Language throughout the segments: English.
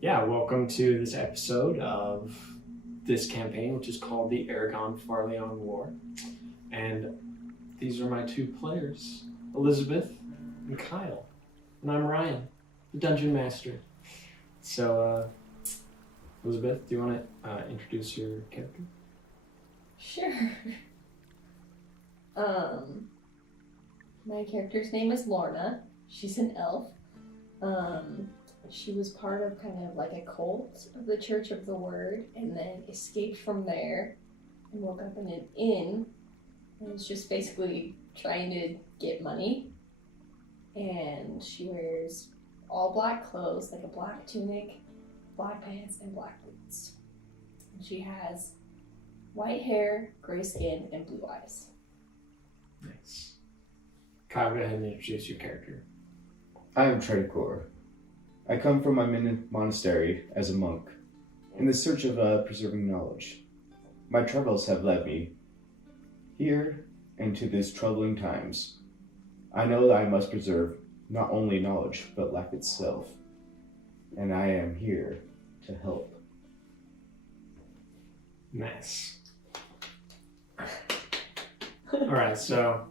Yeah, welcome to this episode of this campaign, which is called the Errigold Farlieong War. And these are my two players, Elizabeth and Kyle. And I'm Ryan, the Dungeon Master. So, Elizabeth, do you want to introduce your character? Sure. My character's name is Lorna. She's an elf. She was part of kind of like a cult of the Church of the Word and then escaped from there and woke up in an inn and was just basically trying to get money. And she wears all black clothes, like a black tunic, black pants, and black boots. And she has white hair, gray skin, and blue eyes. Nice. Kyle, go ahead and introduce your character. I am Errigoldian. I come from my monastery as a monk, in the search of preserving knowledge. My travels have led me here into these troubling times. I know that I must preserve not only knowledge, but life itself. And I am here to help. Nice. Alright, so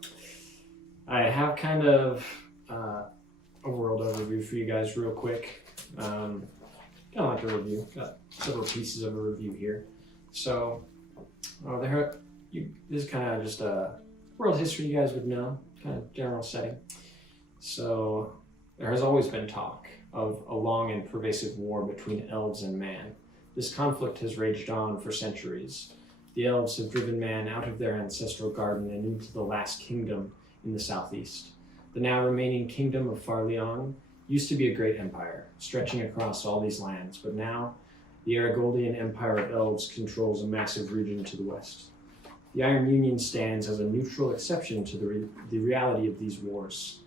I have kind of a world overview for you guys real quick. Kind of like a review. Got several pieces of a review here. So this is kind of just a world history you guys would know, kind of general setting. So there has always been talk of a long and pervasive war between elves and man. This conflict has raged on for centuries. The elves have driven man out of their ancestral garden and into the last kingdom in the southeast. The now remaining kingdom of Farlieong used to be a great empire, stretching across all these lands, but now the Errigoldian Empire of Elves controls a massive region to the west. The Iron Union stands as a neutral exception to the reality of these wars.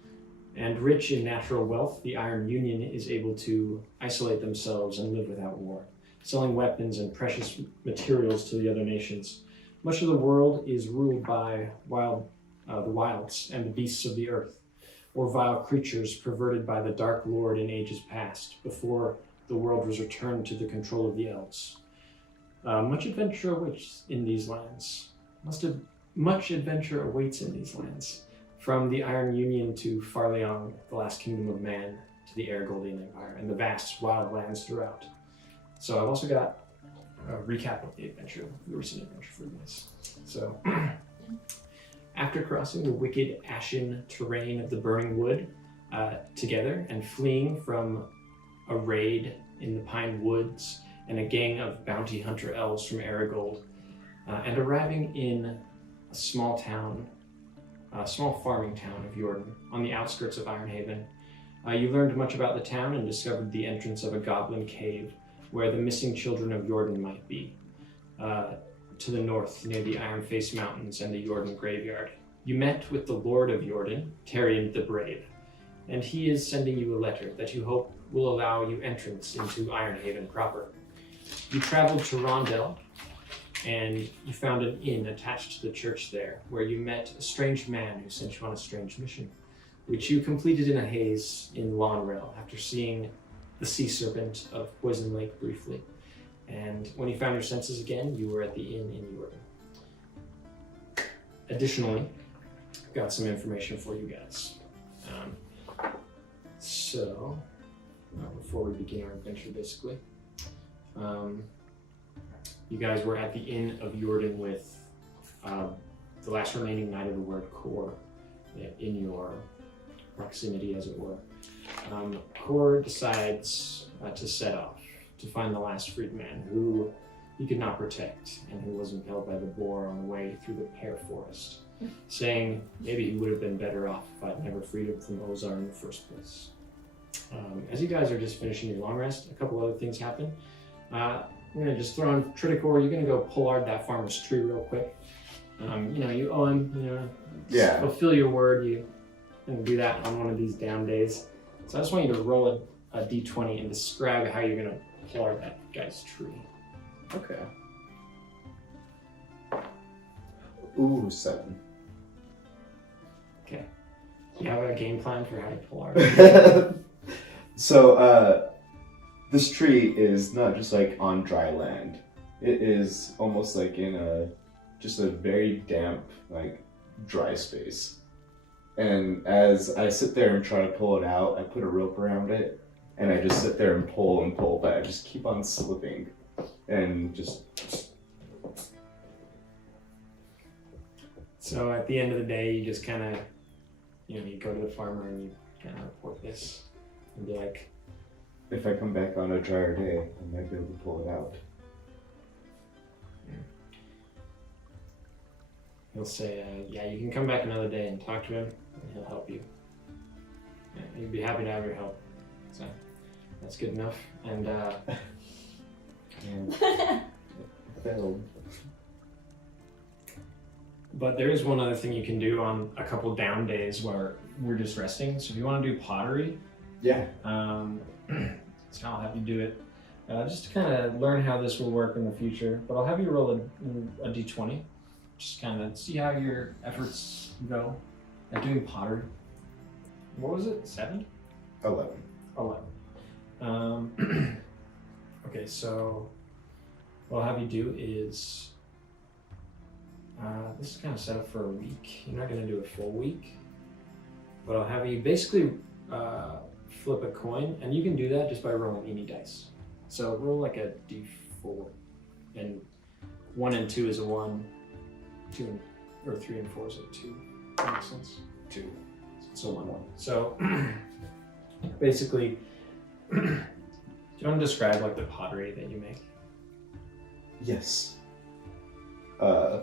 And rich in natural wealth, the Iron Union is able to isolate themselves and live without war, selling weapons and precious materials to the other nations. Much of the world is ruled by the wilds and the beasts of the earth, or vile creatures perverted by the Dark Lord in ages past, before the world was returned to the control of the elves. Much adventure awaits in these lands. Much adventure awaits in these lands, from the Iron Union to Farlieong, the last kingdom of man, to the Errigoldian Empire, and the vast wild lands throughout. So I've also got a recap of the recent adventure for you guys. So, after crossing the wicked ashen terrain of the Burning Wood together and fleeing from a raid in the Pinewoods and a gang of bounty hunter elves from Errigold, and arriving in a small farming town of Jordan on the outskirts of Ironhaven, you learned much about the town and discovered the entrance of a goblin cave where the missing children of Jordan might be, to the north near the Iron Face Mountains and the Jordan Graveyard. You met with the Lord of Jordan, Tarion the Brave, and he is sending you a letter that you hope will allow you entrance into Ironhaven proper. You traveled to Rondell, and you found an inn attached to the church there, where you met a strange man who sent you on a strange mission, which you completed in a haze in Lonrel after seeing the sea serpent of Poison Lake briefly. And when you found your senses again, you were at the inn in Jordan. Additionally, I've got some information for you guys. Before we begin our adventure, basically, you guys were at the inn of Jordan with the last remaining knight of the word Kor in your proximity, as it were. Kor decides to set off to find the last freedman who he could not protect and who was impaled by the boar on the way through the pear forest, saying maybe he would have been better off if I'd never freed him from Ozar in the first place. As you guys are just finishing your long rest, a couple other things happen. We're gonna just throw in Triticor. You're gonna go pullard that farmer's tree real quick. You owe him, fulfill your word. You're gonna do that on one of these down days. So I just want you to roll a d20 and describe how you're gonna pullard that guy's tree. Okay. Ooh, 7. Okay. Do you have a game plan for how to pullard? So, This tree is not just like on dry land. It is almost like in just a very damp, like dry space. And as I sit there and try to pull it out, I put a rope around it, and I just sit there and pull, but I just keep on slipping, and just. So at the end of the day, you just kind of, you go to the farmer and you kind of report this and be like, If I come back on a drier day, I might be able to pull it out. he'll say, yeah, you can come back another day and talk to him, and he'll help you. Yeah, he'd be happy to have your help. So that's good enough. And Failed. but there is one other thing you can do on a couple down days where we're just resting. So if you want to do pottery, Yeah. so I'll have you do it. Just to kind of learn how this will work in the future. But I'll have you roll a d20. Just kind of see how your efforts go at doing pottery. What was it? 7? 11. 11. Okay, so what I'll have you do is this is kind of set up for a week. You're not going to do a full week, but I'll have you basically flip a coin, and you can do that just by rolling any dice. So roll like a d4, and 1 and 2 is a 1, 3 and 4 is a 2. That makes sense. 2. So 1, 1. So basically, do you want to describe like the pottery that you make? Yes. I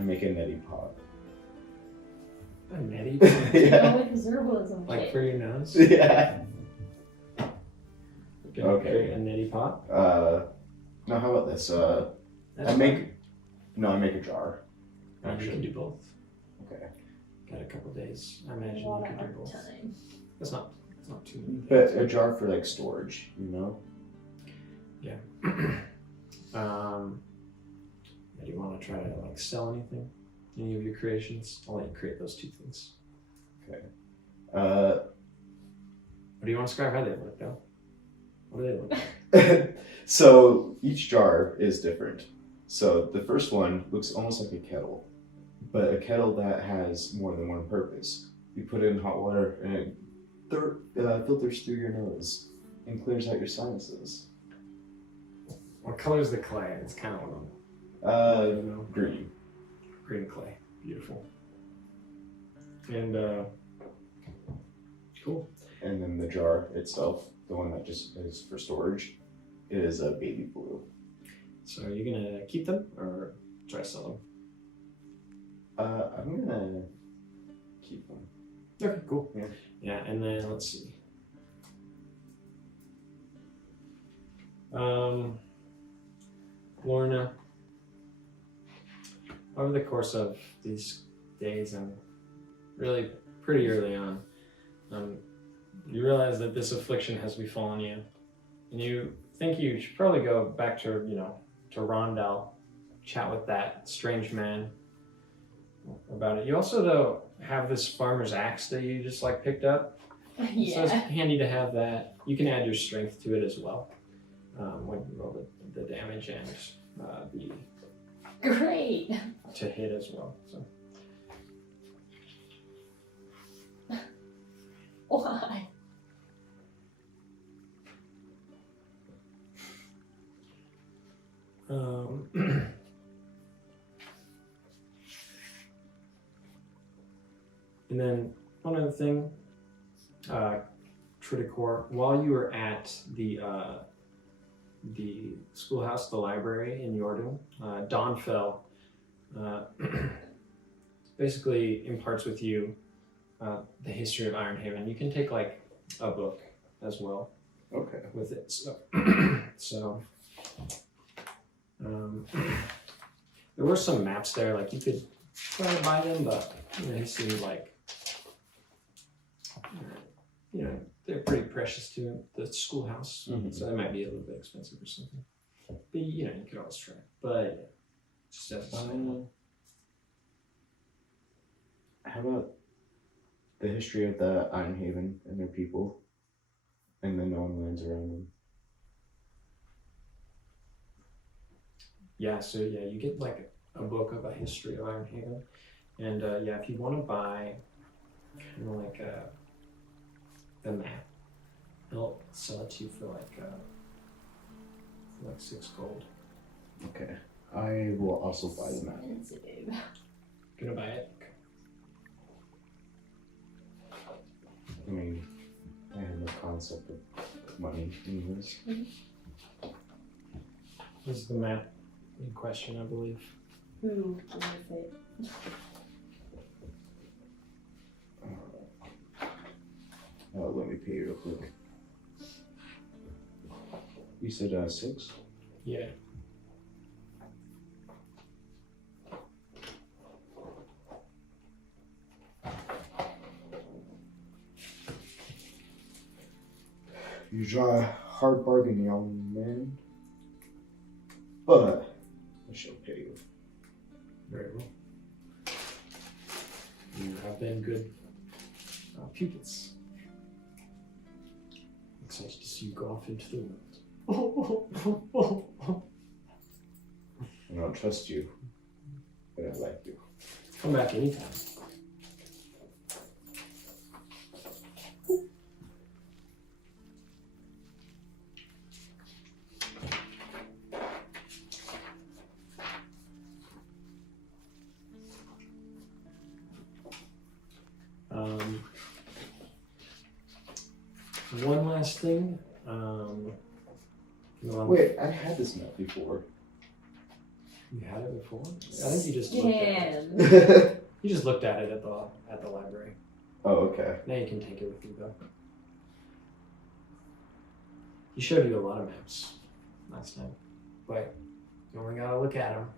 make a neti pot. A neti? Yeah. Oh, with his herbalism Like kit. for your nose? Yeah. Okay. Okay. Create a neti pot. Now how about this? I make a jar. You can Actually. do both. Okay. Got a couple days. I imagine A you lot could do of both. time. That's not too many But days. a jar for like storage, you know? Do you want to try to like sell anything? Any of your creations? I'll let you create those 2 things. Okay. Or do you want to describe how they look though? What do they look like? So each jar is different. So the first one looks almost like a kettle, but a kettle that has more than one purpose. You put it in hot water and it filters through your nose and clears out your sinuses. What color is the clay? It's kind of one of them. Green. Green clay. Beautiful. And cool. And then the jar itself, the one that just is for storage, is a baby blue. So are you gonna keep them or try to sell them? I'm gonna keep them. Okay, cool. Yeah. Yeah, and then let's see. Lorna, over the course of these days and really pretty early on, you realize that this affliction has befallen you. And you think you should probably go back to, to Rondell, chat with that strange man about it. You also, though, have this farmer's axe that you just picked up. So it's Yeah. handy to have that. You can add your strength to it as well when you roll the damage and the Great. to hit as well. So Why? And then one other thing, Triticor, while you were at the schoolhouse, the library in Jordan, Dawnfell basically imparts with you the history of Ironhaven. You can take a book as well Okay. with it. So, there were some maps there, you could try to buy them, but they seemed they're pretty precious to the schoolhouse, Mhm. so they might be a little bit expensive or something. But you could always try. But just as a side note. How about the history of the Ironhaven and their people? And then no one lands around them. Yeah, so yeah, you get like a book of a history of Ironhaven. And yeah, if you want to buy kind of like the map, he'll sell it to you for like 6 gold. Okay. I will also buy the map. Sensitive. Gonna buy it? Okay. I mean, I have no concept of money anyways. This is the map in question, I believe. Who is it? Let me pay you real quick. You said 6? Yeah. You draw a hard bargain, young man. But I shall pay you. Very well. You have been good pupils. Excited to see you go off into the world. I don't trust you, but I like you. Come back anytime. One last thing. Wait, I had this map before. You had it before? I think you just looked at it. Damn. You just looked at it at the library. Oh, okay. Now you can take it with you though. He showed you a lot of maps last time, but you only gotta look at them.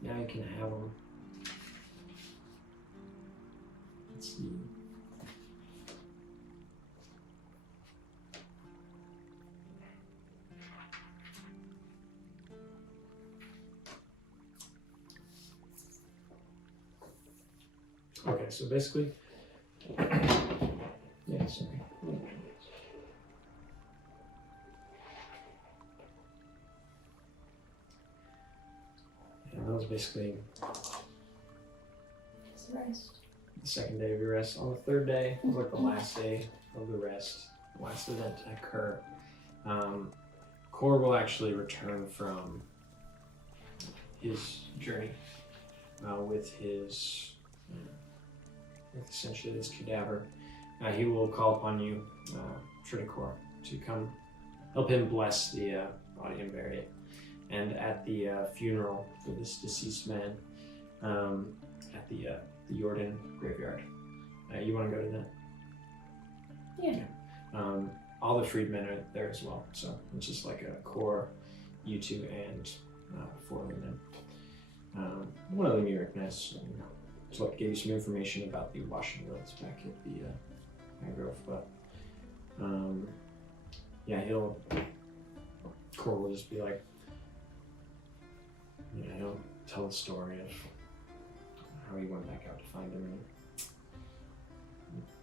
Now you can have them. Let's see. Okay, so basically, yeah, sorry. And that was basically Rest. the second day of your rest. On the third day, was like the last day of the rest, last event to occur. Kor will actually return from his journey with essentially this cadaver. He will call upon you, Triticor, to come help him bless the body and bury it. And at the funeral for this deceased man, at the Jordan graveyard, you want to go to that? Yeah. All the freedmen are there as well, so it's just like a Kor, you two, and 4 men. One of them you recognize. So I'll give you some information about the washing roads back at the mangrove, but yeah, Kor will just be like, he'll tell the story of how he went back out to find him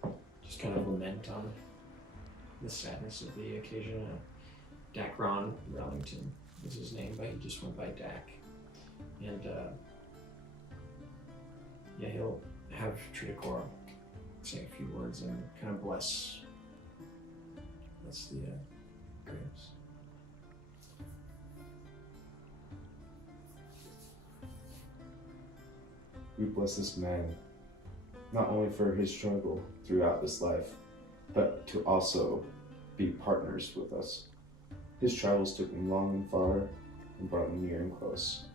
and just kind of lament on the sadness of the occasion. Dacron Rellington was his name, but he just went by Dak. And yeah, he'll have Triticor say a few words and kind of bless the graves. We bless this man, not only for his struggle throughout this life, but to also be partners with us. His travels took him long and far and brought him near and close.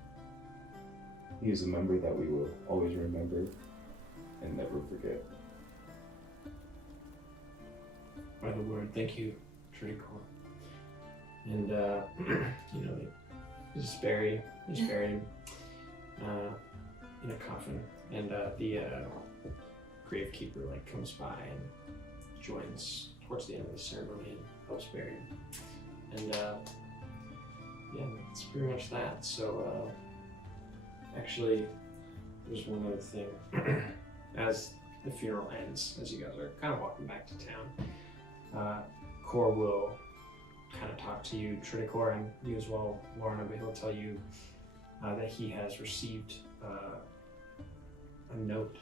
He is a member that we will always remember and never forget. By the word, thank you, Triticor. And they just bury him in a coffin, and the gravekeeper comes by and joins towards the end of the ceremony and helps bury him. And yeah, that's pretty much that. So actually, there's one other thing. As the funeral ends, as you guys are kind of walking back to town, Triticor will kind of talk to you, Triticor, and you as well, Lorna, but he'll tell you that he has received a note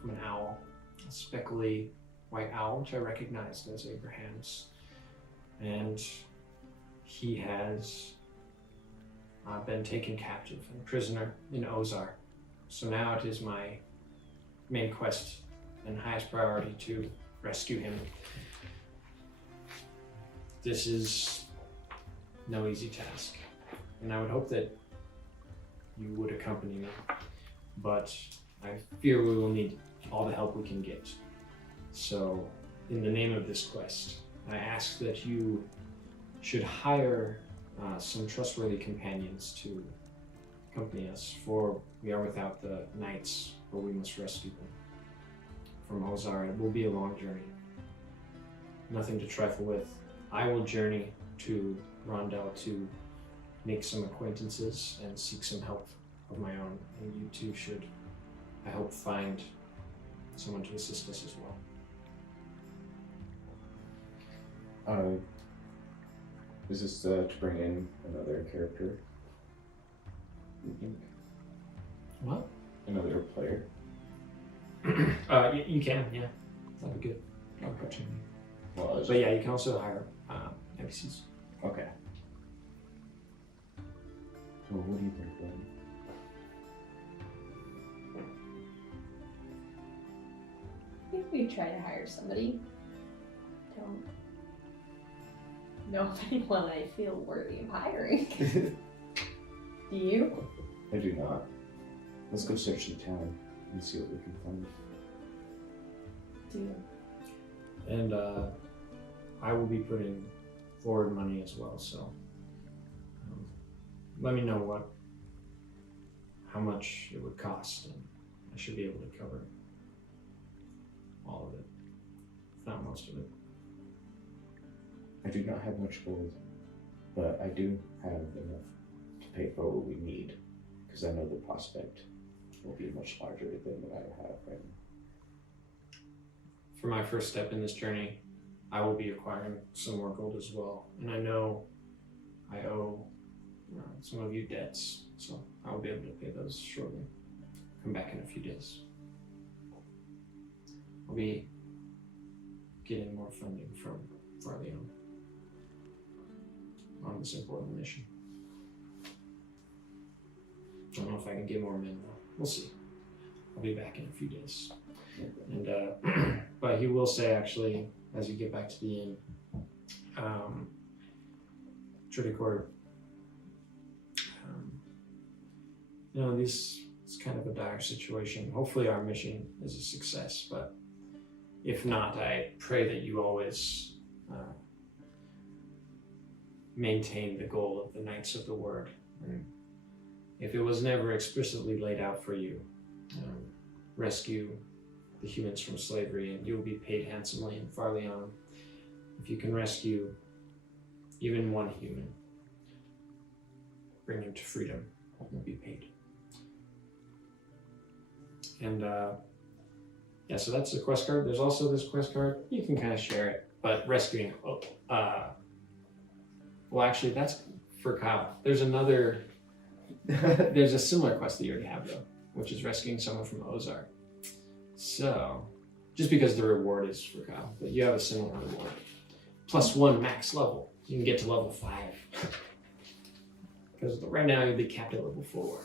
from an owl, a speckly white owl, which I recognized as Abraham's. And he has been taken captive and prisoner in Ozar. So now it is my main quest and highest priority to rescue him. This is no easy task, and I would hope that you would accompany me, but I fear we will need all the help we can get. So, in the name of this quest, I ask that you should hire some trustworthy companions to accompany us, for we are without the knights, but we must rescue them from Ozar. It will be a long journey. Nothing to trifle with. I will journey to Rondell to make some acquaintances and seek some help of my own, and you two should, I hope, find someone to assist us as well. Is this to bring in another character? You think? What? Another player? You can, yeah. That'd be good. Opportunity. Well, But yeah, you can also hire NPCs. okay. Well, what do you think then? I think we try to hire somebody. Don't know of anyone I feel worthy of hiring. Do you? I do not. Let's go search the town and see what we can find. Do you? And I will be putting forward money as well, so let me know how much it would cost, and I should be able to cover all of it, if not most of it. I do not have much gold, but I do have enough to pay for what we need, because I know the prospect will be much larger than what I have right now. For my first step in this journey, I will be acquiring some more gold as well, and I know I owe some of you debts, so I will be able to pay those shortly. Come back in a few days. I'll be getting more funding from Farlieong on this important mission. I don't know if I can get more men though. We'll see. I'll be back in a few days. And but he will say, actually, as you get back to the inn, Triticor, it's kind of a dire situation. Hopefully our mission is a success, but if not, I pray that you always maintain the goal of the Knights of the Word. And if it was never explicitly laid out for you, rescue the humans from slavery, and you will be paid handsomely in Farlieong. If you can rescue even one human, bring him to freedom, you'll be paid. And yeah, so that's the quest card. There's also this quest card. You can kind of share it, but rescuing, well, actually, that's for Kyle. There's another, there's a similar quest that you already have though, which is rescuing someone from Ozar. So, just because the reward is for Kyle, but you have a similar reward. +1 max level. You can get to level 5. Because right now you'll be capped at level 4.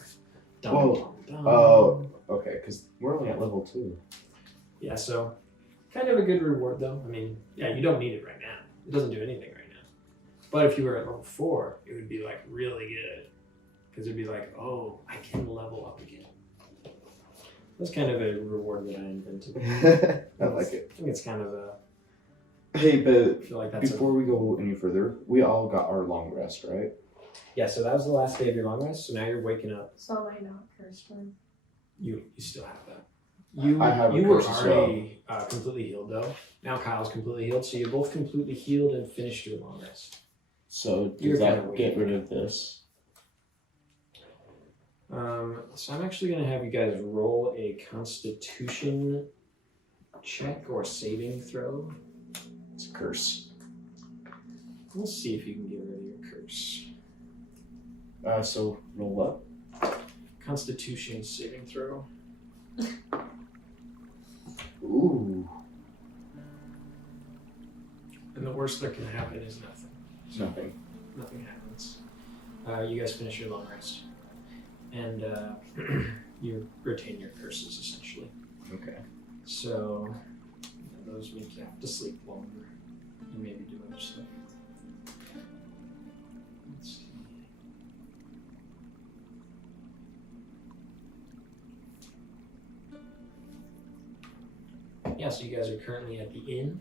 Oh, okay, because we're only at level 2. Yeah, so kind of a good reward though. I mean, yeah, you don't need it right now. It doesn't do anything right now. But if you were at level 4, it would be like really good. Because it'd be like, oh, I can level up again. That's kind of a reward that I invented. I like it. I think it's kind of a... Hey, but I feel like that's before we go any further, we all got our long rest, right? Yeah, so that was the last day of your long rest, so now you're waking up. So am I not cursed one? You still have that. I have a you were curse as already completely healed though. Now Kyle's completely healed, so you're both completely healed and finished your long rest. So You're does kind of that get waiting. rid of this? So I'm actually going to have you guys roll a Constitution check or saving throw. It's a curse. We'll see if you can get rid of your curse. So roll up. Constitution saving throw. Ooh. And the worst that can happen is nothing. Nothing. Nothing happens. You guys finish your long rest. And you retain your curses, essentially. Okay. So, those make you have to sleep longer and maybe do other stuff. Let's see. Yeah, so you guys are currently at the inn.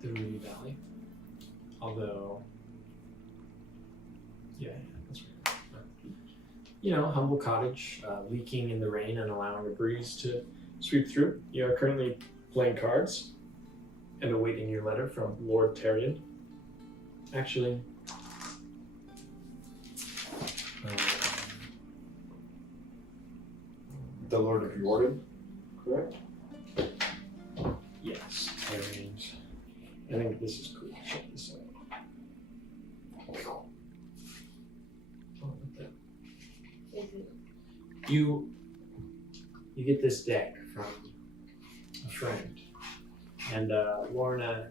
The Ruby Valley. Although, yeah, that's right. You know, humble cottage, leaking in the rain and allowing a breeze to sweep through. You are currently playing cards and awaiting your letter from Lord Terrian. Actually, The Lord of Jordan, correct? yes, Terrian's. I think this is cool. Check this out. Oh, look at that. You get this deck from a friend, and Lorna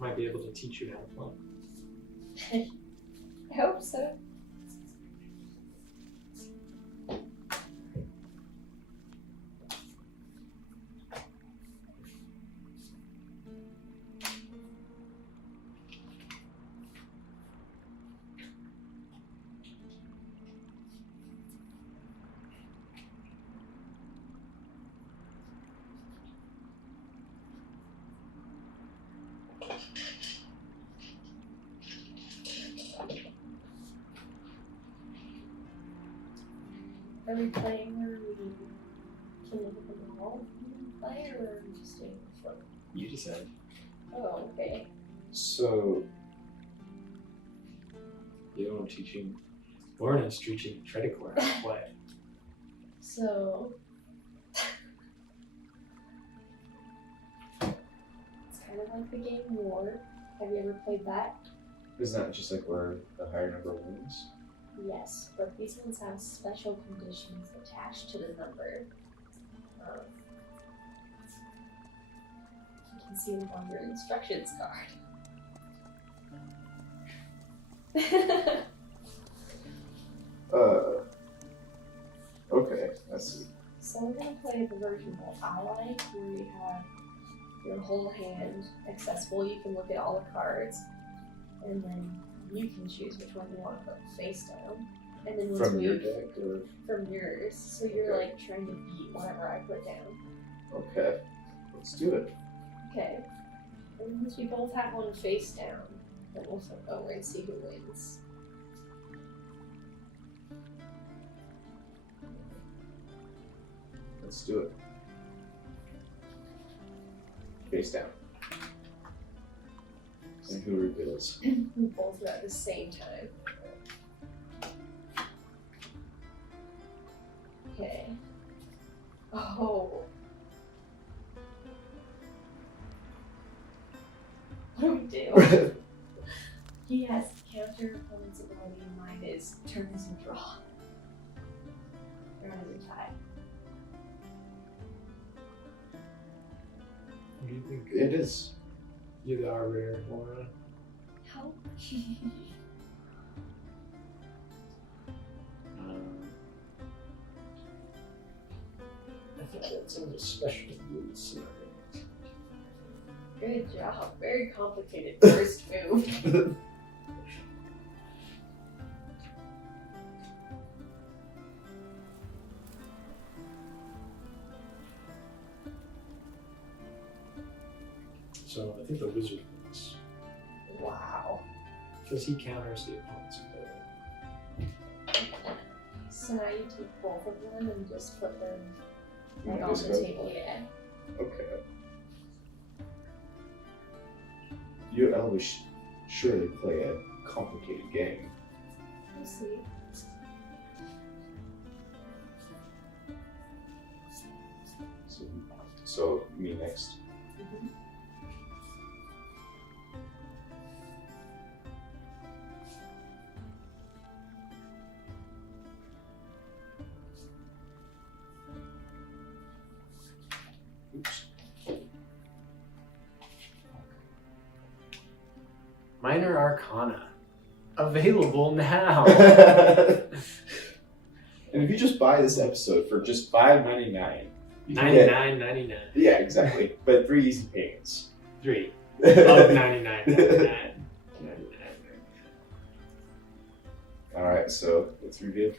might be able to teach you how to play. I hope so. Are we playing where we can look at the wall and play, or are we just doing this one? You decide. Oh, okay. So, You know, I'm teaching. Lorna's teaching Errigold how to play. So it's kind of like the game War. Have you ever played that? isn't that just like where the higher number wins? Yes, but these ones have special conditions attached to the number. You can see them on your instructions card. Okay, I see. So we're gonna play the version that I like, where you have your whole hand accessible. You can look at all the cards, and then you can choose which one you want to put face down. And then once From we your deck or? from yours, so you're Okay. like trying to beat whatever I put down. Okay, let's do it. Okay. And once we both have one face down, then we'll flip over and see who wins. Let's do it. Face down. And who reveals? We both are at the same time. Okay. Oh. What do we do? He has counter opponent's ability, and mine is turn as a draw. Turn as a tie. What do you think? It is. You're the arbiter, Lorna. Help. I think that's in the special mood scenario. Good job. Very complicated first move. So I think the wizard wins. Wow. Because he counters the opponent's ability. So now you take both of them and just put them like on Just the go. table, yeah. Okay. You always surely play a complicated game. We'll see. So me next. Mm-hmm. Minor Arcana. Available now. And if you just buy this episode for just $5.99, you can get- $99.99. Yeah, exactly. But 3 easy payments. 3 of $99.99. All right, so let's review.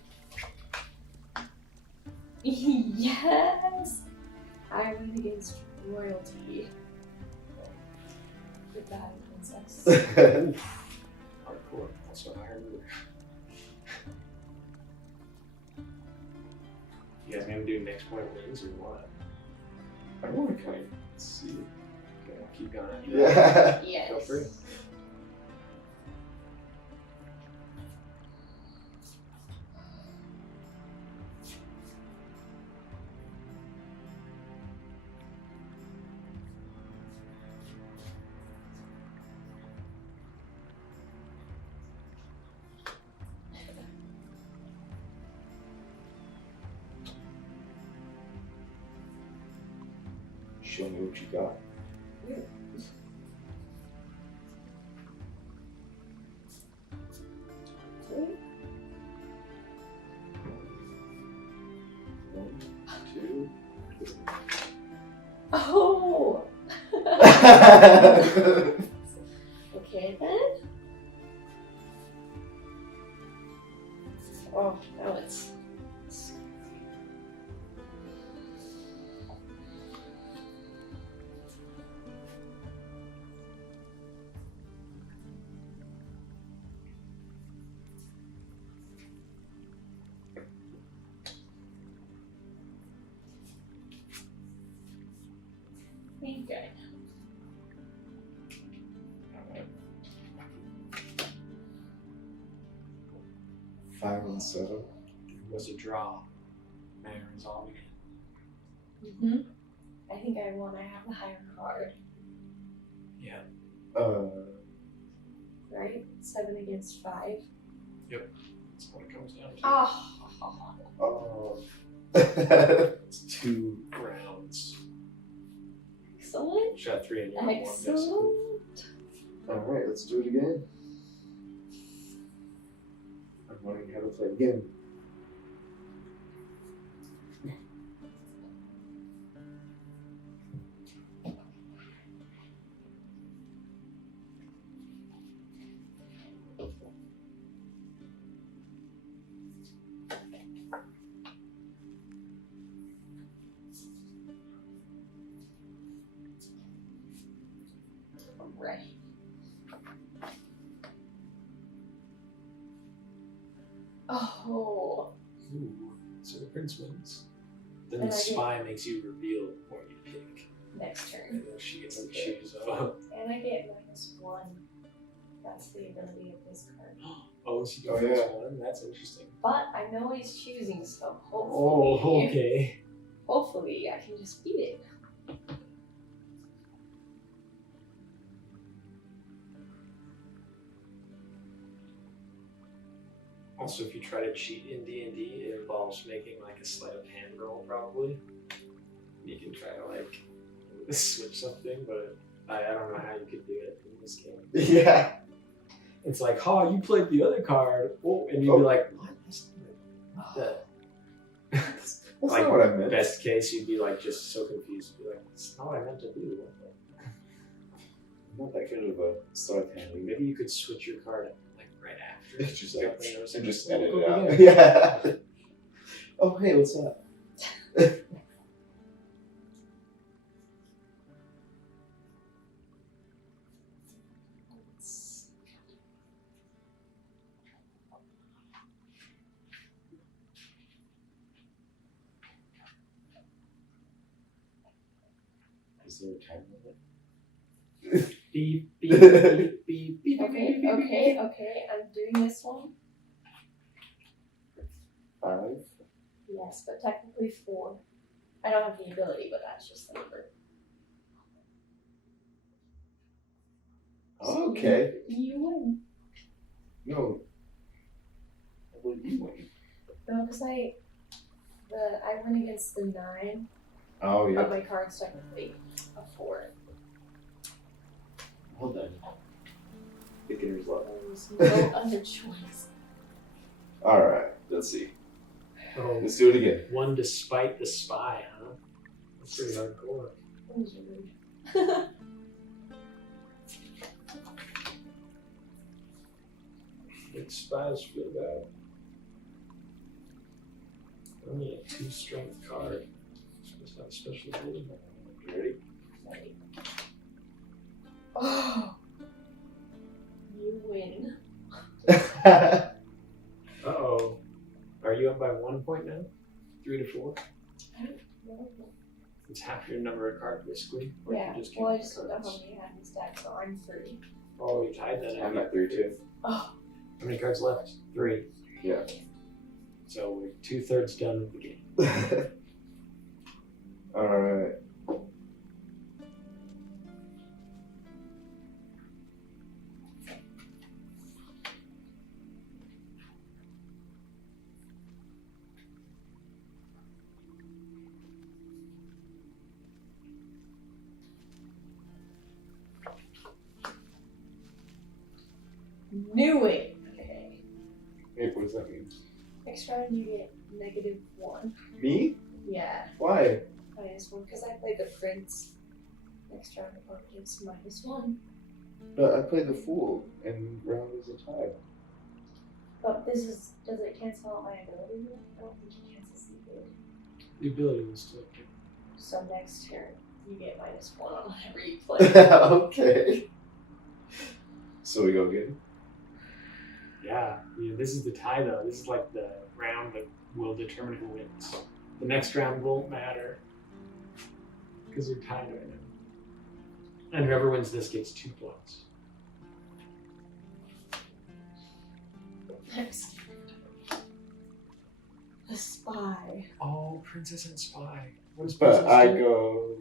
Yes! I win against royalty. Goodbye, princess. Hardcore. Also higher move. You guys gonna do next point wins or what? I want to kind of see. Okay, I'll keep going. Yeah. Yes. Feel free. Show me what you got. One, two. Oh! Okay then. Oh, now it's. Okay. Five and seven. It was a draw. Mayor resolve again. I think I want to have the higher card, Yeah. right? 7 against 5. That's what it comes down to. Oh, It's 2 rounds. excellent. Shot 3 in your one. Excellent. Alright, let's do it again. I'm learning how to play again. Right. Oh. Ooh, so the prince wins. Then And the I get- spy makes you reveal what you pick. Next turn. And then she gets to choose. Oh, And I get -1. That's the ability of this card. oh, she Oh, gets yeah. 1. That's interesting. But I know he's choosing, so Oh, hopefully, okay. hopefully I can just beat it. Also, if you try to cheat in D&D, it involves making like a sleight of hand roll, probably. You can try to like switch something, but I don't know how you could do it in this game. Yeah. It's like, oh, you played the other card. Oh, and you'd be like, what? That's not the That's like, not what I meant. best case, you'd be like just so confused. You'd be like, that's not what I meant to do. I'm not that good of a sleight of hand leader. Maybe you could switch your card like right after. It's just like, You know, and just oh, edit go it out. again. Yeah. Oh, hey, what's up? Is there a time limit? Beep, beep, beep, beep, beep, Okay, beep, okay, okay. I'm doing this one. 5. Yes, but technically 4. I don't have the ability, but that's just the number. So Okay. You win. No. I believe you win. No, because I win against the 9, Oh, yeah. but my card's technically a 4. Hold on. It was no other choice. Alright, let's see. Oh, Let's do it again. one despite the spy, huh? That's pretty hardcore. That was rude. Big spies feel bad. Only a 2 strength card. Supposed to have a special ability. You ready? Right. Oh, you win. Uh-oh. Are you up by 1 point now? 3 to 4? I don't know. It's half your number of cards, basically. Or Yeah, you just well, I count just don't know how cards. many I have in stack, so I'm 3. Oh, you tied that. I'm at 3 too. Oh, How many cards left? 3. Yeah. So we're 2/3 done with the game. Alright. knew it. Okay. Wait, what does that mean? Next round you get -1. Me? Yeah, Why? -1 because I played the prince. Next round the opponent gets -1. But I played the fool, and round is a tie. But this is, does it cancel out my ability? I don't think it cancels the ability. The ability was still okay. So next turn you get -1 on whatever you play. Okay. So we go again? Yeah, this is the tie though. This is like the round that will determine who wins. The next round won't matter because you're tied right now. And whoever wins this gets 2 points. I'm scared. The spy. Oh, Princess and Spy. What does But Princess I do? go.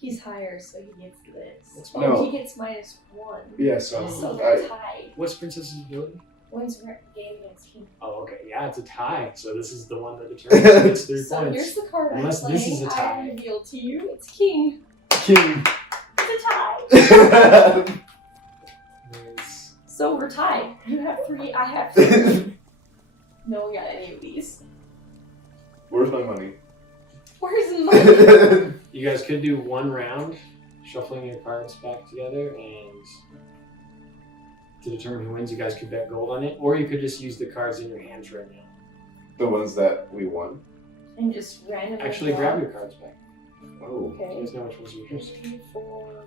He's higher, so he gets this. What's And No. he gets -1. Yeah, so So I, they're tied. What's Princess's ability? Wins game against king. Oh, okay. Yeah, it's a tie. So this is the one that determines who gets 3 So points. here's the card I'm Unless playing. this is a tie. I reveal to you, it's king. King. It's a tie. There's- So we're tied. You have 3, I have 3. No one got any of these. Where's my money? Where's the money? You guys could do 1 round, shuffling your cards back together, and to determine who wins, you guys could bet gold on it, or you could just use the cards in your hands right now. The ones that we won. And just randomly Actually, draw. grab your cards back. Oh. Do you Okay. guys know which ones are yours? 3, 4,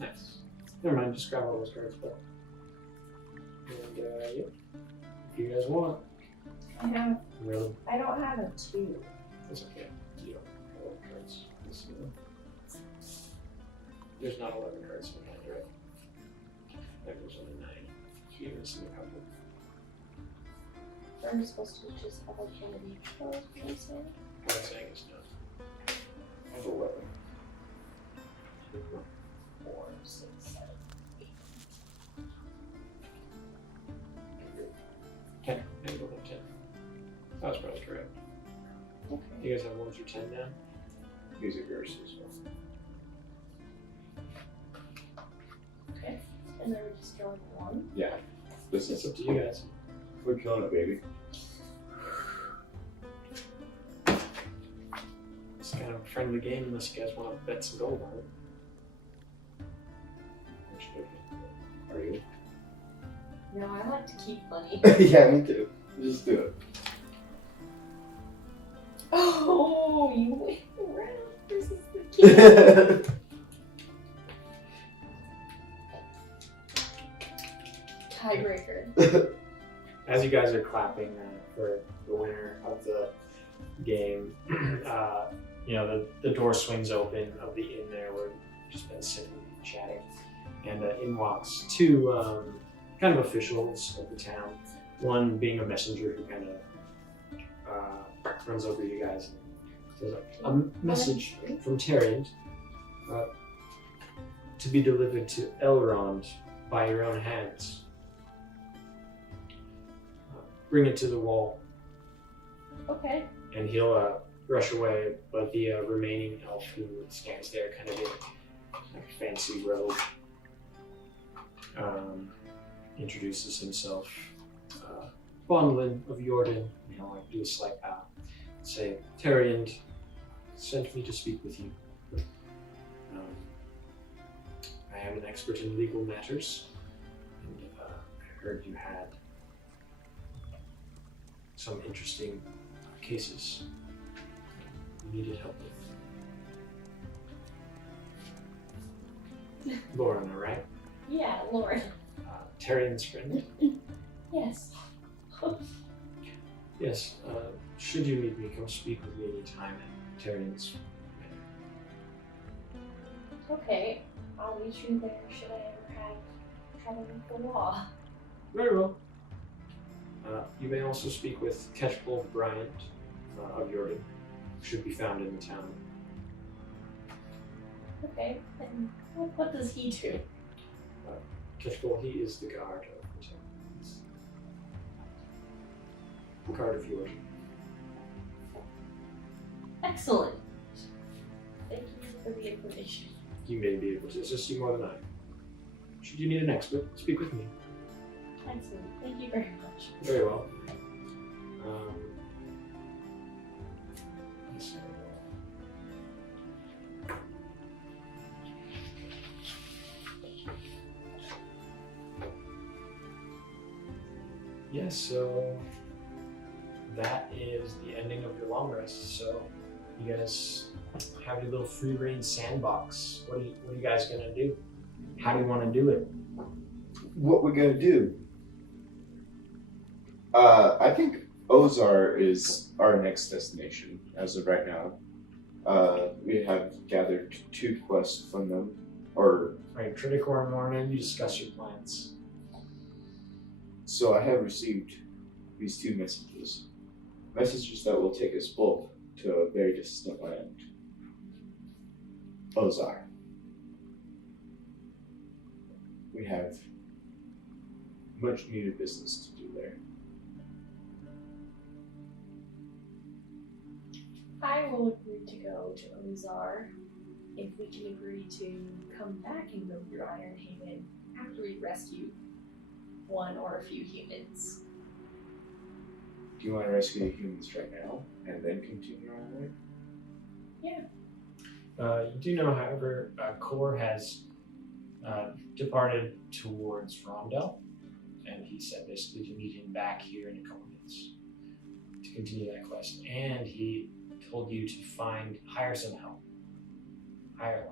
Nice. Never mind, just grab all those cards back. And, yep. If you guys want. Really? I don't have a 2. That's okay. You don't have 11 cards. This one. There's not 11 cards in my hand, right? There's only 9. So you're missing a couple. I'm supposed to just have a candy. Oh, what I'm saying? What I'm saying is no. I have 11. 2, 4, 6, 7, 8. 10. Maybe we'll have 10. That was probably correct. Okay. You guys have 1 through 10 now? These are yours as well. Okay. And then we're just drawing 1. Yeah. This It's is. up to you guys. We're killing it, baby. It's kind of a friendly game unless you guys want to bet some gold on it. Are you? No, I like to keep money. Yeah, me too. Just do it. Oh, you win the round versus the king. Tiebreaker. As you guys are clapping for the winner of the game, the door swings open of the inn there where we've just been sitting and chatting. And in walks 2 kind of officials of the town. One being a messenger who kind of runs over you guys and says, a message from Tariant to be delivered to Elrond by your own hands. Bring it to the wall, Okay. and he'll rush away, but the remaining elf who stands there kind of in like a fancy robe. Introduces himself. Bondlin of Jordan, like do a slight bow. Say, Terriand sent me to speak with you. I am an expert in legal matters, and I heard you had some interesting cases you needed help with. Lorna, right? Yeah, Lauren. Terrian's friend. Yes. Yes, should you need me, come speak with me anytime at Terrian's. Okay, I'll meet you there should I ever have trouble with the law. Very well. You may also speak with Ketchbull Bryant of Jordan, who should be found in the town. Okay, and what does he do? Ketchbull, he is the guard of the town. The guard of Jordan. Excellent. Thank you for the information. He may be able to assist you more than I. Should you need an expert, speak with me. Excellent. Thank you very much. Very well. So, yes, so that is the ending of your long rest. So you guys have your little free range sandbox. What are you guys gonna do? How do you want to do it? What we're gonna do? I think Ozar is our next destination as of right now. We have gathered 2 quests from them, or Right, Triticor and Lorna, you discuss your plans. so I have received these 2 messages. Messages that will take us both to a very distant land. Ozar. We have much needed business to do there. I will agree to go to Ozar if we can agree to come back and go through Iron Haven after we rescue one or a few humans. Do you want to rescue the humans right now and then continue our way? You do know, however, Kor has departed towards Rondell, and he said basically to meet him back here in a couple minutes to continue that quest. And he told you to hire some help. Hire,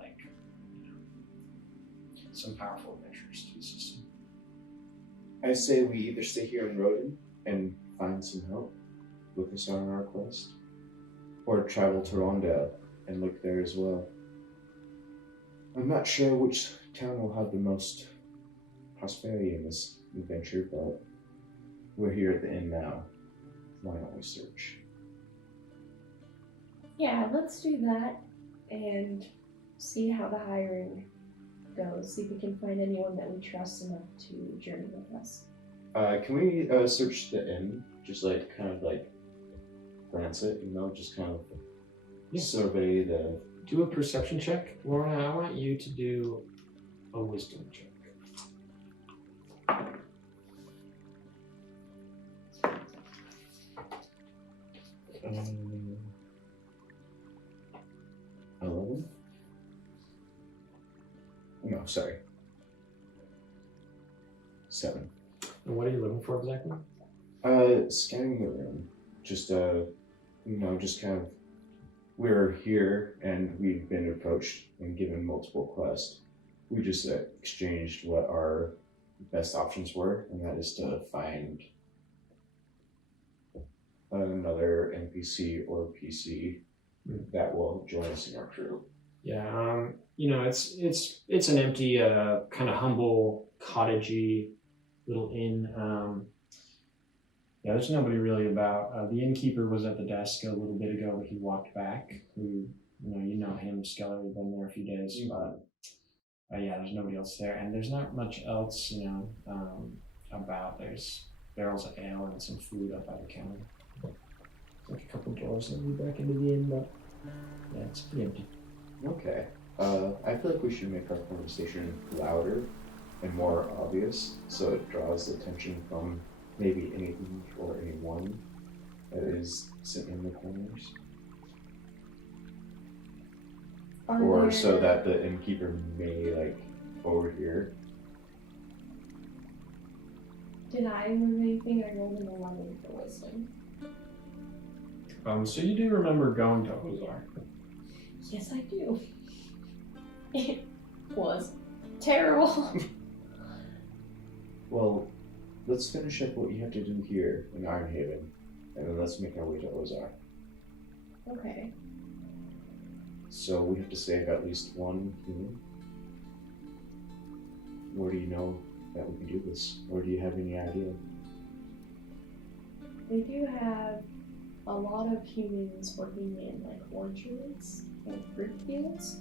some powerful adventurers to assist him. I say we either stay here in Roden and find some help with us on our quest, or travel to Rondell and look there as well. I'm not sure which town will have the most prosperity in this adventure, but we're here at the inn now. Why don't we search? Yeah, let's do that and see how the hiring goes. See if we can find anyone that we trust enough to journey with us. Can we search the inn? Just glance it, just kind of survey the... Do a perception check. Lorna, I want you to do a wisdom check. Um, 11? No, sorry. 7. And what are you looking for exactly? Scanning the room. Just kind of, we're here and we've been approached and given multiple quests. We just exchanged what our best options were, and that is to find another NPC or PC that will join us in our crew. Yeah, it's an empty, kind of humble, cottagey little inn. There's nobody really about. The innkeeper was at the desk a little bit ago, but he walked back. You know him, Skeller, he's been there a few days, but there's nobody else there, and there's not much else, about. There's barrels of ale and some food up by the counter. There's a couple doors that lead back into the inn, but it's pretty empty. Okay. I feel like we should make our conversation louder and more obvious, so it draws attention from maybe anything or anyone that is sitting in the corners. Or so that the innkeeper may, like, overhear. Did I remember anything? I rolled an 11 for wisdom. So you do remember going to Ozar. Yes, I do. It was terrible. Well, let's finish up what you have to do here in Ironhaven, and then let's make our way to Ozar. Okay. So we have to save at least one human. Where do you know that we can do this? Or do you have any idea? They do have a lot of humans working in like orchards and fruit fields,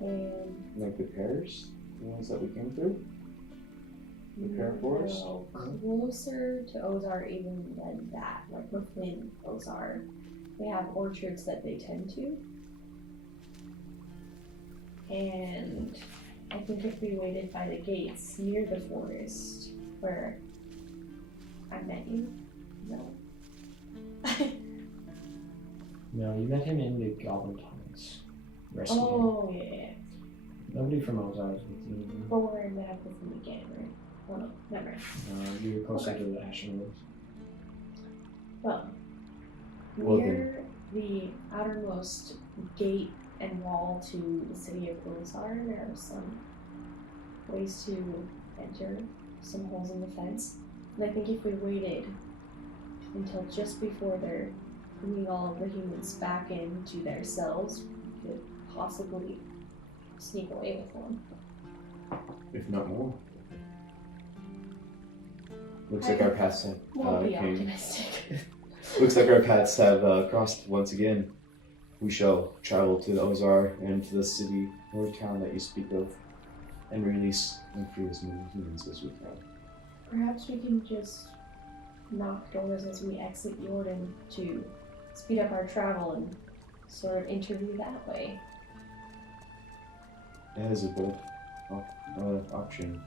and Like the pears? The ones that we came through? The pear forest? no, closer to Ozar even than that, like within Ozar. They have orchards that they tend to. And I think if we waited by the gates near the forest where I met you, no. No, you met him in the Goblin Tunnels. Rescue him. Oh, yeah. Nobody from Ozar is with you. But we're in that with him again, right? Oh, no, never mind. You're closer Okay. to the Ashen Woods. Well, Well, near the outermost gate and wall to the city of Ozar, there are some ways to enter, some holes in the fence. And I think if we waited until just before they're bringing all of the humans back into their cells, we could possibly sneak away with one. If not more. Looks like our paths have Won't be optimistic. Looks like our paths have crossed once again. We shall travel to the Ozar and to the city or town that you speak of, and release and free as many humans as we can. Perhaps we can just knock doors as we exit Jordan to speed up our travel and sort of interview that way. That is a good option.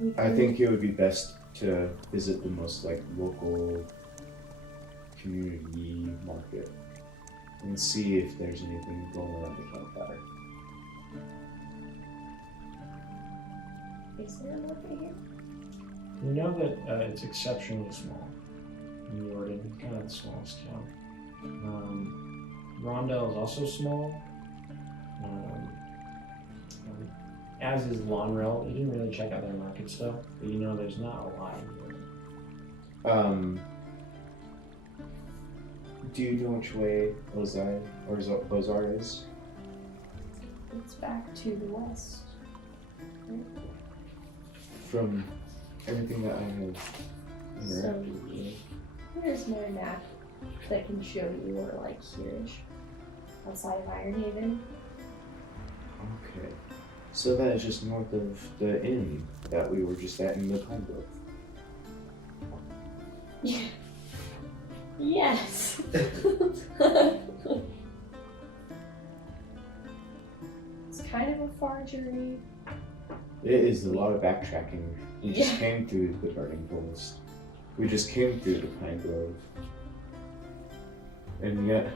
We I can- think it would be best to visit the most like local community market and see if there's anything going around the campfire. Is there a market here? You know that it's exceptionally small. In Jordan, kind of the smallest town. Rondell is also small. As is Lonrel. You didn't really check out their markets though, but you know there's not a lot in Jordan. Do you know which way Ozar is? It's back to the west. From everything that I have So interacted with. here's my map that can show you where like here-ish, outside of Ironhaven. Okay. So that is just north of the inn that we were just at in the Pinewood. Yeah. Yes. It's kind of a far journey. It is a lot of backtracking. We just Yeah. came through the burning forest. We just came through the pine grove. And yet,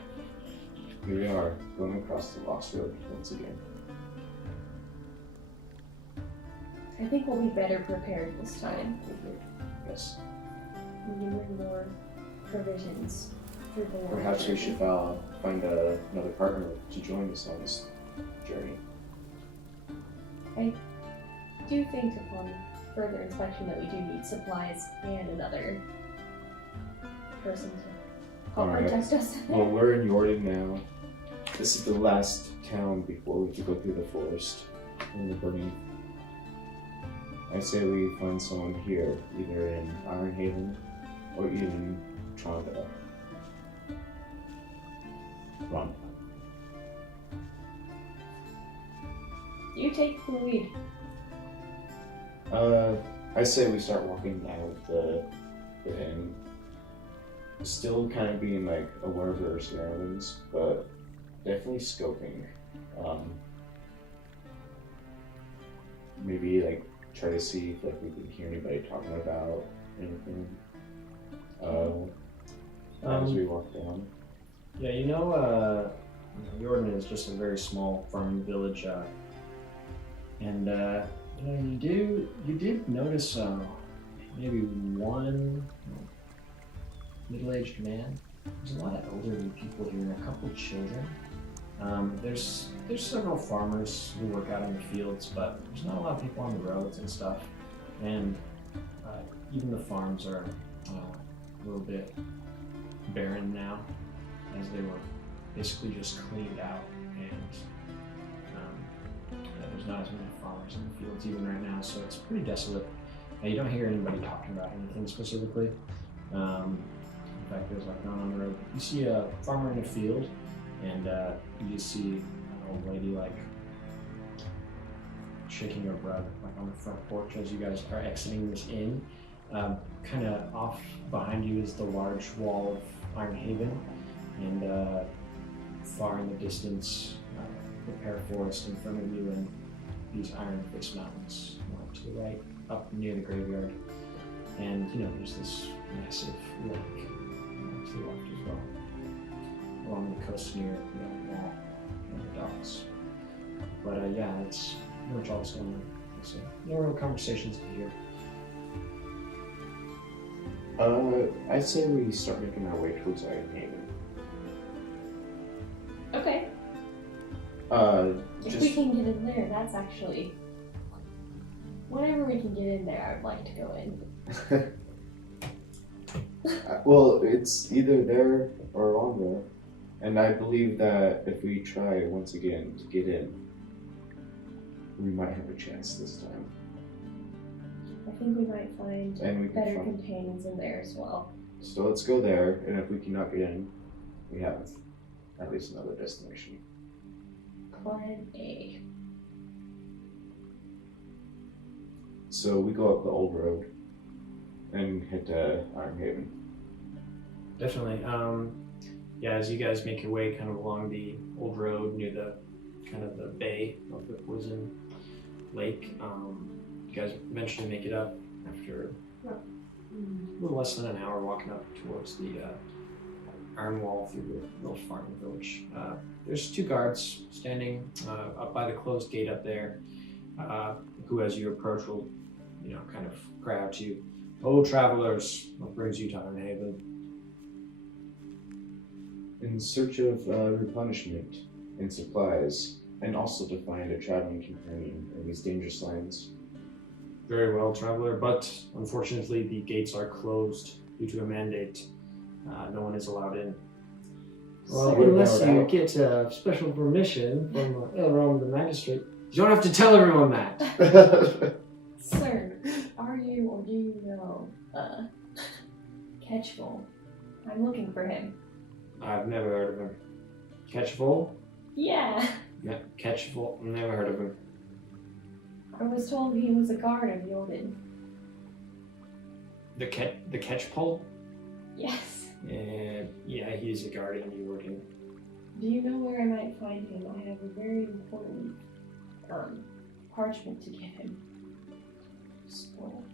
here we are, going across the lost road once again. I think we'll be better prepared this time. Yes. We can bring more provisions for the war. Perhaps we should find another partner to join us on this journey. I do think upon further inspection that we do need supplies and another person to help Alright. protect us. Well, we're in Jordan now. This is the last town before we could go through the forest in the burning. I say we find someone here, either in Ironhaven or even Tronda. Run. You take the lead. I say we start walking down the inn. Still kind of being like aware of our surroundings, but definitely scoping Maybe like try to see if like we can hear anybody talking about anything. As we walk down. Yeah, Jordan is just a very small farming village, and you did notice maybe one middle-aged man. There's a lot of elderly people here, a couple children. There's several farmers who work out in the fields, but there's not a lot of people on the roads and stuff, and even the farms are a little bit barren now, as they were basically just cleaned out, and there's not as many farmers in the fields even right now, so it's pretty desolate. And you don't hear anybody talking about anything specifically. In fact, there's like none on the road. You see a farmer in a field, and you just see an old lady like shaking her rug like on the front porch as you guys are exiting this inn. Kind of off behind you is the large wall of Iron Haven, and far in the distance, the pear forest in front of you and these Iron Face Mountains to the right, up near the graveyard. And there's this massive lake to the left as well, along the coast near the wall and the docks. But yeah, that's pretty much all that's going on. So no real conversations to hear. I'd say we start making our way towards Iron Haven. Okay. If we can get in there, that's actually... Whenever we can get in there, I'd like to go in. Well, it's either there or on there. And I believe that if we try once again to get in, we might have a chance this time. I think we might find And better companions in there as well. So let's go there, and if we cannot get in, we have at least another destination. Plan A. So we go up the old road and head to Iron Haven. Definitely. Yeah, as you guys make your way kind of along the old road near the kind of the bay of the Poison Lake, you guys eventually make it up after a little less than an hour walking up towards the iron wall through the little farming village. There's two guards standing up by the closed gate up there, who as you approach will, kind of cry out to you, "Oh, travelers, what brings you to Iron Haven?" In search of replenishment and supplies, and also to find a traveling companion in these dangerous lands. Very well, traveler, but unfortunately the gates are closed due to a mandate. No one is allowed in. Well, unless you get special permission from Elrond the magistrate. You don't have to tell everyone that. Sir, are you or do you know Catchful? I'm looking for him. I've never heard of him. Catchful? Yeah. Yeah, Catchful. Never heard of him. I was told he was a guard of Jordan. The Catchpole? Yes. Yeah, he's a guard in Jordan. Do you know where I might find him? I have a very important parchment to give him. Scroll.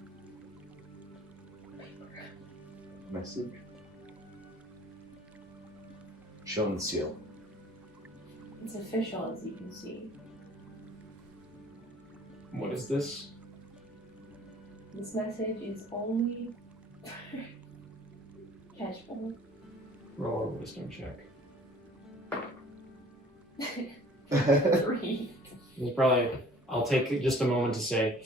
Message. Show and seal. It's official, as you can see. What is this? This message is only Catchful. Roll a wisdom check. 3. It's probably. I'll take just a moment to say,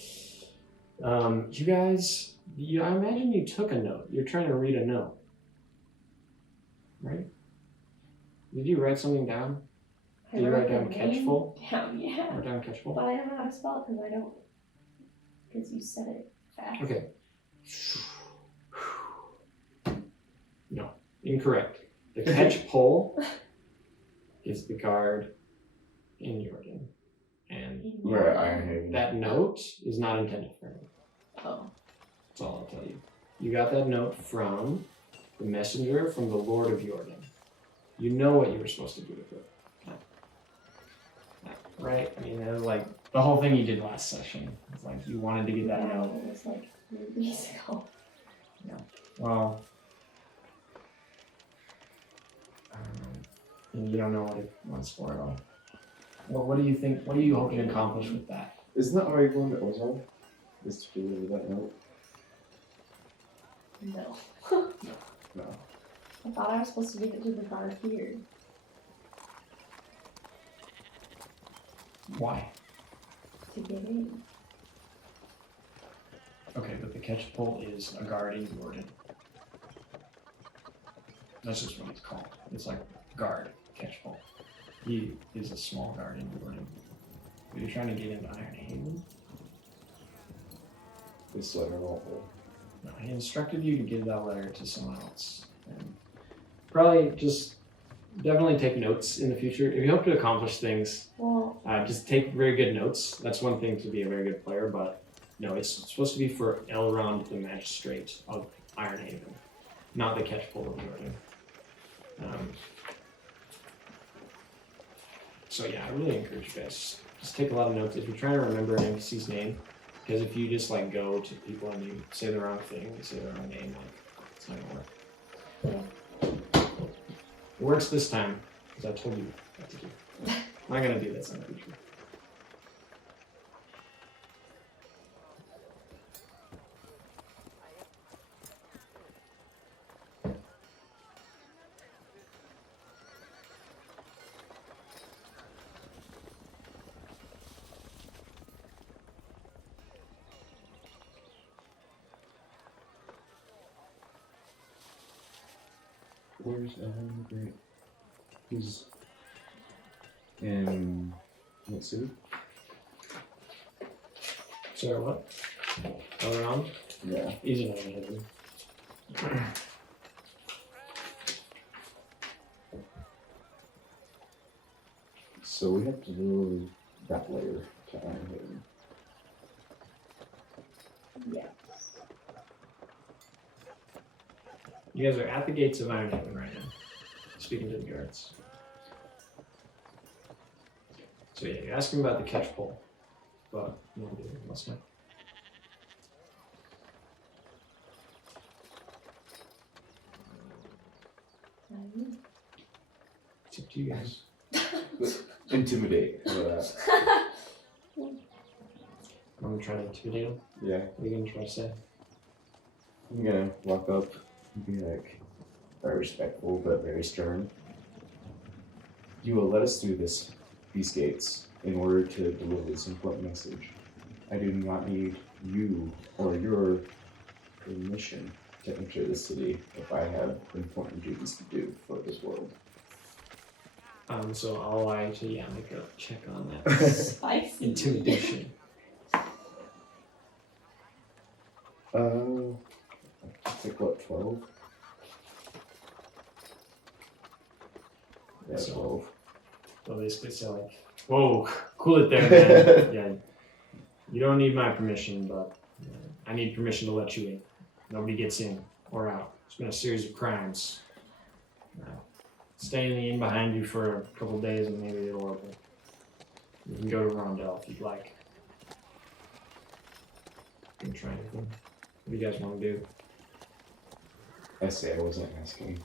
you guys. I imagine you took a note. You're trying to read a note, right? Did you write something down? Did you write down Catchful? Down, yeah. Write down Catchful? But I don't know how to spell it because I don't. Because you said it fast. Okay. No, incorrect. The Catchpole is the guard in Jordan. And We're at Iron Haven. that note is not intended for him. Oh. That's all I'll tell you. You got that note from the messenger from the Lord of Jordan. You know what you were supposed to do with it. right? I mean, it was like the whole thing you did last session. It's like you wanted to get that Yeah, out. it was like 3 weeks ago. Well, you don't know what it wants for at all. Well, what do you think? What are you hoping to accomplish with that? Isn't that already going to Ozark? Is to deliver that note? No. No. I thought I was supposed to give it to the guard here. Why? To get in. Okay, but the catch pole is a guard in Jordan. That's just what it's called. It's like guard catch pole. He is a small guard in Jordan. But you're trying to get into Iron Haven? This letter won't hold. No, he instructed you to give that letter to someone else. And probably just definitely take notes in the future. If you hope to accomplish things, Well, just take very good notes. That's one thing to be a very good player, but no, it's supposed to be for Elrond the Magistrate of Iron Haven, not the catch pole of Jordan. So yeah, I really encourage you guys. Just take a lot of notes. If you're trying to remember an NPC's name, because if you just like go to people and you say the wrong thing, you say the wrong name, like it's not gonna work. It works this time, because I told you what to do. I'm not gonna do this in the future. Where's Ellen the Great? He's in what city? Sorry, what? Elrond? Yeah. He's in Iron Haven. So we have to do that layer to Iron Haven. yeah. You guys are at the gates of Iron Haven right now, speaking to the guards. So yeah, you're asking about the catch pole, but you won't do it last night. It's up to you guys. Intimidate. How about that? I'm gonna try to intimidate him. Yeah. What are you gonna try to say? I'm gonna walk up and be like, very respectful but very stern. You will let us through these gates in order to deliver this important message. I do not need you or your permission to enter the city if I have important duties to do for this world. So I'll actually make a check on that. Spicy. Intimidation. It's like what, 12? Yeah, So- 12. They'll basically say like, whoa, cool it there, man. Yeah, you don't need my permission, but I need permission to let you in. Nobody gets in or out. It's been a series of crimes. Stay in the inn behind you for a couple days and maybe it'll open. You can go to Rondell if you'd like. You can try anything. What do you guys want to do? I say I wasn't asking.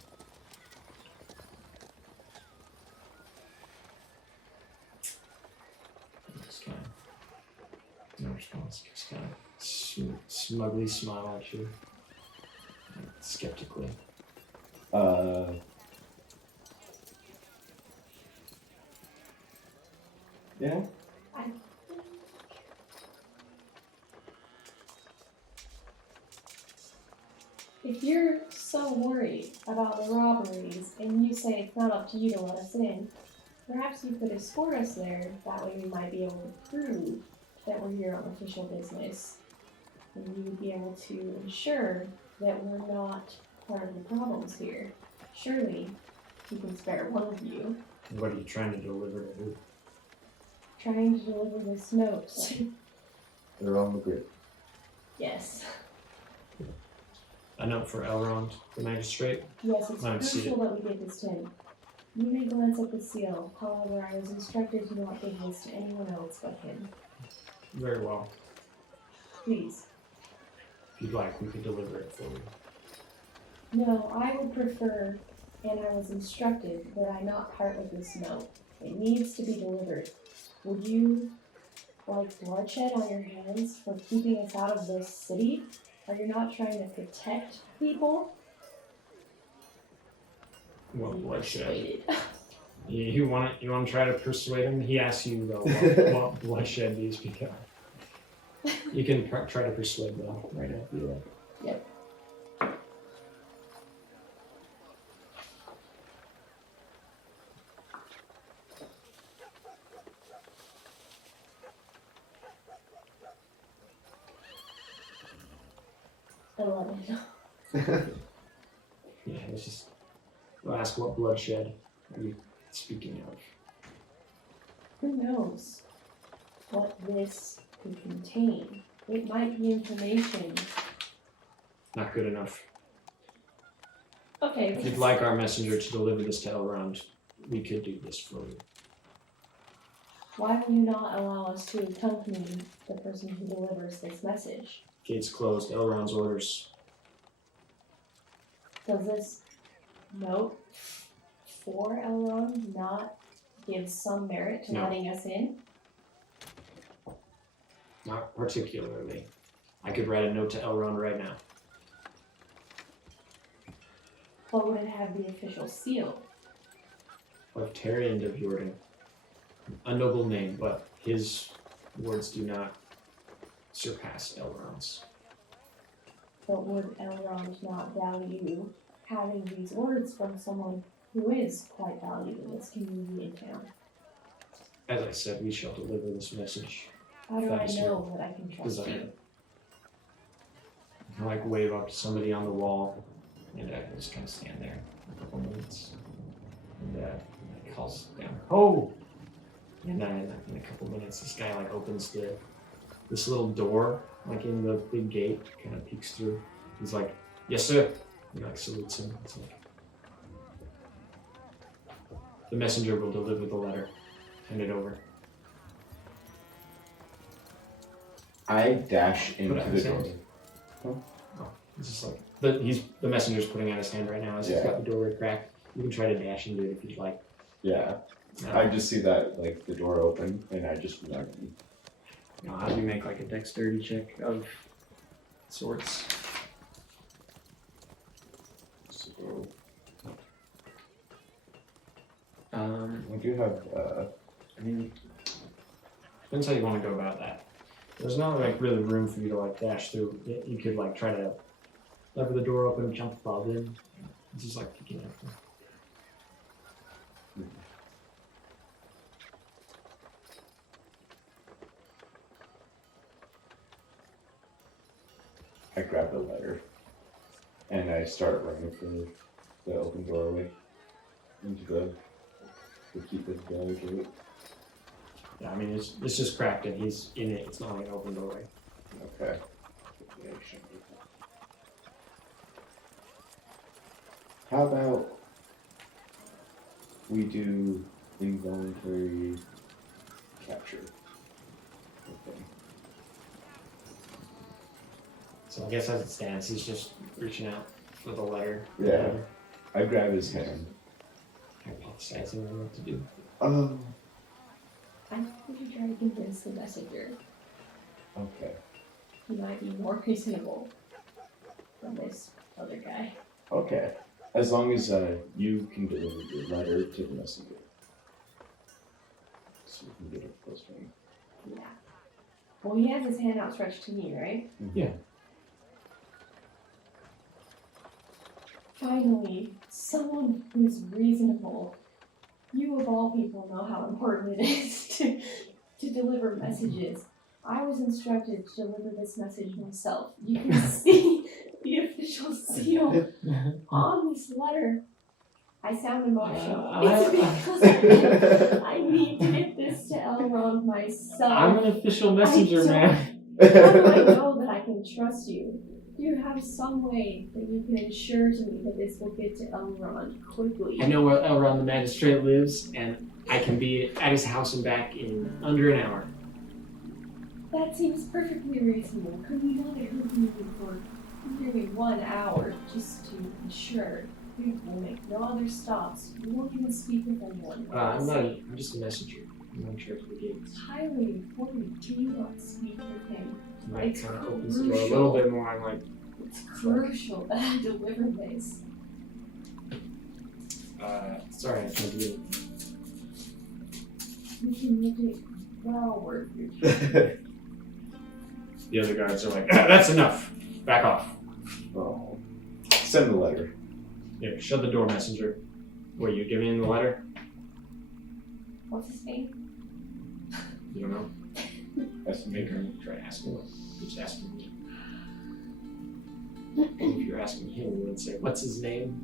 Just kind of, no response. Just kind of smugly smile at you, skeptically. Yeah? If you're so worried about the robberies and you say it's not up to you to let us in, perhaps you could escort us there. That way we might be able to prove that we're here on official business. And you would be able to ensure that we're not part of the problems here. Surely you can spare one of you. What are you trying to deliver to who? Trying to deliver this note. They're on the grid. Yes. A note for Elrond, the magistrate. Yes, it's I see crucial that we get this to him. You may glance at the seal. However, I was instructed to not give this to anyone else but him. Very well. Please. If you'd like, we could deliver it for you. No, I would prefer, and I was instructed, that I not part with this note. It needs to be delivered. Would you like bloodshed on your hands for keeping us out of this city? Are you not trying to protect people? Well, bloodshed. Persuaded. You want to try to persuade him? He asks you though, what bloodshed do you speak of? You can try to persuade them right now if you like. Yep. Yeah, it's just. I'll ask what bloodshed are you speaking of? Who knows what this could contain? It might be information. Not good enough. Okay. If you'd like our messenger to deliver this to Elrond, we could do this for you. Why will you not allow us to accompany the person who delivers this message? Gates closed. Elrond's orders. Does this note for Elrond not give some merit to No. letting us in? Not particularly. I could write a note to Elrond right now. But would it have the official seal? Of Tarion of Jordan. A noble name, but his words do not surpass Elrond's. But would Elrond not value having these words from someone who is quite valued in this community in town? As I said, we shall deliver this message. How do I That is know that I can trust Desire. you? You can like wave up to somebody on the wall, and I just kind of stand there for a couple minutes, and he calls down, "Oh!" And then in a couple minutes, this guy like opens this little door, like in the big gate, kind of peeks through. He's like, "Yes, sir." He like salutes him. It's like, the messenger will deliver the letter. Hand it over. I dash Put into out the his door. hand. It's just like the messenger's putting out his hand right now as he's Yeah. got the doorway cracked. You can try to dash into it if you'd like. Yeah, I just see that like the door open, and I just run. How do you make like a dexterity check of sorts? So Um, we do have. I mean, depends how you want to go about that. There's not like really room for you to like dash through. You could like try to lever the door open, jump above in. It's just like peeking after. I grab the letter, and I start running for the open doorway into the keep of the gate. Yeah, I mean it's just cracked and he's in it. It's not like an open doorway. Okay. How about we do involuntary capture? Okay. So I guess as it stands, he's just reaching out for the letter. Yeah. I grab his hand. Hypothesizing on what to do. I think we should try to convince the messenger. Okay. He might be more reasonable than this other guy. Okay. As long as you can deliver your letter to the messenger. So we can get it close to him. Yeah. Well, he has his hand outstretched to me, right? Yeah. Finally, someone who's reasonable. You of all people know how important it is to deliver messages. I was instructed to deliver this message myself. You can see the official seal on this letter. I sound emotional. It's because I need to get this to Elrond myself. I'm an official messenger, I don't- man. How do I know that I can trust you? Do you have some way that you can ensure to me that this will get to Elrond quickly? I know where Elrond the Magistrate lives, and I can be at his house and back in under an hour. That seems perfectly reasonable. Could we not accompany you for nearly 1 hour just to ensure we will make no other stops? We won't even speak with anyone. I'm just a messenger. I'm not sure to the gates. It's highly important. Do you not speak with him? Might It's kind of opens the door a crucial. little bit more. I'm like, It's crucial that I deliver this. sorry, I can't do it. We can make it well worth your time. The other guards are like, that's enough. Back off. Oh. Send the letter. Here, shut the door, messenger. Wait, you giving him the letter? What's his name? You don't know? That's the maker. Try asking him. Just asking me. If you're asking him, you would say, what's his name?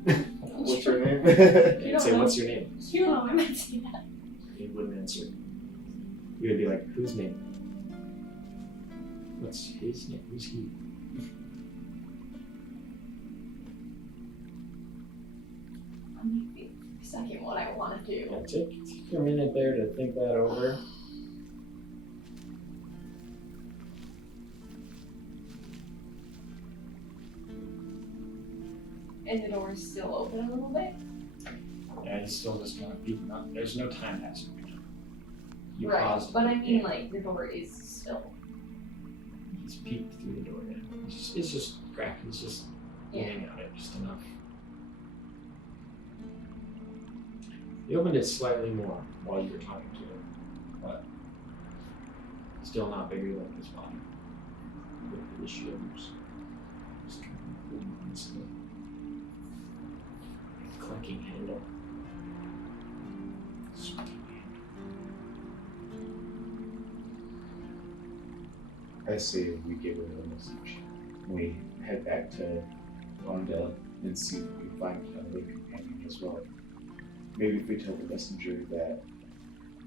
What's your name? You would say, what's your name? You know I might say that. He wouldn't answer. You would be like, whose name? What's his name? Who's he? Let me think for a second what I want to do. Yeah, take a minute there to think that over. And the door is still open a little bit? Yeah, he's still just kind of peeking up. There's no time passing right now. You Right, paused. but I mean like the door is still. He's peeked through the door. Yeah. It's just cracked. He's just leaning on it just enough. He opened it slightly more while you were talking to him, but still not bigger than his body. With the shivers. Just kind of moving against the clanking handle. Swinging handle. I say we give her a message. We head back to Rondell and see if we find another companion as well. Maybe if we tell the messenger that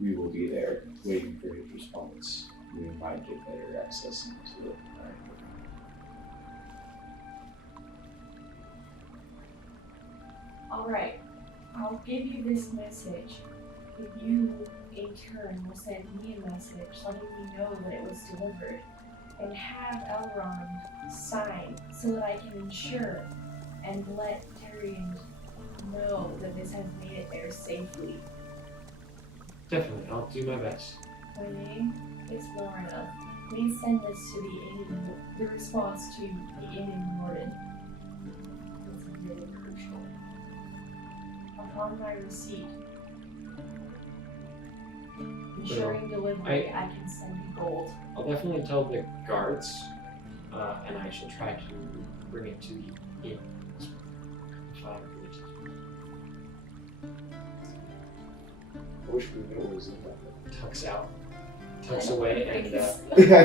we will be there waiting for his response, we might get better access into it. Alright, I'll give you this message. If you, in turn, will send me a message letting me know that it was delivered, and have Elrond sign so that I can ensure and let Tyrion know that this has made it there safely. Definitely, I'll do my best. My name is Lorna. Please send this to the response to the inn in Norden. It's really crucial. Upon my receipt, ensuring delivery, I can send you gold. I'll definitely tell the guards, and I shall try to bring it to the inn. I wish we knew what was in that. Tucks away, and I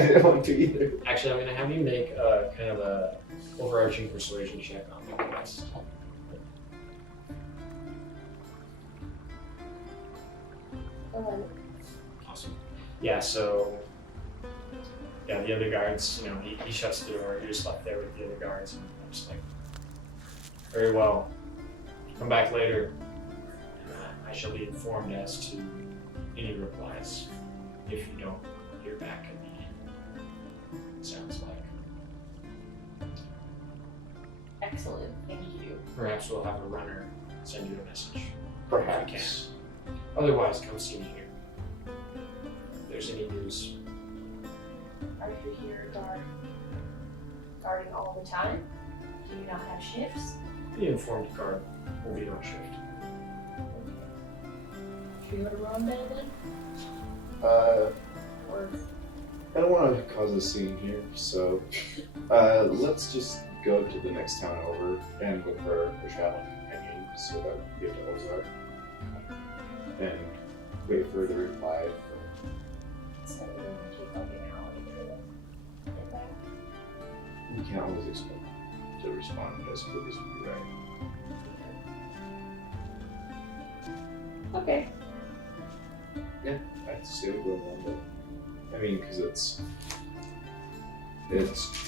didn't want to either. actually, I'm going to have you make a kind of a overarching persuasion check on the quest. Awesome. Yeah, so the other guards, he shuts the door. You're just left there with the other guards, and I'm just like, very well. Come back later. I shall be informed as to any replies if you don't hear back at the end. Sounds like. Excellent, thank you. Perhaps we'll have a runner send you a message. Perhaps. If we can. Otherwise, come see me here. If there's any news. Are you here guarding all the time? Do you not have shifts? The informed guard will be on shift. Should we go to Rondell then? Or I don't want to cause a scene here, so let's just go to the next town over and look for a traveling companion so that we get to Ozark and wait for the reply. so we're going to take like an hour to get back? We can't always expect to respond as quick as we do, right? Okay. I'd say we'll go around it. I mean, because it's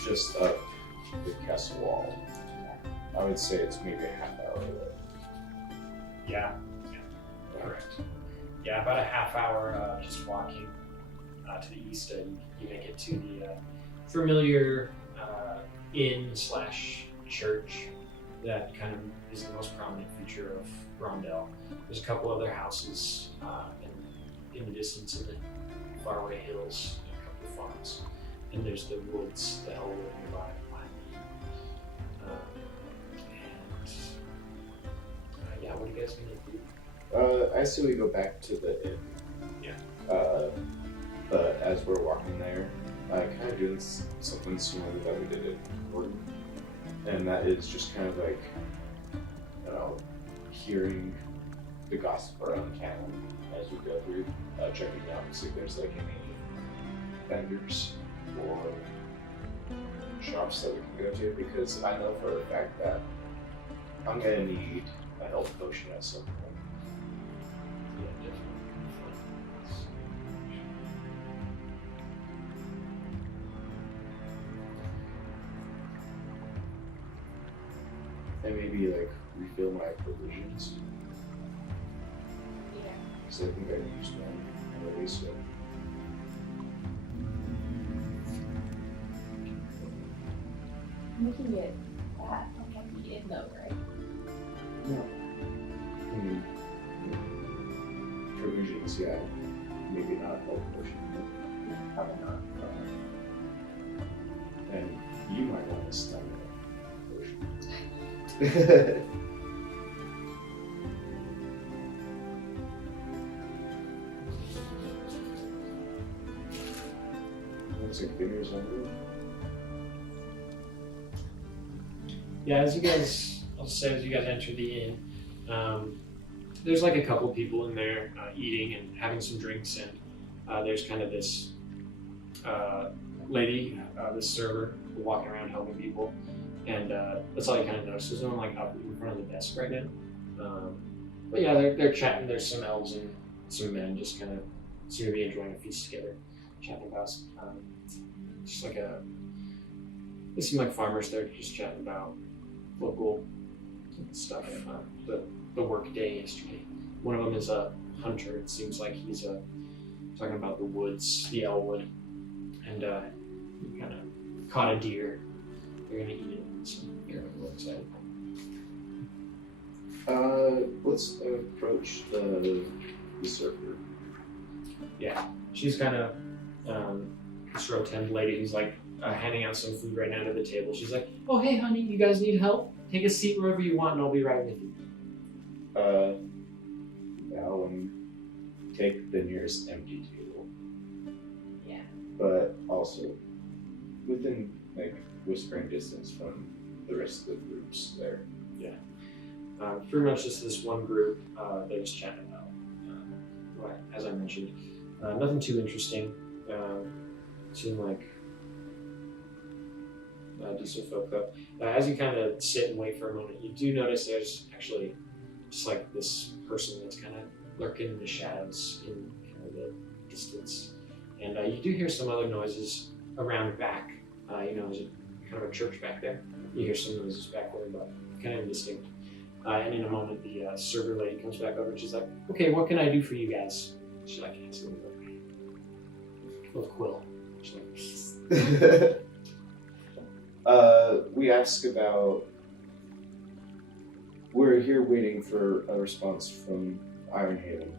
just up the castle wall. I would say it's maybe a half hour away. Yeah, correct. Yeah, about a half hour just walking to the east. You make it to the familiar inn slash church that kind of is the most prominent feature of Rondell. There's a couple other houses in the distance in the faraway hills, and a couple of farms, and there's the woods, the Elwood nearby, Pinewood. Yeah, what do you guys gonna do? I say we go back to the inn. Yeah. But as we're walking there, I kind of doing something similar that we did in Gordon, and that is just kind of like, you know, hearing the gossip around town as we go through, checking out to see if there's like any vendors or shops that we can go to, because I know for a fact that I'm gonna need a health potion at some point. Yeah, definitely. And maybe like refill my provisions, Yeah. because I think I used one already, so. We can get that on the inn though, right? No. Provisions, yeah. Maybe not a health potion. Probably not. And you might want to stomach potion. Looks like dinner's on the road. Yeah, as you guys enter the inn, there's like a couple people in there eating and having some drinks, and there's kind of this lady, this server, walking around helping people, and that's all you kind of notice. There's no one like up in front of the desk right now, but yeah, they're chatting. There's some elves and some men just kind of seem to be enjoying a feast together, chatting about just like they seem like farmers. They're just chatting about local stuff, the work day yesterday. One of them is a hunter. It seems like he's talking about the woods, the Elwood, and he kind of caught a deer. They're gonna eat it, so they're a little excited. Let's approach the server. Yeah, she's kind of this rotund lady who's like handing out some food right now to the table. She's like, "Oh, hey, honey, you guys need help? Take a seat wherever you want, and I'll be right with you." Bow and take the nearest empty table. Yeah. But also within like whispering distance from the rest of the groups there. Pretty much just this one group they're just chatting about. As I mentioned, nothing too interesting. Seem like decent folk though. As you kind of sit and wait for a moment, you do notice there's actually just like this person that's kind of lurking in the shadows in kind of the distance. And you do hear some other noises around back. There's kind of a church back there. You hear some noises back there, but kind of indistinct. And in a moment, the server lady comes back over and she's like, "Okay, what can I do for you guys?" She's like, "Asking with Quill." She's like, we ask about. We're here waiting for a response from Ironhaven,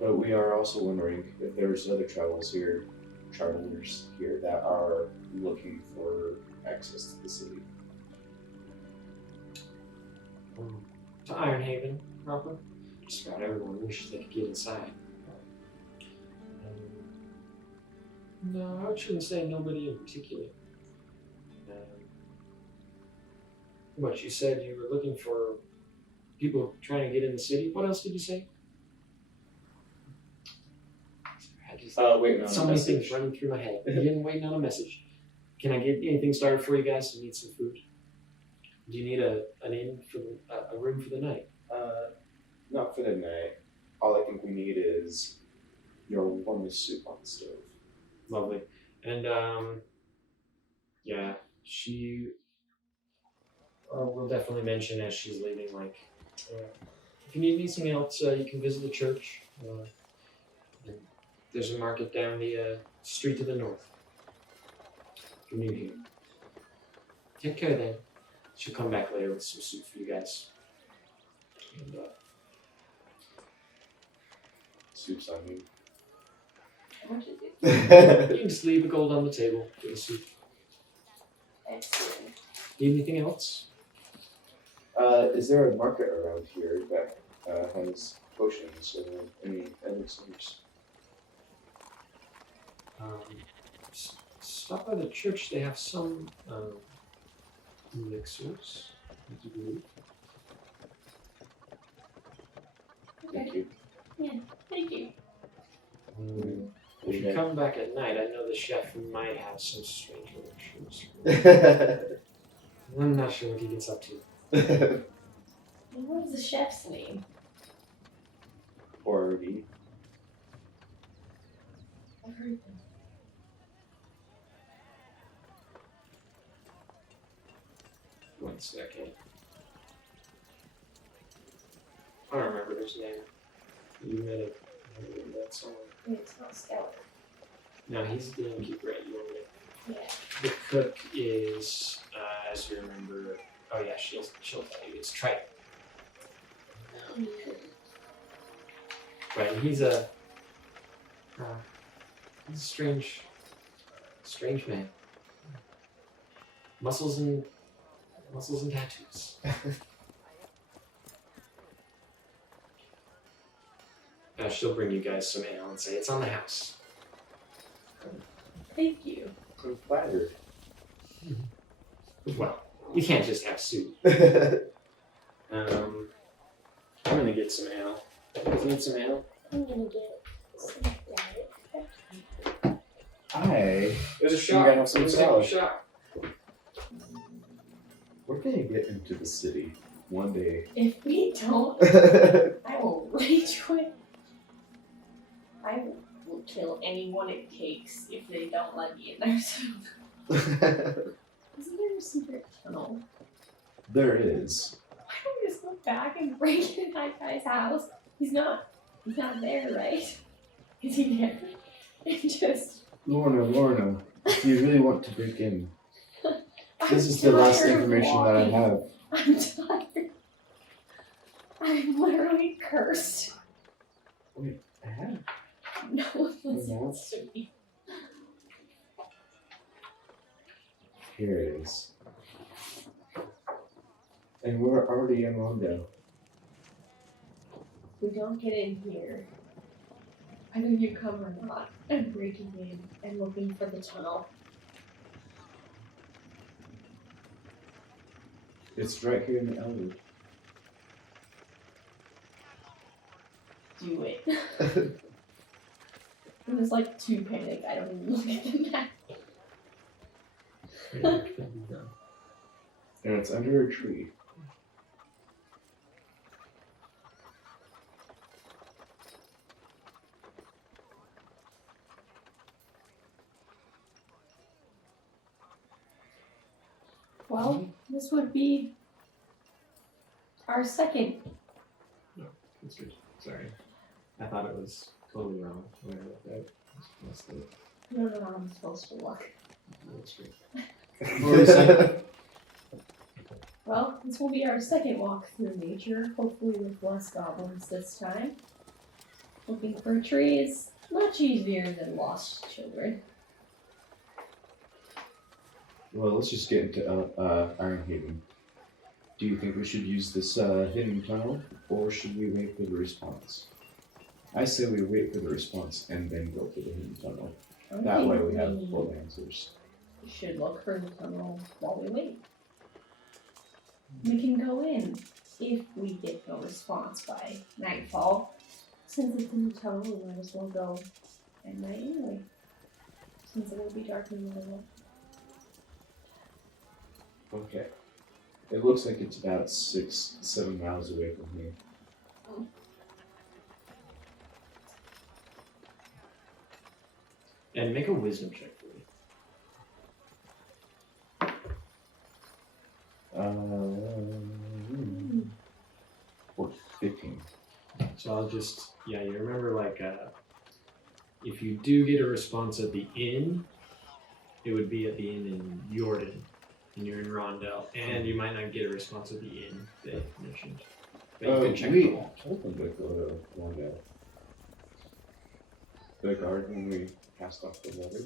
but we are also wondering if there's other travelers here that are looking for access to the city. To Ironhaven, proper. Just about everyone wishes they could get inside. No, I shouldn't say nobody in particular. What you said, you were looking for people trying to get in the city. What else did you say? I just Waiting on so a many message. things running through my head. You didn't waiting on a message. Can I get anything started for you guys? You need some food. Do you need an inn for a room for the night? Not for the night. All I think we need is your warmest soup on the stove. Lovely. And yeah, she will definitely mention as she's leaving, like, if you need anything else, you can visit the church. And there's a market down the street to the north. If you're new here. Take care then. She'll come back later with some soup for you guys. And, Soup's on me. How much is it? you can just leave a gold on the table for the soup. Excellent. Need anything else? Is there a market around here that has potions or any elixirs? Stop by the church. They have some elixirs, I do believe. Thank you. Thank you. If you come back at night, I know the chef might have some strange elixirs. I'm not sure what he gets up to. And what is the chef's name? Already. I've heard them. One second. I don't remember his name. You might have heard that song. It's not Scout. No, he's the innkeeper at Elwood. Yeah. The cook is, as you remember, oh yeah, she'll tell you, it's Triton. Right, and he's a strange man. Muscles and tattoos. She'll bring you guys some ale and say it's on the house. Thank you. I'm flattered. Well, you can't just have soup. I'm gonna get some ale. You guys need some ale? I'm gonna get some diet. Hi. There's a You gotta have some salad. shot. We're gonna get into the city one day. If we don't, I will rage quit. I will kill anyone it takes if they don't let me in there soon. Isn't there a secret tunnel? There is. Why don't we just go back and break in that guy's house? He's not there, right? Is he there? And just... Lorna, if you really want to break in, I'm this is the last tired of information that I walking. have. I'm tired. I'm literally cursed. Wait, I have? No one listens to me. Here it is. And we're already in Rondo. We don't get in here. Either you come or not. I'm breaking in and looking for the tunnel. It's right here in the Elwood. Do it. It was like too panicked. I don't even look at the map. And it's under a tree. Well, this would be our second. No, that's good. Sorry. I thought it was totally wrong when I looked at it. That's the I don't know how I'm supposed to look. that's great. What were you saying? Well, this will be our second walk through nature, hopefully with less goblins this time. Looking for a tree is much easier than lost children. Well, let's just get into Ironhaven. Do you think we should use this hidden tunnel, or should we wait for the response? I say we wait for the response and then go for the hidden tunnel. That way we have full answers. We should look for the tunnel while we wait. We can go in if we get no response by nightfall. Since it's in the tunnel, we might as well go at night anyway. Since it will be dark in the middle. Okay. It looks like it's about 6-7 miles away from here. And make a wisdom check for me. Or 15. So I'll just, you remember if you do get a response at the inn, it would be at the inn in Jordan, and you're in Rondell, and you might not get a response at the inn they mentioned. But you can check we them all. told them to go to Rondell. The guard when we passed off the letter.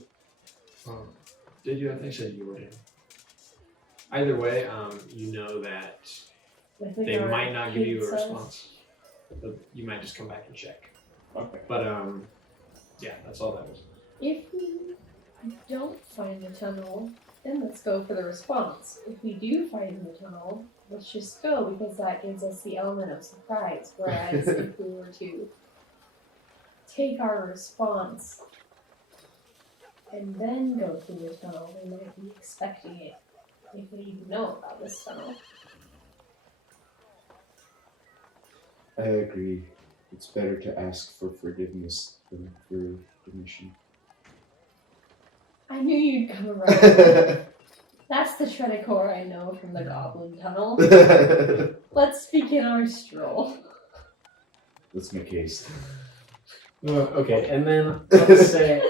Did you? I think I said Jordan. Either way, you know that they might not give you a response, but you might just come back and check. Okay. But yeah, that's all that was. If we don't find the tunnel, then let's go for the response. If we do find the tunnel, let's just go because that gives us the element of surprise. Whereas if we were to take our response and then go through the tunnel, we might be expecting it if we even know about this tunnel. I agree. It's better to ask for forgiveness than for permission. I knew you'd come around. That's the Shreddicore I know from the Goblin Tunnel. Let's begin our stroll. Let's make haste. Okay, and then let's say,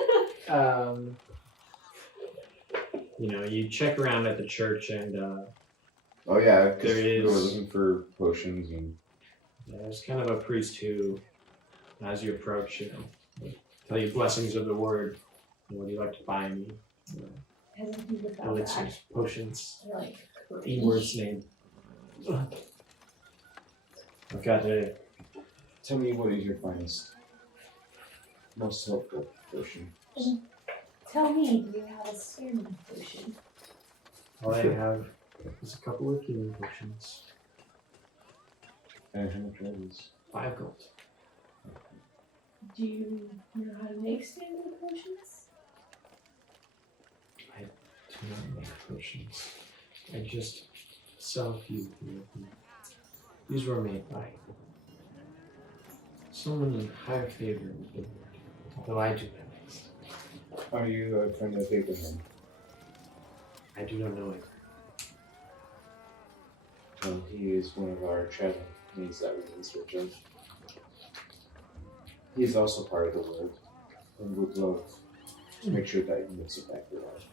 you check around at the church and Oh yeah, because There we were is- looking for potions and there's kind of a priest who, as you approach, tell you blessings of the word. Would you like to buy me? Has to do with that. Elixirs, potions, Like, E-word's name. I've got a tell me what is your finest, most helpful potion. Tell me, do you have a stamina potion? all I have is a couple of healing potions. And how much are these? 5 gold. Do you know how to make stamina potions? I do not make potions. I just sell a few here. These were made by someone in higher favor with the word, although I do my best. Are you a friend of Abraham? I do not know it. Well, he is one of our traveling companies that we're in search of. He is also part of the word and would love to make sure that he makes it back to life.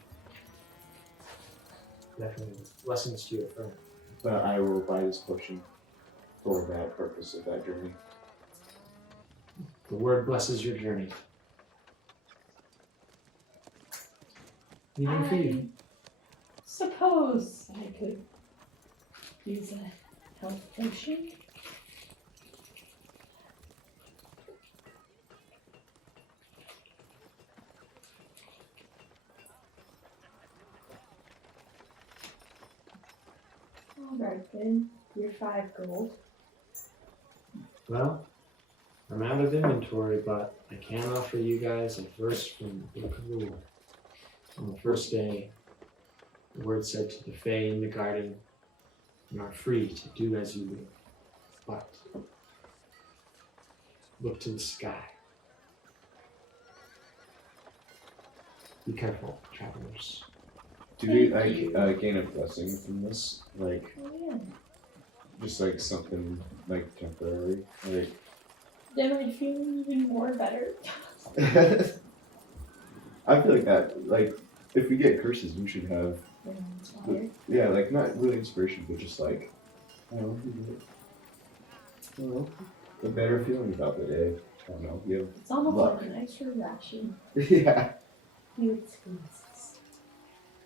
Definitely. Lessons to your friend. But I will buy this potion for that purpose of that journey. The word blesses your journey. Even for you. Suppose I could use a health potion. Alright then, you're 5 gold. Well, I'm out of inventory, but I can offer you guys a verse from the Book of the Lord. On the first day, the word said to the Fae in the garden, "You are free to do as you will, but look to the sky. Be careful, travelers." Do we Thank you. gain a blessing from this? Like, Oh yeah. just like something like temporary? Like, Then I feel even more better. I feel like that, like, if we get curses, we should have, yeah, like, not really inspiration, but just like, I don't know, a better feeling about the day. I don't know, you It's almost Luck. like an extra ration. have, yeah. New experiences.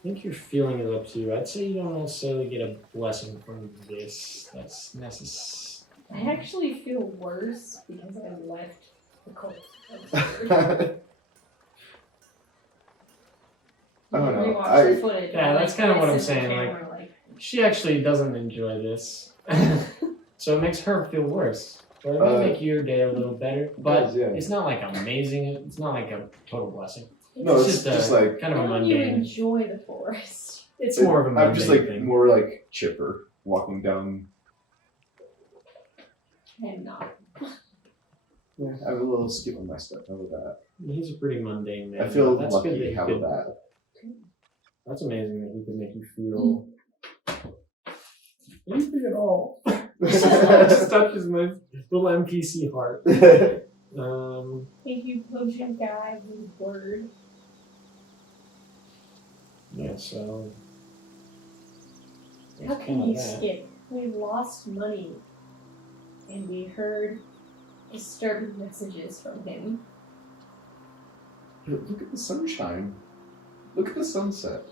I think your feeling is up to you. I'd say you don't necessarily get a blessing from this. That's necessary. I actually feel worse because I left the cult. I don't know, Rewatch the footage. Yeah, that's kind of what I'm saying, Like, She actually doesn't enjoy this. So it makes her feel worse. Or it may make your day a little better. But yeah. it's not like amazing. It's not like a total blessing. No, it's a, just like, kind of a how do you mundane. enjoy the forest? It's more of a mundane I'm just like, thing. more like chipper, walking down, I'm not. yeah, I have a little skip on my step, how about that? He's a pretty mundane man. I feel That's good that lucky, he how could- about that? That's amazing that he could make you feel Anything at all. Just touches my little NPC heart. Thank you, potion guy, whose word. Yeah, so. How can you skip? We've lost money. And we heard disturbing messages from him. Look at the sunshine. Look at the sunset.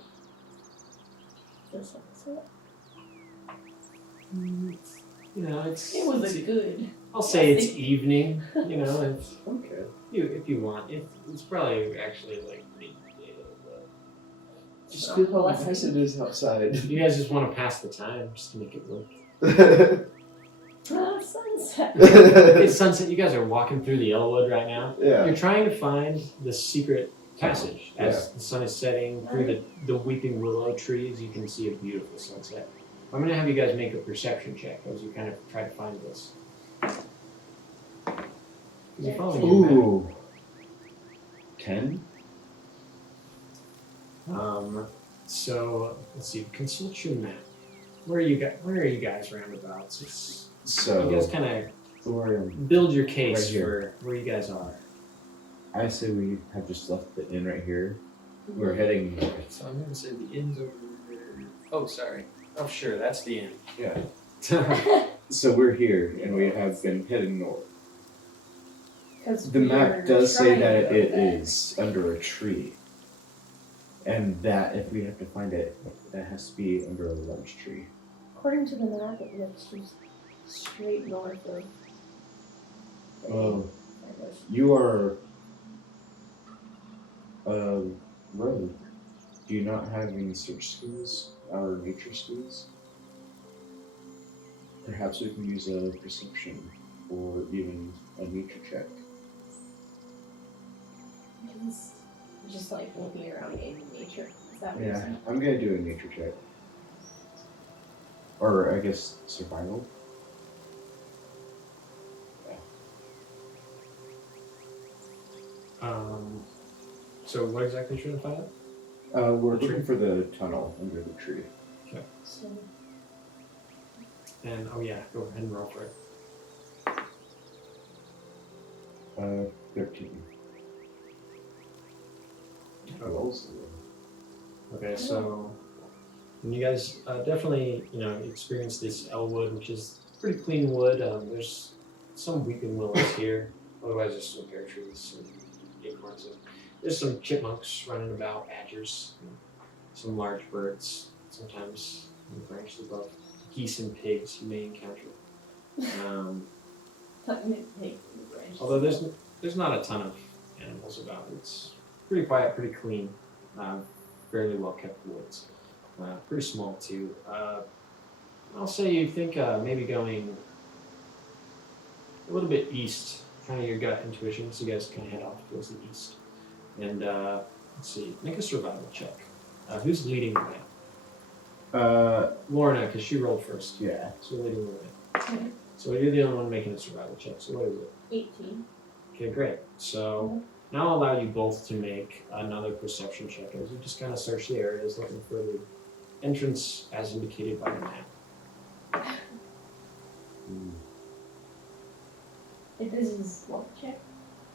The sunset. You know, it's. It was a good. I'll say it's evening. You know, it's Okay. if you want. It's probably actually like late. Just feel how nice it is outside. You guys just want to pass the time, just to make it work. Sunset. It's sunset. You guys are walking through the Elwood right now. Yeah. You're trying to find the secret passage as the sun is setting through the weeping willow trees. You can see a beautiful sunset. I'm going to have you guys make a perception check as you kind of try to find this. You're following your map. Ooh. 10? So let's see. Consult your map. Where are you guys roundabouts? So you guys kind of we're build your case right here. for where you guys are. I say we have just left the inn right here. We're heading north. So I'm going to say the inn's over there. Oh, sorry. Oh, sure. That's the inn. Yeah. So we're here, and we have been heading north. The map does say that it is under a tree. And that if we have to find it, that has to be under a large tree. According to the map, it looks just straight north of. Oh, you are. Rogue. Do you not have any search skills or nature skills? Perhaps we can use a perception or even a nature check. Just like looking around in nature. Is that what you're Yeah, saying? I'm gonna do a nature check. Or I guess survival. So what exactly are you trying to find out? We're The tree. looking for the tunnel under the tree. So, And oh yeah, go ahead and roll for it. 13. Okay, so and you guys definitely experience this Elwood, which is pretty clean wood. There's some weeping willows here, otherwise there's some pear trees and acorns. And there's some chipmunks running about, badgers, and some large birds. Sometimes in the branches above, geese and pigs you may encounter. Although there's not a ton of animals about. It's pretty quiet, pretty clean, fairly well kept woods. Pretty small too. I'll say you think maybe going a little bit east, kind of your gut intuition, so you guys kind of head off towards the east. And let's see, make a survival check. Who's leading the way? Lorna, because she rolled first. Yeah. So you're leading the way. So you're the only one making a survival check. So what is it? 18. Okay, great. So now I'll allow you both to make another perception check as you just kind of search the areas looking for the entrance as indicated by the map. If this is what check?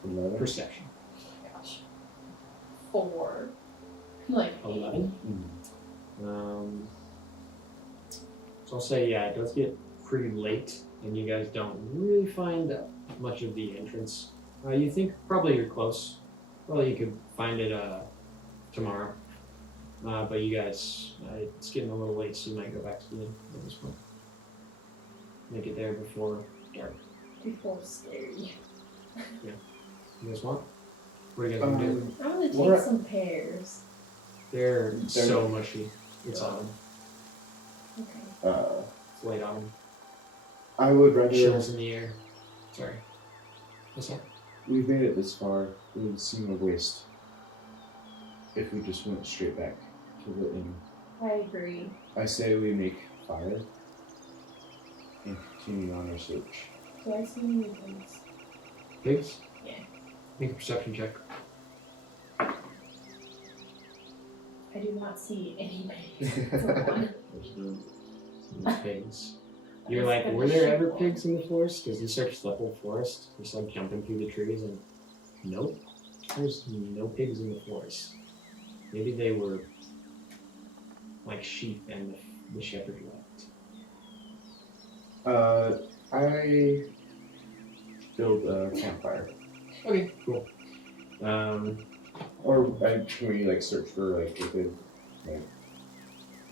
11. Perception. Gosh. 4. Like 11. Mm. So I'll say, yeah, it does get pretty late, and you guys don't really find much of the entrance. You think probably you're close. Probably you could find it tomorrow. But you guys, it's getting a little late, so you might go back to the inn at this point. Make it there before dark. People are scary. You guys want? What are you guys gonna do? I'm gonna take What? some pears. They're so mushy. It's autumn. Okay. It's late autumn. I would rather. Chills in the air. Sorry. What's that? We've made it this far. It would seem a waste if we just went straight back to the inn. I agree. I say we make fire and continue on our search. Do I see any things? Pigs? Yeah. Make a perception check. I do not see any pigs. For one. There's no. and pigs. You're like, were there ever pigs in the forest? Because you searched the whole forest, just like jumping through the trees, and nope, there's no pigs in the forest. Maybe they were like sheep and the shepherd left. I build a campfire. Okay, cool. Can we like search for like a good like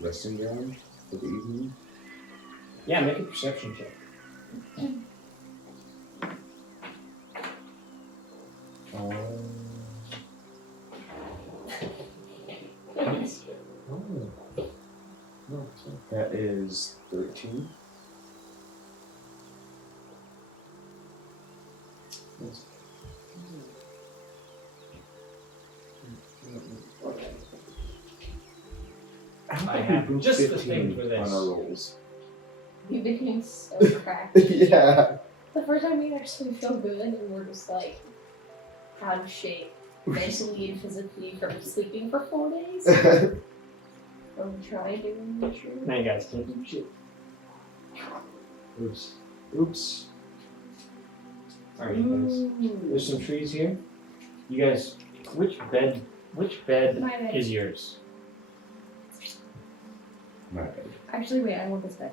resting ground for the evening? Yeah, make a perception check. No, that is 13. I have just the thing for this. On our rolls. You've been getting so cracked. Yeah. The first time we actually feel good and we're just like out of shape mentally and physically from sleeping for 4 days. From trying to remember. Now you guys take some shit. Oops. Oops. Alright, guys. There's some trees here. You guys, which bed My bed. is yours? My bad. Actually, wait, I want this bed.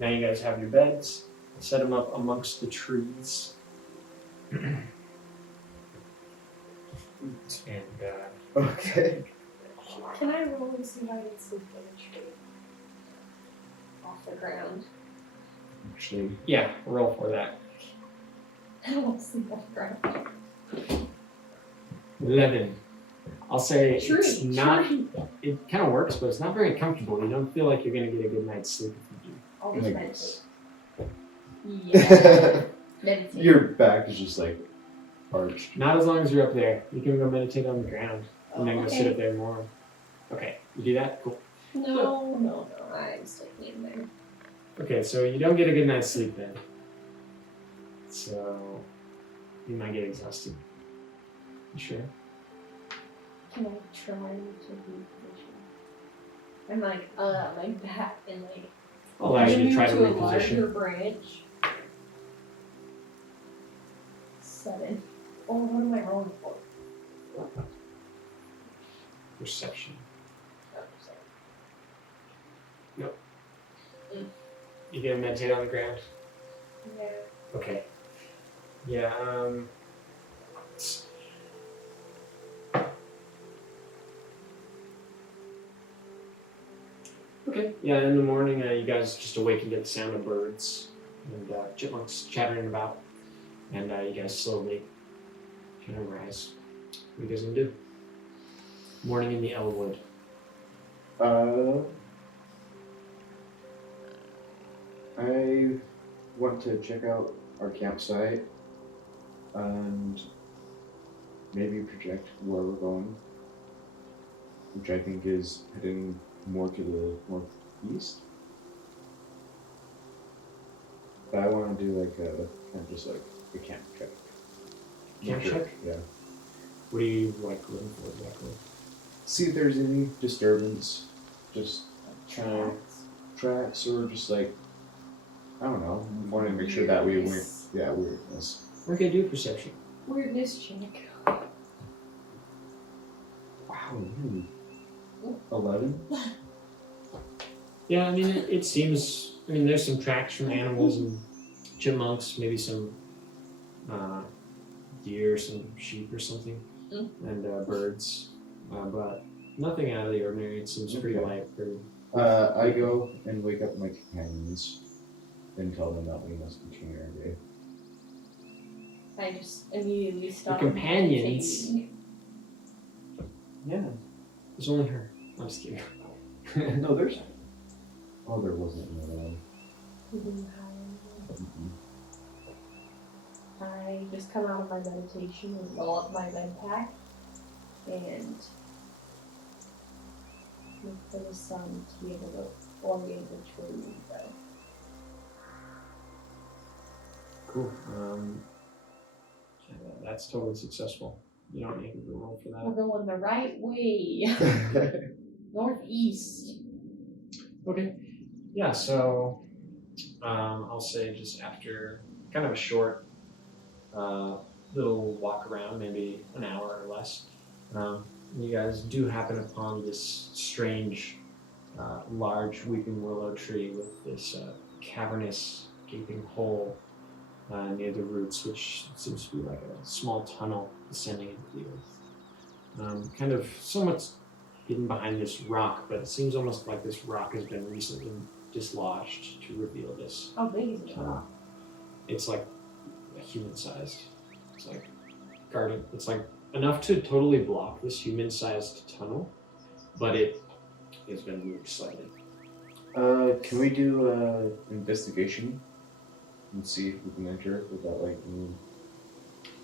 Now you guys have your beds. Set them up amongst the trees. And Okay. Can I roll and see if I can sleep in a tree? Off the ground. Actually, yeah, roll for that. I don't want to sleep off the ground. 11. I'll say it's Tree. not. It kind of works, but it's not very comfortable. You don't feel like you're gonna get a good night's sleep if you do. I'll just like meditate. this. Yeah. Meditate. Your back is just like arched. Not as long as you're up there. You can go meditate on the ground and then go okay. sit up there more. Okay, you do that? Cool. No. I'm sleeping in there. Okay, so you don't get a good night's sleep then. So you might get exhausted. You sure? Can I try to reposition? I'm like, my back and like. I'll allow you to move try to a larger reposition. branch. 7. Oh, what am I rolling for? Perception. Oh, sorry. You gonna meditate on the ground? Yeah. Okay. Yeah, okay. Yeah, in the morning, you guys just awaken to the sound of birds and chipmunks chattering about, and you guys slowly kind of rise. What are you guys gonna do? Morning in the Elwood. I want to check out our campsite and maybe project where we're going, which I think is heading more to the northeast. But I want to do like a kind of just like a camp check. Camp check? Yeah. What are you like looking for exactly? See if there's any disturbance. Just trying tracks or just like I don't know. Want to make sure that we weren't. Yeah, weirdness. Okay, do a perception. Weirdness check. Wow. 11. Yeah, I mean, it seems. I mean, there's some tracks from animals and chipmunks, maybe some deer, some sheep or something, and birds, but nothing out of the ordinary. It seems pretty light. Pretty. I go and wake up my companions and tell them that we must continue our day. I just immediately stop. Your companions? meditating. Yeah, there's only her. I'm just kidding. No, there's. Oh, there wasn't another one. I just come out of my meditation and roll up my bed pack and look for the sun to be able to orient the tree window. Cool. That's totally successful. You don't need to roll for We're that. going the right way. Northeast. Okay. Yeah, so I'll say just after kind of a short little walk around, maybe an hour or less, you guys do happen upon this strange, large weeping willow tree with this cavernous gaping hole near the roots, which seems to be like a small tunnel descending into the earth. Kind of somewhat hidden behind this rock, but it seems almost like this rock has been recently dislodged to reveal this How big is it? tunnel. It's like a human-sized. It's like garden. It's like enough to totally block this human-sized tunnel, but it has been moved slightly. Can we do investigation and see if we can enter without like?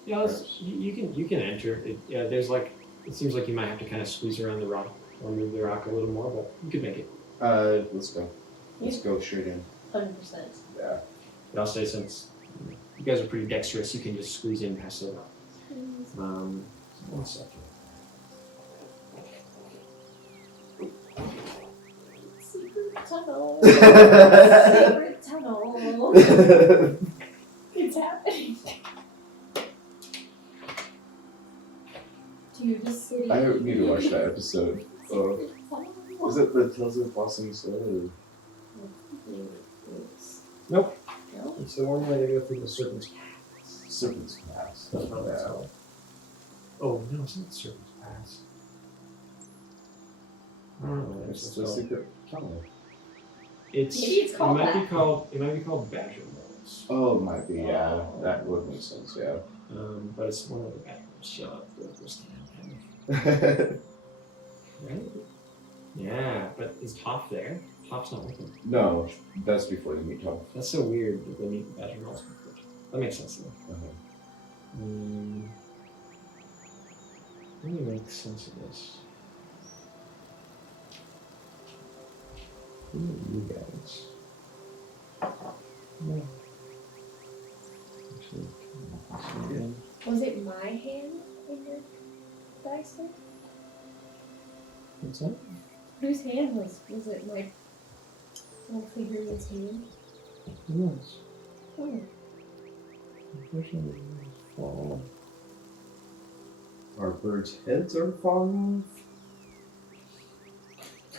Yeah, you can enter. Yeah, there's like it seems like you might have to kind of squeeze around the rock or move the rock a little more, but you could make it. Let's go. Let's go straight in. 100%. Yeah. But I'll say since you guys are pretty dexterous, you can just squeeze in past the rock. 1 second. Secret tunnel. Secret tunnel. It's happening. Dude, just sitting. I need to watch that episode. Is it the Tales of Blossom Soul? Nope. No? It's the one where they go through the serpent's pass. Serpent's Pass. That's what it's called. Oh no, it's not serpent's pass. I don't know what It's it's the called. secret tunnel. Maybe it's called it might that. be called it might be called Badger Mills. Oh, it might be. Yeah, that would make sense. Yeah. But it's one of the Badger Mills. Shut up, right? Yeah, but is Toph there? Toph's not with him. No, that's before they meet Tom. That's so weird that they meet the Badger Mills before. That makes sense though. Let me make sense of this. Who are you guys? No. Actually, again. Was it my hand in your dice there? What's that? Whose hand was it my Figure's hand? Who knows? Oh. Unfortunately, it's fall. Our birds' heads are falling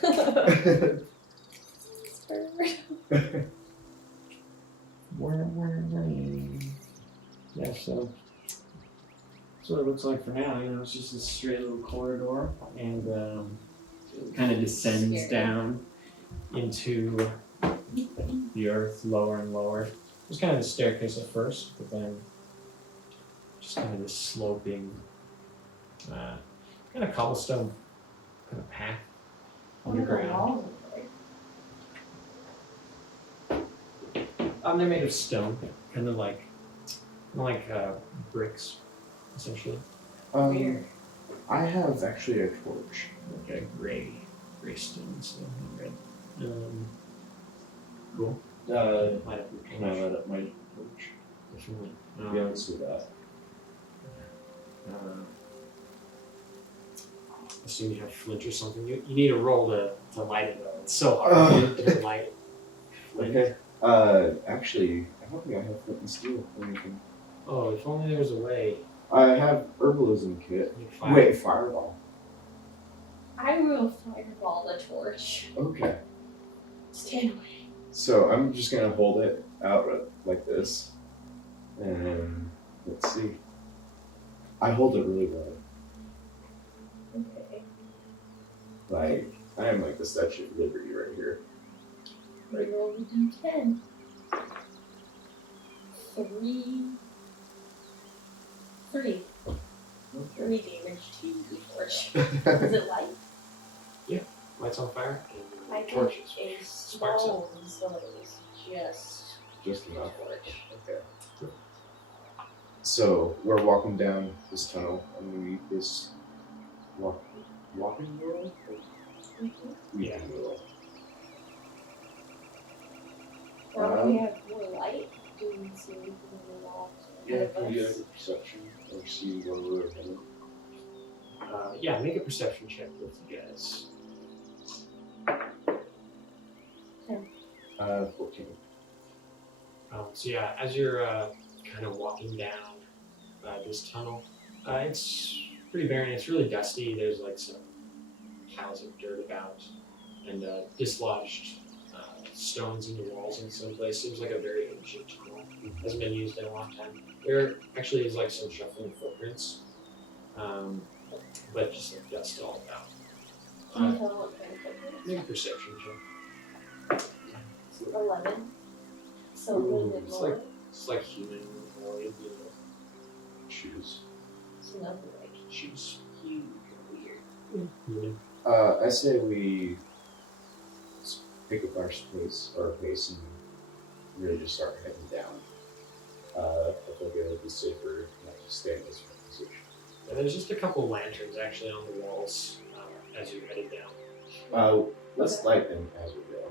Bird. Yeah, so that's what it looks like for now. You know, it's just a straight little corridor, and it kind of descends Scary. down into the earth, lower and lower. There's kind of the staircase at first, but then just kind of this sloping, kind of cobblestone kind of path underground. They're made of stone, kind of like bricks, essentially. Weird. I have actually a torch. Like a gray stone, so red. Cool. Light up your Can I torch. light up my torch? Definitely. Yeah, let's do that. Assume you have flint or something. You need a roll to light it though. It's so hard to light flint. Okay. Actually, I don't think I have flint and steel or anything. Oh, if only there was a way. I have herbalism kit. Like fire. Wait, fireball. I will fireball the torch. Okay. Stand away. So I'm just gonna hold it out like this, and let's see. I hold it really well. Okay. Like I am like the Statue of Liberty right here. Roll a d10. 3. 3 damage to the torch. Is it light? Lights on fire I and think torches. it's Sparks up. stone, so it's just Just enough. torch. Okay. So we're walking down this tunnel underneath this walking world? Yeah. World. Now that we have more light, do we see anything in the walls? Yeah, can you get a perception or see where we're headed? Yeah, make a perception check with you guys. 14. So yeah, as you're kind of walking down this tunnel, it's pretty barren. It's really dusty. There's like some piles of dirt about and dislodged stones in the walls in some places. Seems like a very ancient tunnel. Hasn't been used in a long time. There actually is like some shuffling footprints, but just like dust all about. Can you tell what kind of footprints? Make a perception check. 11. So a little bit It's more. It's like human or you know, Shoes. So nothing like shoes. huge or weird. Human. I say we pick up our pace and really just start heading down. I feel like it'll be safer not to stay in this position. And there's just a couple lanterns actually on the walls as you're headed down. Let's light them as we go.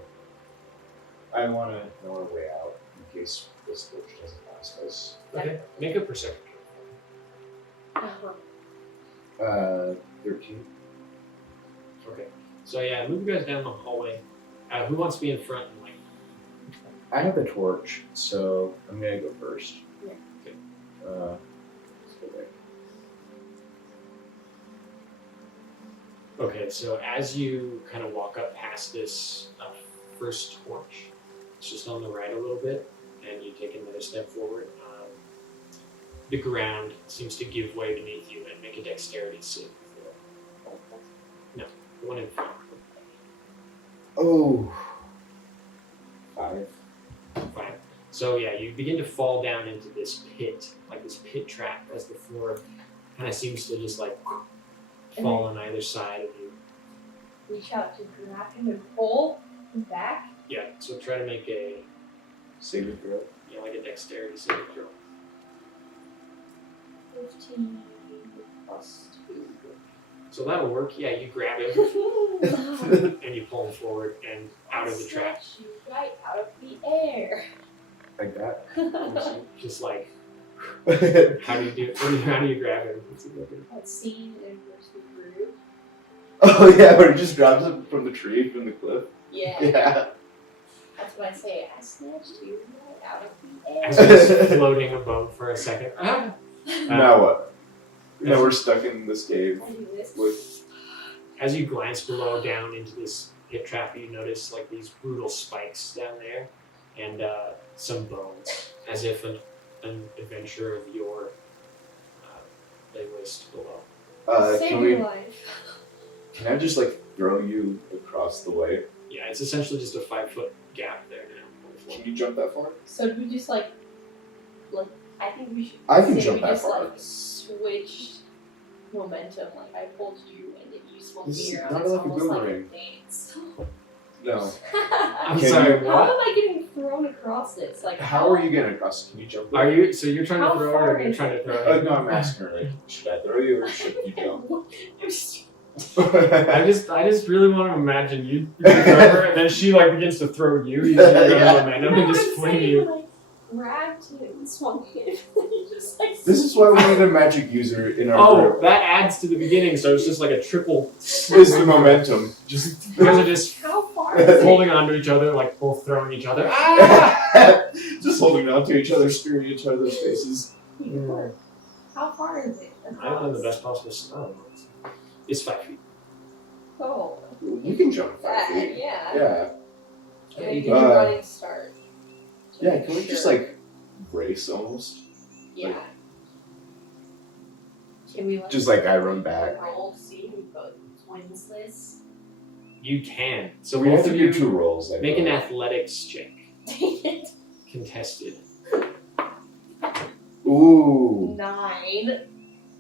I want to know our way out in case this torch doesn't last us. Okay, make a perception. 13. Okay. So yeah, move you guys down the hallway. Who wants to be in front and like? I have the torch, so I'm gonna go first. Yeah. Okay. Let's go there. Okay, so as you kind of walk up past this first torch, it's just on the right a little bit, and you take another step forward. The ground seems to give way beneath you, and make a dexterity save. No, the one in front. Oh. 5. Fine. So yeah, you begin to fall down into this pit, like this pit trap, as the floor kind of seems to just like fall on either side of you. Reach out to grab him and pull him back. Yeah. So try to make a Saving throw. like a dexterity saving throw. 15 plus 2. So that'll work. Yeah, you grab him and you pull him forward and out of the trap. Snatch you right out of the air. Like that. Just like how do you grab him? What's it looking? That scene in First Brew. Oh yeah, where it just grabs him from the tree, from the cliff. Yeah. Yeah. That's what I say. I snatched you right out of the As air. he's floating above for a second. Now what? Now we're stuck in this cave I do this. with. As you glance below down into this pit trap, you notice like these brutal spikes down there and some bones, as if an adventurer of yore lay waste below. Save Can your we? life. Can I just like throw you across the way? Yeah, it's essentially just a 5-foot gap there now. Can you jump that far? So do we just like I think we should I can say jump we that just far. like switched momentum. Like I pulled you and then you swung This is me around. not It's like a almost like a boomerang. dance. No. I'm Can sorry, you- How what? am I getting thrown across this? Like How are you getting across? Can you jump? Are you, so you're trying to How throw it far or you're is trying to it? throw it? No, I'm asking her. Like, should I throw you or should you jump? I just really want to imagine you throw her and then she like begins to throw you using your own Yeah. momentum and just fling you. Like, grabbed him and swung him and you just like. This is why we need a magic user in our Oh, group. that adds to the beginning, so it's just like a triple. Is the momentum. Just You guys are just How far is it? holding on to each other, like both throwing each other. Ah! just holding on to each other, spearing each other's faces. How far is it? I don't know the best possible spell. It's 5 feet. Oh, You can jump 5 feet. yeah. Yeah. Can we you do can- a running start? To Yeah, make can we just sure? like race almost? Yeah. Can we Just like I run back. roll to see who both wins this? You can. So We have both to of do you 2 rolls. I make an believe. athletics check. Dang it. Contested. Ooh. 9.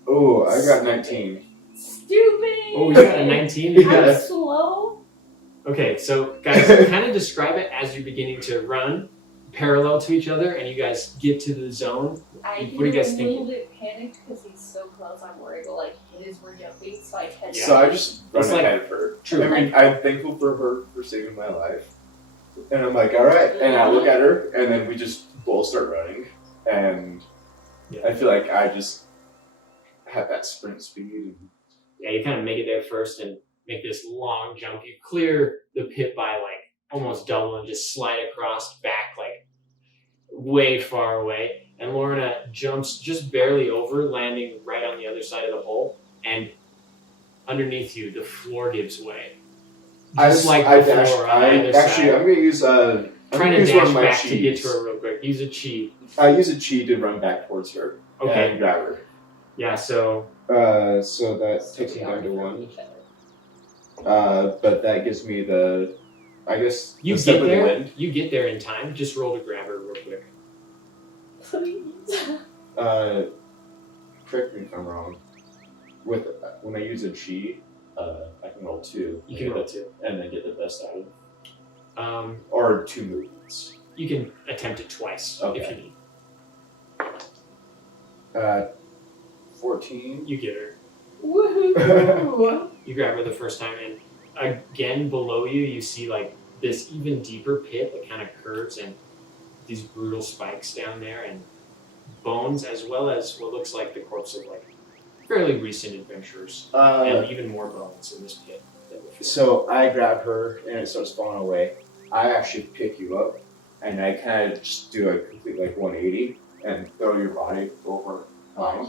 Ooh, I got 19. Stupid. Oh, you got a 19? You got I'm a... slow. Okay, so guys, kind of describe it as you're beginning to run parallel to each other and you guys get to the zone. I What do you guys get a think? little bit panicked because he's so close. I'm worried will like hit as we're jumping, so I catch So I just run It's like- ahead of her. True. I mean, I'm thankful for her for saving my life. And I'm like, all right. And I look at her, and then we just both start running. And Yeah. I feel like I just have that sprint speed. And Yeah, you kind of make it there first and make this long jump. You clear the pit by like almost double and just slide across back like way far away. And Lorna jumps just barely over, landing right on the other side of the hole. And underneath you, the floor gives way. Just like before on the other side. I'm gonna use Trying to dash back to get to her real quick. Use a cheat. I use a cheat to run back towards her. Okay. And grab her. Yeah, so So that takes me down to 1. But that gives me the, I guess, you the step get of the there. wind. You get there in time. Just roll to grab her real quick. Please. Correct me if I'm wrong. With when I use a cheat, I can roll 2. You can roll 2, and then get the best out of it. it. Or 2 movements. You can attempt it twice if you need. 14. You get her. Woohoo! You grab her the first time, and again below you, you see like this even deeper pit that kind of curves and these brutal spikes down there, and bones, as well as what looks like the corpse of like fairly recent adventurers, and even more bones in this pit. So I grab her and it starts falling away. I actually pick you up and I kind of just do a complete like 180 and throw your body over mine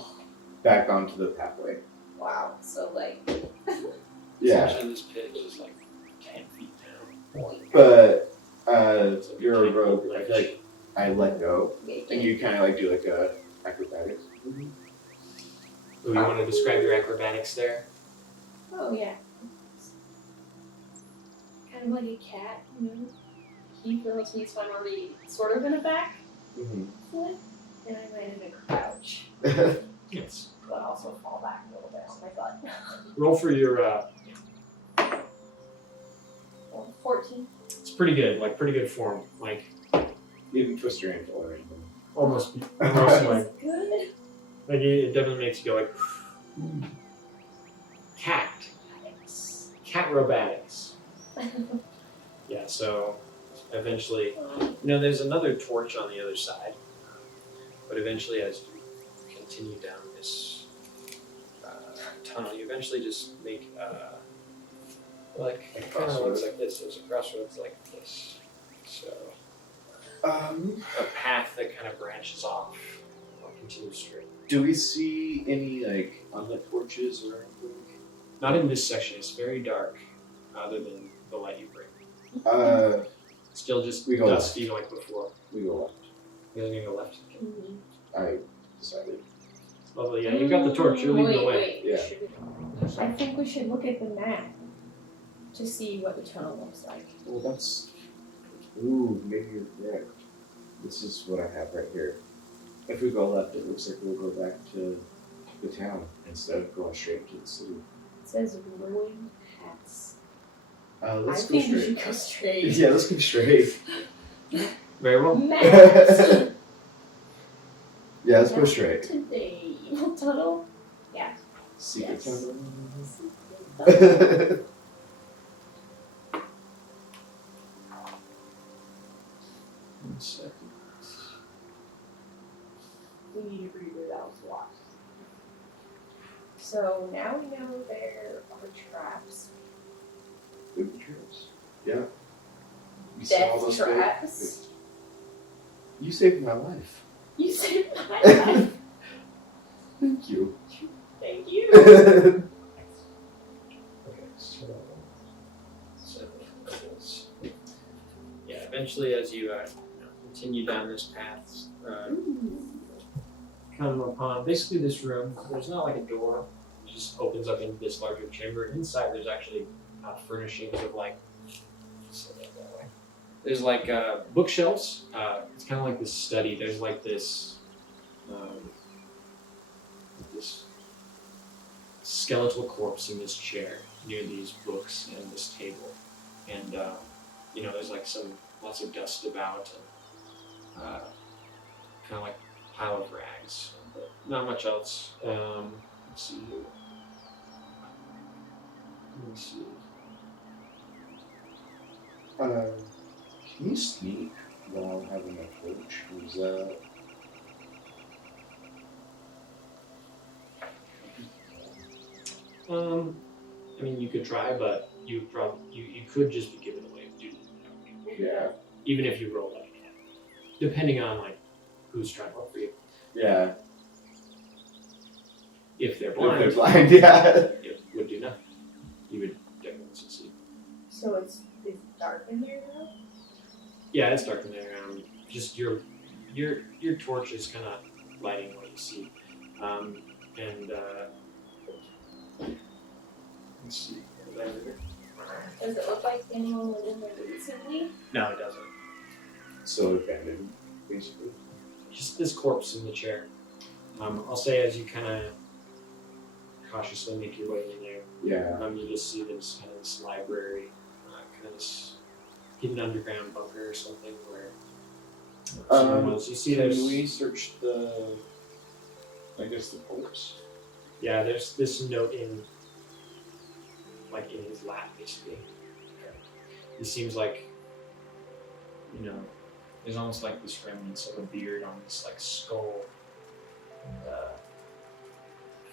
back onto the pathway. Wow. So like. Yeah. Essentially, this pit is just like 10 feet down. But you're a rogue. I feel like I let go and you kind of like do like a acrobatics. Ooh, you want to describe your acrobatics there? Oh yeah. Kind of like a cat, you know. He feels he's already sort of in a back flip, and I might in a crouch, Yes. but also fall back a little bit on my butt. Roll for your. Well, 14. It's pretty good, like pretty good form, like You didn't twist your ankle or anything. almost like That's good. like it definitely makes you go like cat aerobatics. Yeah, so eventually, there's another torch on the other side, but eventually, as you continue down this tunnel, you eventually just make like A kind of crossroads. looks like this. There's a crossroads like this, so Um, a path that kind of branches off or continues straight. do we see any like unlit torches or anything? Not in this section. It's very dark, other than the light you bring. Still just We go dusty like before. We go left. You guys gonna go left? I decided. Lovely. Yeah, you've got the torch. You're leading the way. Yeah. I think we should look at the map to see what the tunnel looks like. Well, that's. Ooh, maybe you're correct. This is what I have right here. If we go left, it looks like we'll go back to the town instead of going straight to the city. It says ruined paths. Let's I go think we straight. should go straight. Yeah, let's go straight. Very well. Maps! Yeah, let's go straight. To the evil tunnel? Yeah. Secret Yes. tunnel. One second. We need to read it out to watch. So now we know there are traps. Booby traps. Yeah. You saw all Death those traps. You saved my life. You saved my life. Thank you. Thank you. Okay, so yeah, eventually, as you continue down this path, come upon basically this room. There's not like a door; it just opens up into this larger chamber. Inside, there's actually furnishings of like. There's like bookshelves. It's kind of like this study. There's like this skeletal corpse in this chair near these books and this table, and there's like lots of dust about and kind of like a pile of rags, but not much else. Let's see here. Let me see. Can you sneak while having a torch? Was that? I mean, you could try, but you could just be given away, dude. Yeah. Even if you roll like a 10, depending on like who's trying to look for you. Yeah. If they're If blind, they're blind, yeah. it would do nothing. You would definitely succeed. So it's dark in there now? Yeah, it's dark in there. Just your torch is kind of lighting what you see, and let's see. Does it look like anyone was in there recently? No, it doesn't. So abandoned, basically. Just this corpse in the chair. I'll say as you kind of cautiously make your way in there, Yeah. you just see this kind of this library, kind of this hidden underground bunker or something where someone was. You see, Can there's we search the, I guess, the corpse? yeah, there's this note in his lap, basically. It seems like, there's almost like this remnants of a beard on this like skull, and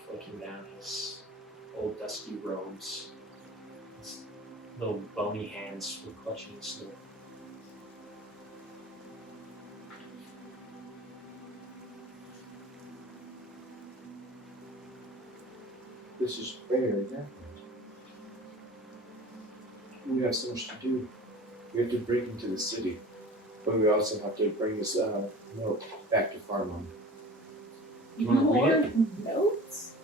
flicking down his old dusty robes. His little bony hands were clutching his sword. This is very different. We have so much to do. We have to break into the city, but we also have to bring this note back to Farmland. You wanna read it? Notes?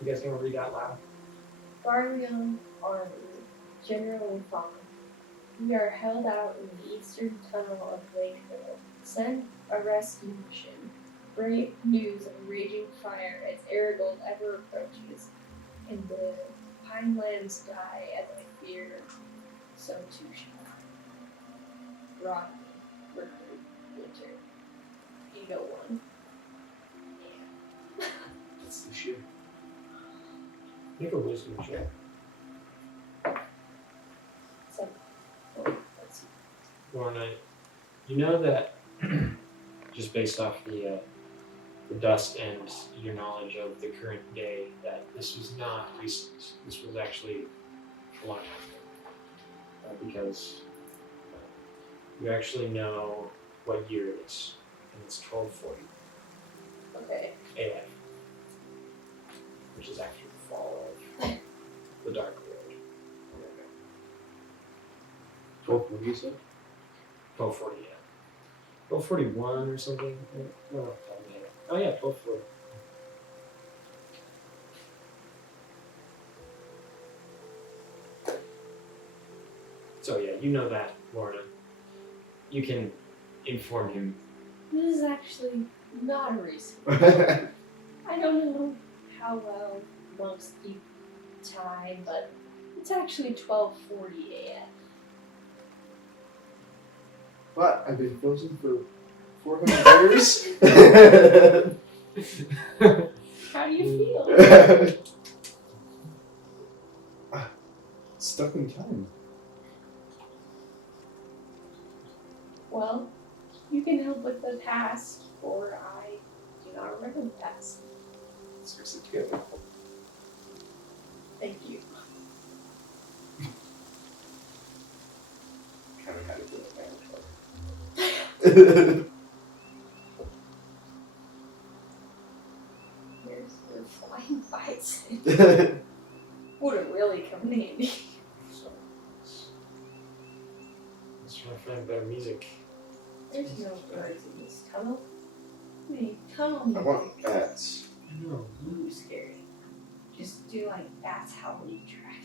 You guys gonna read out loud? Farlieong Army, General Farm. We are held out in the eastern tunnel of Lakeville. Send a rescue mission. Break news of raging fire as Errigold ever approaches, and the Pinelands die as I fear, so too shall I. Rodney, Burford, Winter. Ego 1. That's the shit. Make a wisdom check. So, let's see. Lorna, you know that just based off the dust and your knowledge of the current day, that this was not recent. This was actually a long time ago. Because you actually know what year it is, and it's 1240 Okay. AF, which is actually the fall of the Dark World. 12, what do you say? 1240, yeah. 1241 or something. No, oh yeah, 1240. So yeah, you know that, Lorna. You can inform him. This is actually not a recent. I don't know how well monks keep time, but it's actually 1240 AF. What? I've been frozen for 400 years? How do you feel? Stuck in time. Well, you can help with the past, or I do not remember the past. Let's fix it together. Thank you. Kind of had to do it. Here's your flying bites. Would have really come in handy. So let's try to find better music. There's no birds in this tunnel. Wait, tunnel I music. want bats. I know. Ooh, scary. Just do like that's how we track.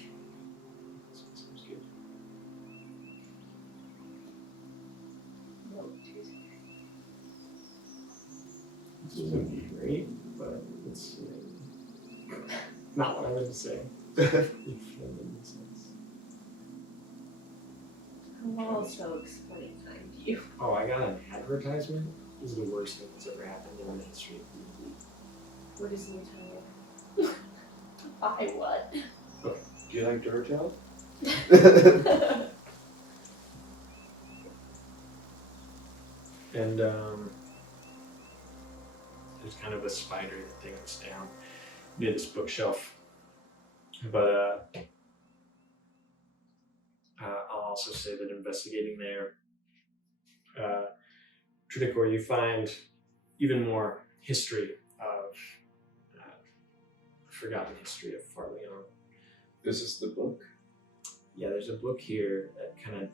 Sounds good. No, too scary. This would be great, but it's not what I meant to say. If that makes sense. I'll also explain time to you. Oh, I got an advertisement. This is the worst thing that's ever happened in the history. What is the tunnel? Buy what? Do you like Duracell? And there's kind of a spider that things down near this bookshelf. But I'll also say that investigating there, Triticor, you find even more history of forgotten history of Farlieong. This is the book. Yeah, there's a book here that kind of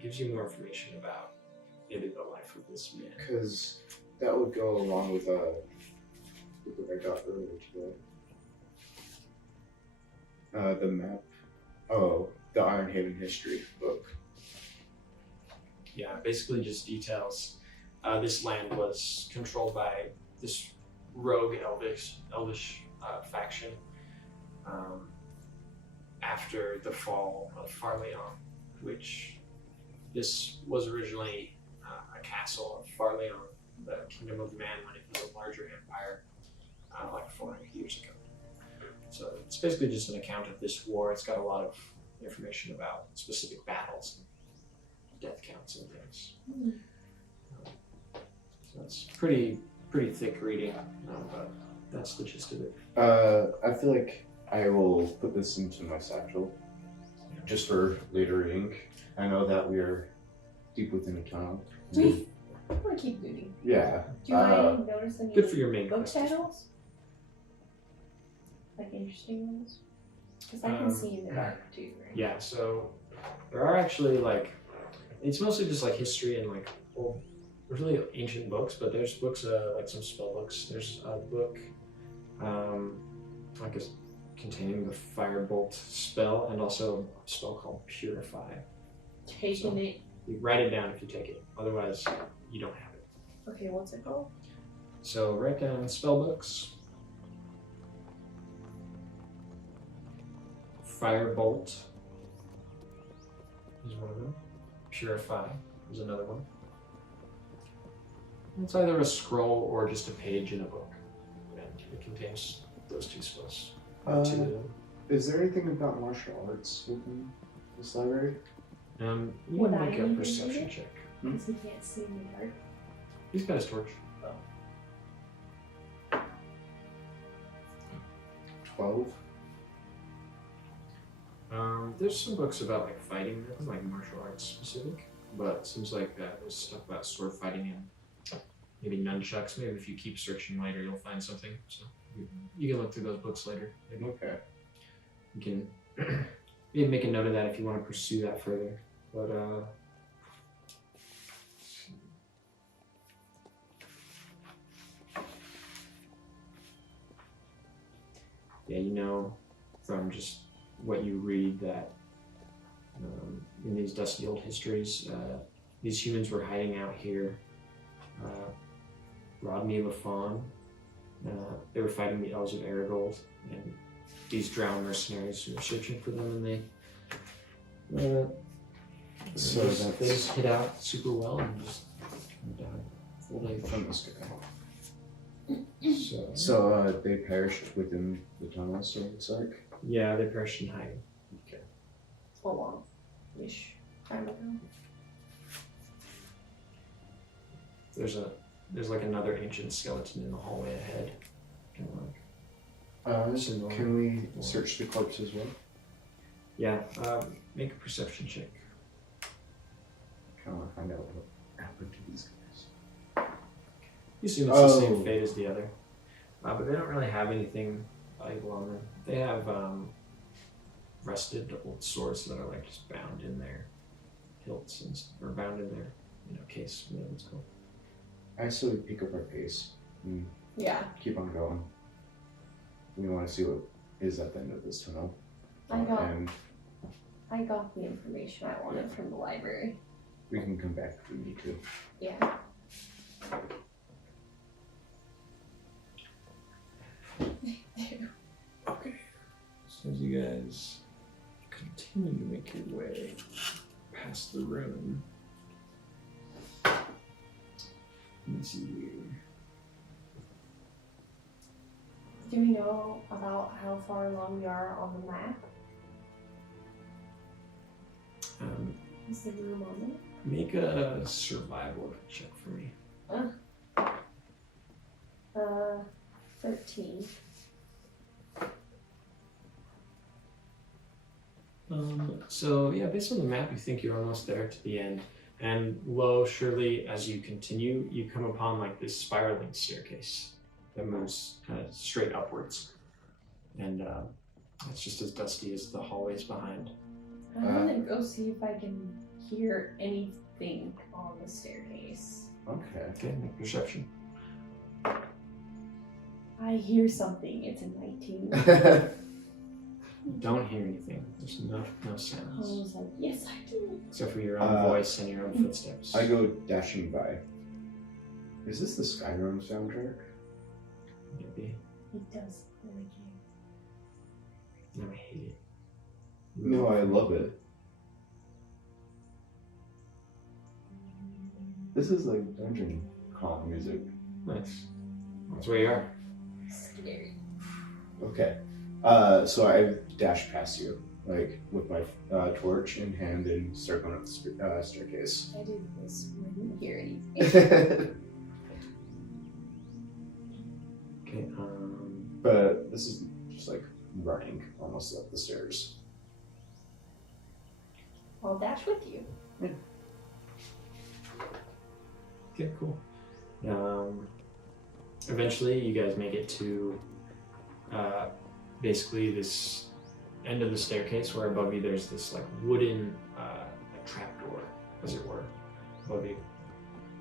gives you more information about maybe the life of this man. Because that would go along with the book I got earlier today. The map. Oh, the Iron Haven history book. Yeah, basically just details. This land was controlled by this rogue elvish faction after the fall of Farlieong, which this was originally a castle of Farlieong, the Kingdom of Man, when it was a larger empire, like 400 years ago. So it's basically just an account of this war. It's got a lot of information about specific battles, and death counts, and things. So it's pretty thick reading, but that's the gist of it. I feel like I will put this into my satchel, just for later reading. I know that we are deep within a tunnel. I'm gonna keep looting. Yeah. Do I notice any Good for your main book quest. titles? Like interesting ones? Because I can see in the dark too, right? Yeah, so there are actually it's mostly just like history and like old, really ancient books, but there's books like some spell books. There's a book containing the firebolt spell and also a spell called Purify. Taking it. You write it down if you take it, otherwise you don't have it. Okay, what's it called? So write down spell books. Firebolt is one of them. Purify is another one. It's either a scroll or just a page in a book. And it contains those two spells. Is there anything about martial arts within this library? You Would can I make a need to perception read it? check. Because he can't see in the dark. He's got his torch. 12. There's some books about like fighting, nothing like martial arts specific, but it seems like there's stuff about sword fighting and maybe nunchucks. Maybe if you keep searching later, you'll find something. So you can look through those books later. Maybe. Okay. You can maybe make a note of that if you want to pursue that further. But yeah, you know from just what you read that in these dusty old histories, these humans were hiding out here. Rodney Lafon, they were fighting the Elves of Errigold, and these drowned mercenaries were searching for them, and they they just hid out super well and just died. Full day From this guy. So they perished within the tunnel, so it looks like. yeah, they perished in hiding. Okay. A long-ish time ago. There's like another ancient skeleton in the hallway ahead. Kind of like Similar. Can we search the corpse as well? yeah. Make a perception check. Kind of want to find out what happened to these guys. You assume it's the same fate as the other, but they don't really have anything valuable on them. They have rusted old swords that are like just bound in their hilts or bound in their case, whatever it's called. I say we pick up our pace and Yeah. keep on going. We want to see what is at the end of this tunnel. I got And the information I wanted from the library. we can come back if we need to. Yeah. Okay. So as you guys continue to make your way past the room, let me see here. Do we know about how far along we are on the map? Is the room on it? Make a survival check for me. 13. So yeah, based on the map, you think you're almost there to the end. And low, surely, as you continue, you come upon like this spiraling staircase that moves kind of straight upwards. And it's just as dusty as the hallways behind. I'm gonna go see if I can hear anything on the staircase. Okay. Okay, make perception. I hear something. It's a 19. You don't hear anything. There's no I sounds. was like, yes, I do. Except for your own voice and your own footsteps. I go dashing by. Is this the Skyrim soundtrack? Maybe. It does really cute. No, I hate it. No, I love it. This is like dungeon crawl music. Nice. That's where you are. Scary. Okay. So I dash past you, like with my torch in hand and start going up the staircase. I did this. I didn't hear anything. Okay, But this is just like running almost up the stairs. I'll dash with you. okay, cool. Eventually, you guys make it to basically this end of the staircase where above you there's this like wooden like trapdoor, as it were, above you.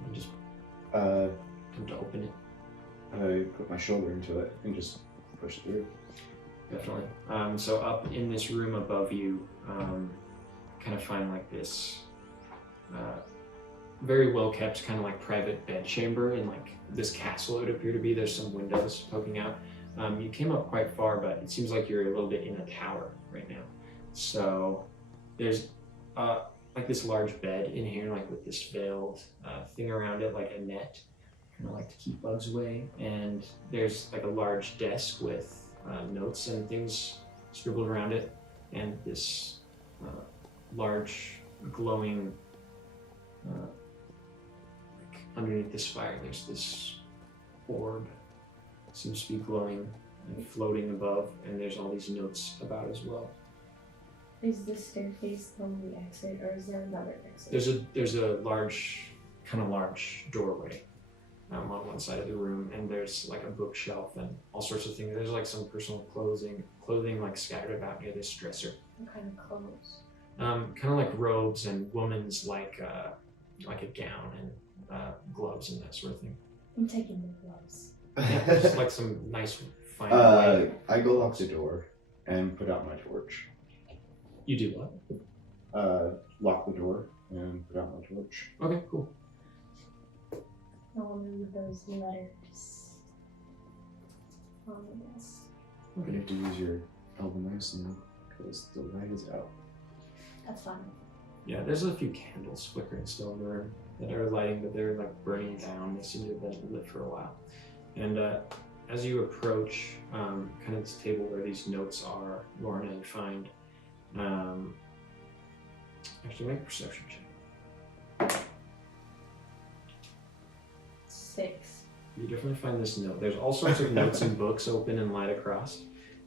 You just come to open it. I put my shoulder into it and just push through. Definitely. So up in this room above you, kind of find like this very well kept kind of like private bed chamber in like this castle. It would appear to be. There's some windows poking out. You came up quite far, but it seems like you're a little bit in a tower right now. So there's like this large bed in here, like with this veiled thing around it, like a net, kind of like to keep bugs away. And there's like a large desk with notes and things scribbled around it, and this large glowing like underneath this fire there's this orb, seems to be glowing and floating above, and there's all these notes about as well. Is this staircase the only exit, or is there another exit? There's a large doorway on one side of the room, and there's like a bookshelf and all sorts of things. There's like some personal clothing like scattered about near this dresser. What kind of clothes? Kind of like robes and woman's like a gown and gloves and that sort of thing. I'm taking the gloves. Yeah, just like some nice fine. I go lock the door and put out my torch. You do what? Lock the door and put out my torch. Okay, cool. I'll move those letters on the desk. You have to use your elven eyes now because the light is out. That's fine. Yeah, there's a few candles flickering still in the room that are lighting, but they're like burning down. They seem to have been lit for a while. And as you approach kind of this table where these notes are, Lorna, you find actually make a perception check. 6. You definitely find this note. There's all sorts of notes and books open and light across.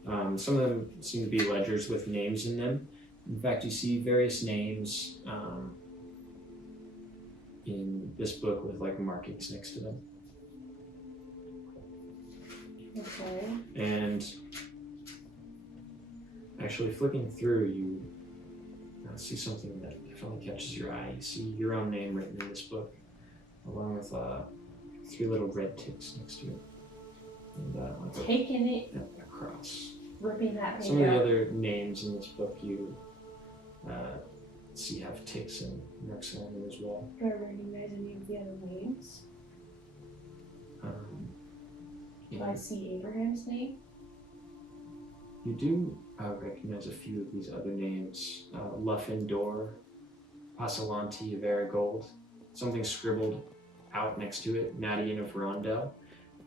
Some of them seem to be ledgers with names in them. In fact, you see various names in this book with like markings next to them. Okay. And actually flipping through, you see something that definitely catches your eye. You see your own name written in this book, along with 3 little red ticks next to it. And like Taking it, a cross. ripping that page Some of the out. other names in this book you see have ticks and marks on them as well. Do I recognize any of the other names? Do I see Abraham's name? You do recognize a few of these other names. Luffendor, Pasalanti of Errigold, something scribbled out next to it, Nadian of Rondell.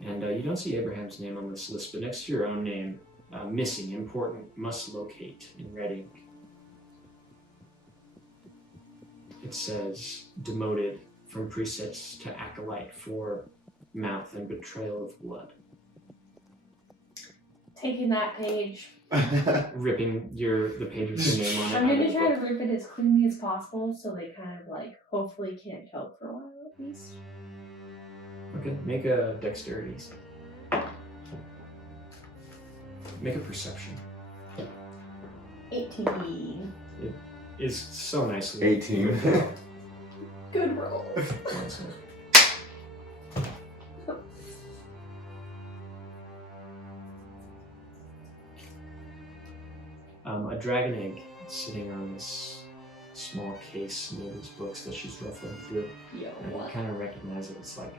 And you don't see Abraham's name on this list, but next to your own name, missing, important, must locate in red ink. It says, demoted from priestess to acolyte for mouth and betrayal of blood. taking that page. ripping the page with your name on it. I'm out of gonna the try to book. rip it as cleanly as possible so they kind of like hopefully can't help for a while at least. Okay, make a dexterity. Make a perception. 18. Is so nicely. 18. Good roll. A dragon egg sitting on this small case near these books that she's ruffling through. Yo, And you what? kind of recognize it. It's like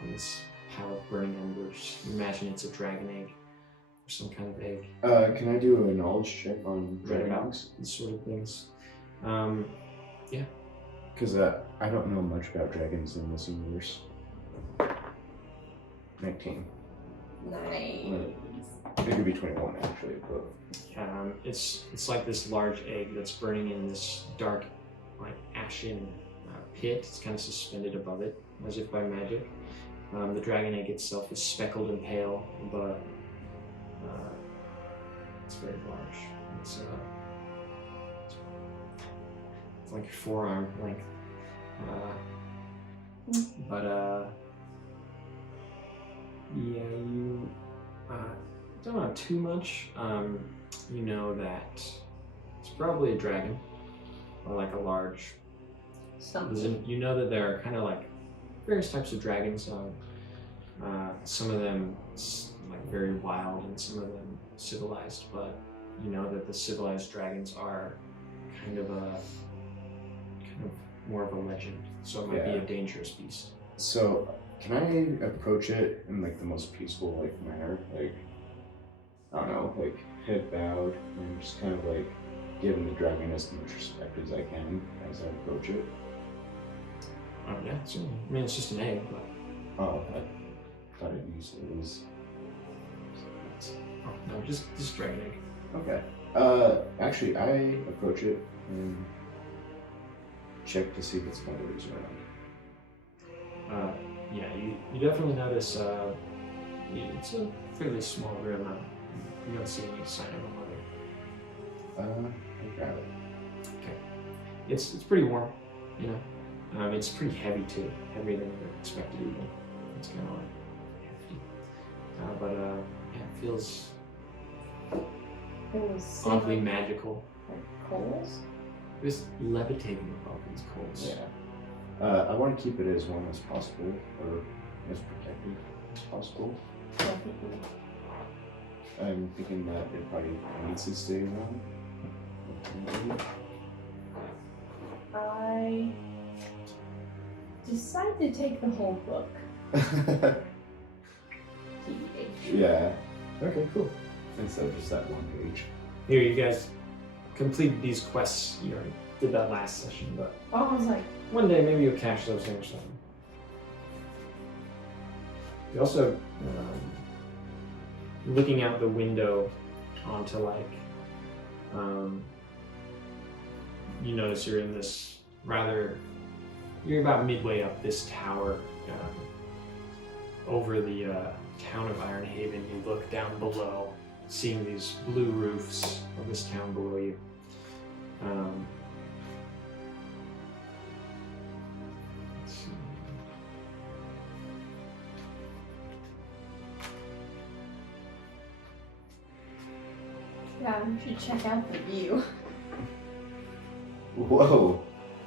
on this pile of burning embers. You imagine it's a dragon egg or some kind of egg. Can I do a knowledge check on Read dragon about eggs? these sort of things. Because I don't know much about dragons in this universe. 19. Nice. It could be 21 actually, but It's like this large egg that's burning in this dark, like ashen pit. It's kind of suspended above it, as if by magic. The dragon egg itself is speckled and pale, but it's very large. It's like your forearm length. Yeah, you don't know too much. You know that it's probably a dragon, or like a large. Something. You know that there are kind of like various types of dragons. Some of them like very wild, and some of them civilized. But you know that the civilized dragons are kind of more of a legend. So it might be a dangerous beast. So can I approach it in like the most peaceful like manner? Like I don't know, like head bowed and just kind of like giving the dragon as much respect as I can as I approach it. Oh yeah, certainly. I mean, it's just an egg, but Oh, I thought it usually was. oh, no, just dragon egg. Okay. Actually, I approach it and check to see if it's mothers around. Yeah, you definitely notice. It's a fairly small room. You don't see any sign of a mother. I grab it. Okay, it's pretty warm. You know. It's pretty heavy too, heavier than you expected even. It's kind of like hefty. Yeah, it feels It was oddly magical. like coals. It was levitating above these coals. Yeah. I want to keep it as warm as possible, or as protected as possible. Definitely. I'm thinking that it probably needs to stay warm. I decide to take the whole book. Yeah. Okay, cool. Instead of just that one page. Here, you guys completed these quests. You already did that last session, but Oh, I was like, one day maybe you'll cash those in or something. You also, looking out the window onto like, you notice you're in this you're about midway up this tower over the town of Ironhaven. You look down below, seeing these blue roofs of this town below you. Let's see. yeah, you should check out the view. Whoa.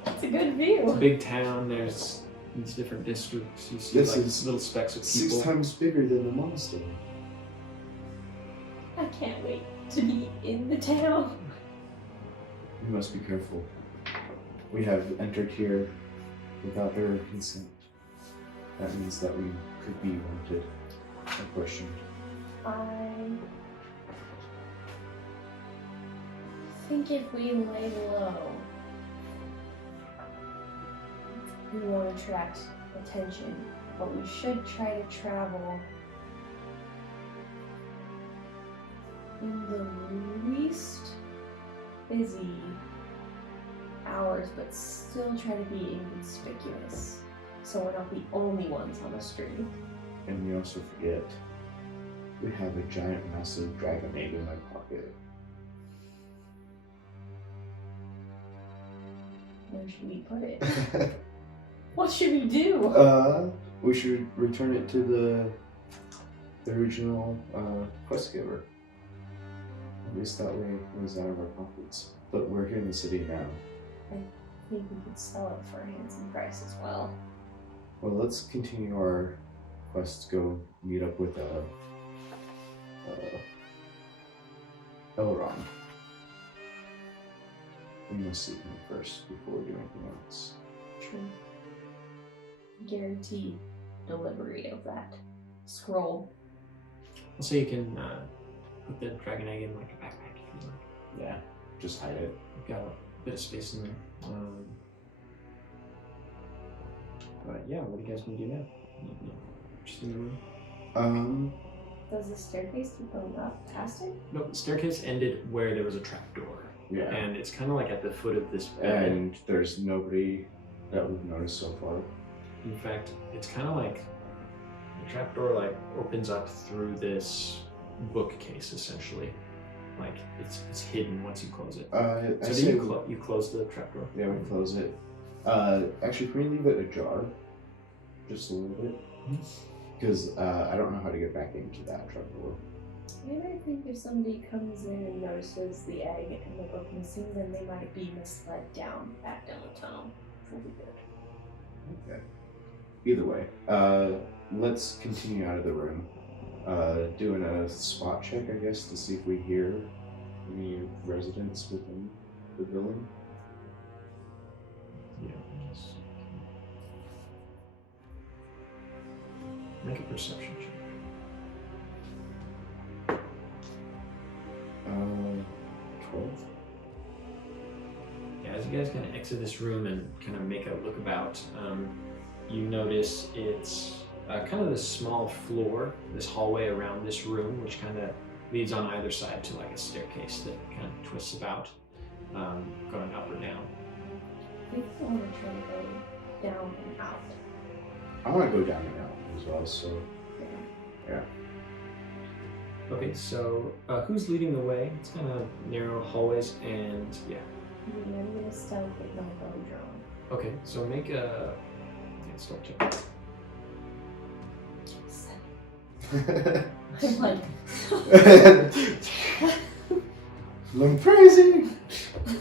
It's a good It's a view. big town. There's these different districts. You see This like is little specks of people. 6 times bigger than the monastery. I can't wait to be in the town. We must be careful. We have entered here without their consent. That means that we could be wanted or questioned. I think if we lay low, we won't attract attention, but we should try to travel in the least busy hours, but still try to be inconspicuous, so we're not the only ones on the street. And we also forget we have a giant, massive dragon egg in my pocket. Where should we put it? What should we do? We should return it to the original quest giver. At least that way it was out of our pockets. But we're here in the city now. I think we could sell it for a handsome price as well. Well, let's continue our quest to go meet up with Elrond. We must see him first before we do anything else. True. Guaranteed delivery of that scroll. So you can put the dragon egg in like a backpack if you like. Yeah, just hide it. You've got a bit of space in there. But yeah, what do you guys want to do now? Just in the room? Does the staircase keep going up past it? No, the staircase ended where there was a trapdoor. Yeah. And it's kind of like at the foot of this bed. And there's nobody that we've noticed so far. In fact, it's kind of like the trapdoor like opens up through this bookcase essentially. Like it's hidden once you close it. So You close the trapdoor? Yeah, we close it. Actually, can we leave it ajar? Just a little bit? Because I don't know how to get back into that trapdoor. Maybe I think if somebody comes in and notices the egg and the book missing, then they might be misled back down the tunnel. That'll be good. Okay. Either way, let's continue out of the room. Doing a spot check, I guess, to see if we hear any residents within the building. Yeah. Just make a perception check. 12. Yeah, as you guys kind of exit this room and kind of make a look about, you notice it's kind of this small floor, this hallway around this room, which kind of leads on either side to like a staircase that kind of twists about, going up or down. I think I want to try to go down and out. I want to go down and out as well, so yeah. Okay, so who's leading the way? It's kind of narrow hallways and yeah. I'm going to stealth with my bow drawn. Okay, so make a stealth check. I'm like, I'm crazy!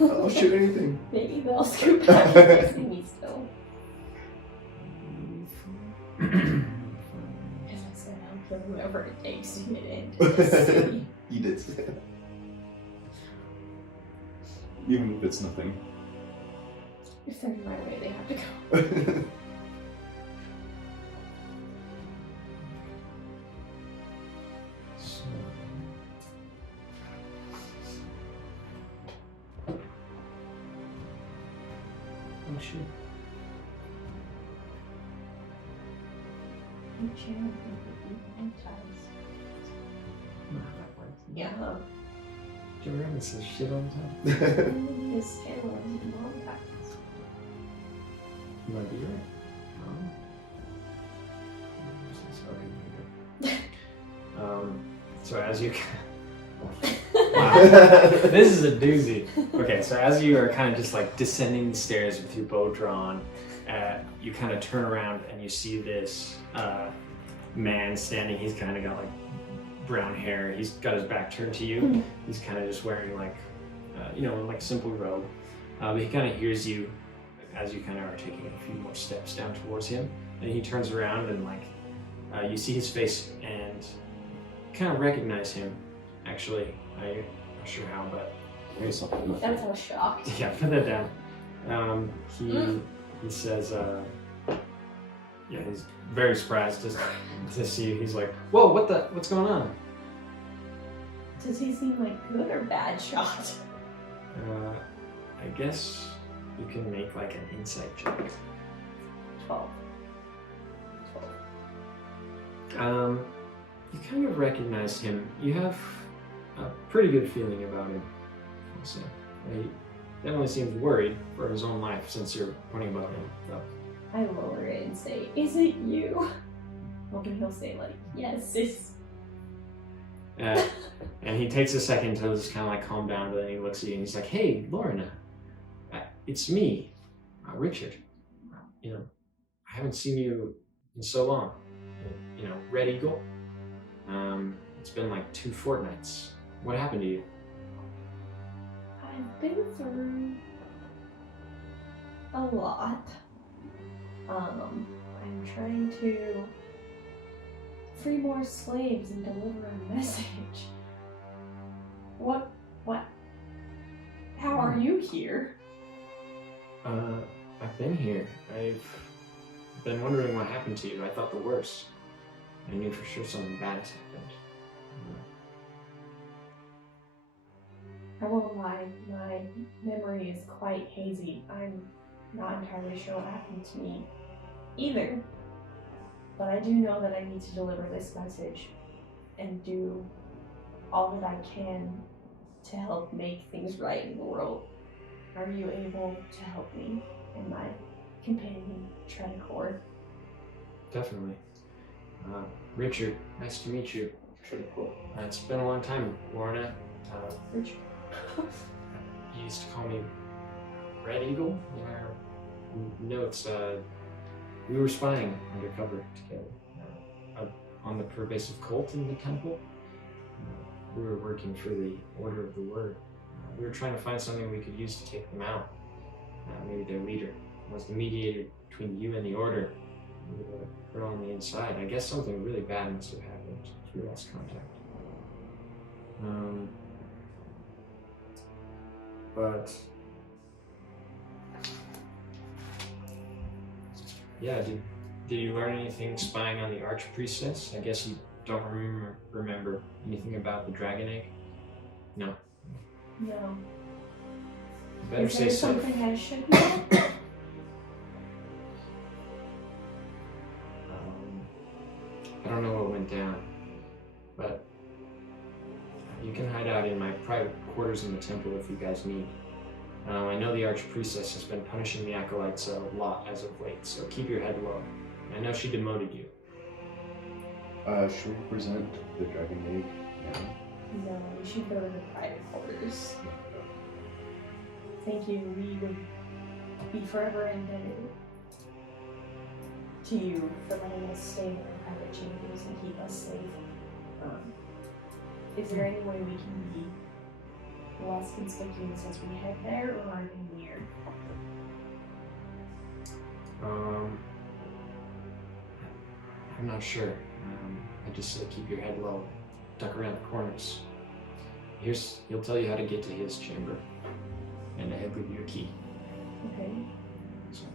I'll shoot anything. maybe they'll scoop back and see me still. As I said, I'll kill whoever it takes to get into the city. Eat it. Even if it's nothing. If they're in my way, they have to go. So, oh shit. You channel people ties. Not how that works. Yeah. Jim Raymond says shit all the time. This channel is mom ties. You might be right. So as you wow, this is a doozy. Okay, so as you are kind of just like descending the stairs with your bow drawn, you kind of turn around and you see this man standing. He's kind of got like brown hair. He's got his back turned to you. He's kind of just wearing like, like a simple robe. But he kind of hears you as you kind of are taking a few more steps down towards him. And he turns around and like, you see his face and kind of recognize him. Actually, I'm not sure how, but That's how shocked. yeah, put that down. He says, he's very surprised to see you. He's like, whoa, what's going on? Does he seem like good or bad shot? I guess you can make like an insight check. 12. You kind of recognize him. You have a pretty good feeling about him. I'll say. He definitely seems worried for his own life since you're pointing about him. So. I lower it and say, "Is it you?" Hoping he'll say like, "Yes, it's." And he takes a second to just kind of like calm down, but then he looks at you and he's like, "Hey, Lorna, it's me, Richard. You know, I haven't seen you in so long. You know, Red Eagle. It's been like 2 fortnights. What happened to you?" I've been through a lot. I'm trying to free more slaves and deliver a message. What? How are you here? I've been here. I've been wondering what happened to you. I thought the worst. I knew for sure something bad has happened. I won't lie, my memory is quite hazy. I'm not entirely sure what happened to me either. But I do know that I need to deliver this message and do all that I can to help make things right in the world. Are you able to help me and my companion, Trenicor? Definitely. Richard, nice to meet you. Trenicor. It's been a long time, Lorna. Richard. You used to call me Red Eagle in our notes. We were spying undercover together on the pervasive cult in the temple. We were working for the Order of the Word. We were trying to find something we could use to take them out. Maybe their leader was the mediator between you and the Order. We were the girl on the inside. I guess something really bad must have happened. We lost contact. But yeah, did you learn anything spying on the Archpriestess? I guess you don't remember anything about the dragon egg? No. No. Better Is say there so. something I should know? I don't know what went down, but you can hide out in my private quarters in the temple if you guys need. I know the Archpriestess has been punishing the Acolytes a lot as of late, so keep your head low. I know she demoted you. Should we present the dragon egg now? No, we should go to the private quarters. Thank you. We would be forever indebted to you for letting us stay in our private chambers and keep us safe. Is there any way we can be less conspicuous as we head there, or are they near? I'm not sure. I just say keep your head low, duck around the corners. He'll tell you how to get to his chamber, and he'll give you a key. Okay. So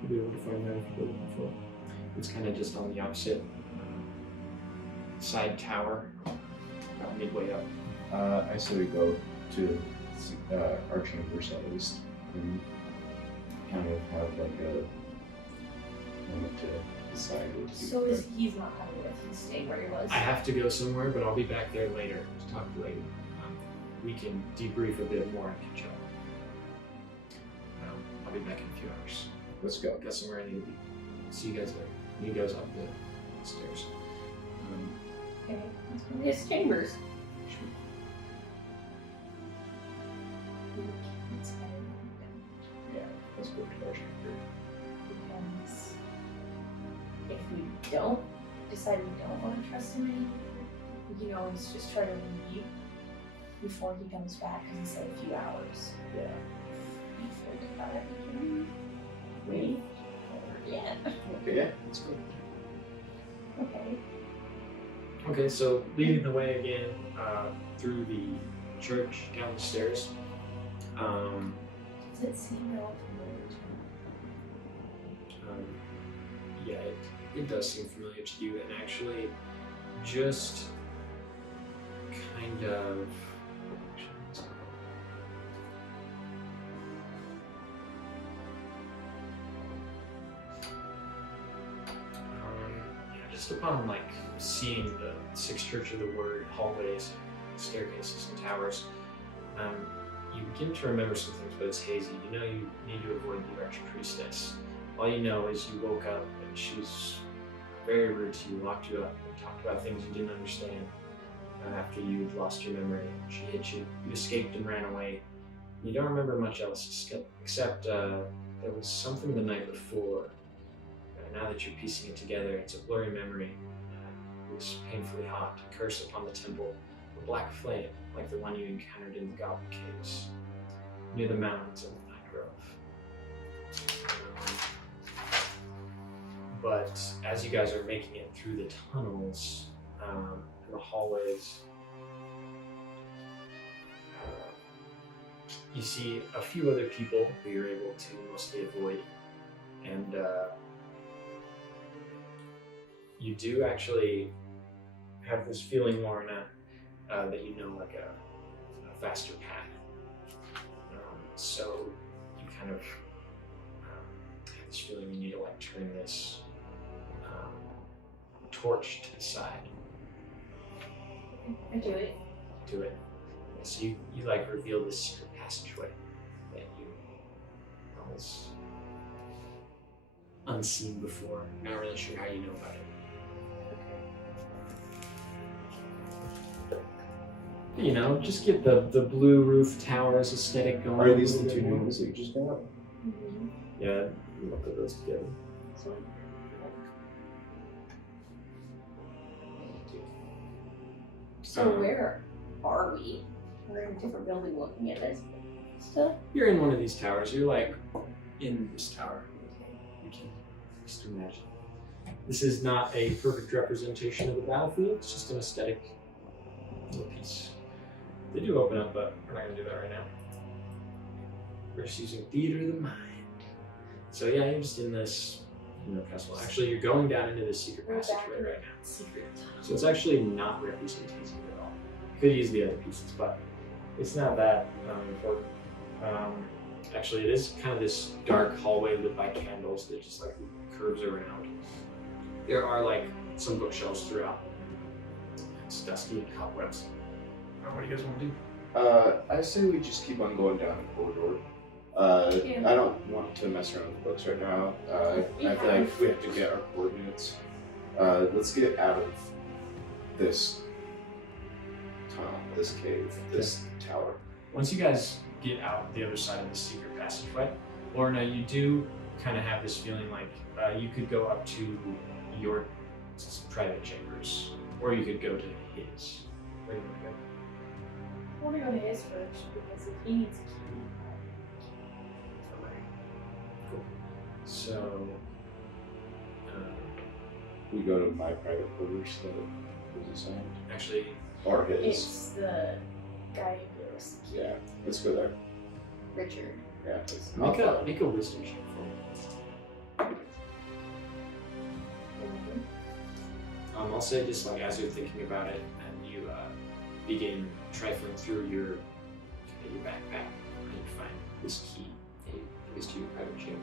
you'll be able to find that if you're looking for it. It's kind of just on the opposite side tower, about midway up. I say we go to our chambers at least, and kind of have like a moment to decide what to do. So he's not coming with, he's staying where he was? I have to go somewhere, but I'll be back there later to talk to you later. We can debrief a bit more and catch up. I'll be back in a few hours. Let's go. Got somewhere I need to be. See you guys later. He goes up the stairs. Okay, let's go to his chambers. It's better than Yeah, let's go to our chamber. because if we don't decide we don't want to trust him anymore, we can always just try to leave before he comes back, because he said a few hours. Yeah. Before we can wait. Yeah. Okay, yeah, let's go. Okay. Okay, so leading the way again through the church down the stairs. Does it seem real familiar to me? Yeah, it does seem familiar to you, and actually just kind of just upon like seeing the Sixth Church of the Word hallways, staircases, and towers, you begin to remember some things, but it's hazy. You know you need to avoid the Archpriestess. All you know is you woke up and she was very rude to you, locked you up, and talked about things you didn't understand. after you'd lost your memory. She hit you. You escaped and ran away. You don't remember much else except there was something the night before. Now that you're piecing it together, it's a blurry memory. It was painfully hot, a curse upon the temple, a black flame, like the one you encountered in the Goblin Caves, near the mountains of the Pine Grove. But as you guys are making it through the tunnels and the hallways, you see a few other people who you're able to mostly avoid, and you do actually have this feeling, Lorna, that you know like a faster path. So you kind of have this feeling you need to like turn this torch to the side. I do it. Do it. So you like reveal this secret passageway that you was unseen before. Not really sure how you know about it. You know, just get the blue roof towers aesthetic going. Are these the two names that you just got? Mm-hmm. Yeah, we'll put those together. So where are we? We're in a different building looking at this stuff. You're in one of these towers. You're like in this tower. You can just imagine. This is not a perfect representation of the battlefield. It's just an aesthetic little piece. They do open up, but we're not going to do that right now. We're just using theater of the mind. So yeah, you're just in this castle. Actually, you're going down into this secret passageway right now. Secret. So it's actually not representative at all. You could use the other pieces, but it's not that important. Actually, it is kind of this dark hallway lit by candles that just like curves around. There are like some bookshelves throughout. It's dusty and cobwebs. What do you guys want to do? I say we just keep on going down the corridor. I don't want to mess around with the books right now. I feel like we have to get our coordinates. Let's get out of this tunnel, this cave, this tower. Once you guys get out the other side of the secret passageway, Lorna, you do kind of have this feeling like you could go up to your private chambers, or you could go to his. Where do you want to go? I want to go to his first because if he needs a key. Okay. Cool. So, We go to my private quarters that was assigned. actually, Or his. It's the guy who goes. Yeah, let's go there. Richard. Yeah. make a wisdom check for me. I'll say just like as you're thinking about it and you begin trifling through your backpack and you find this key and you take this to your private chamber.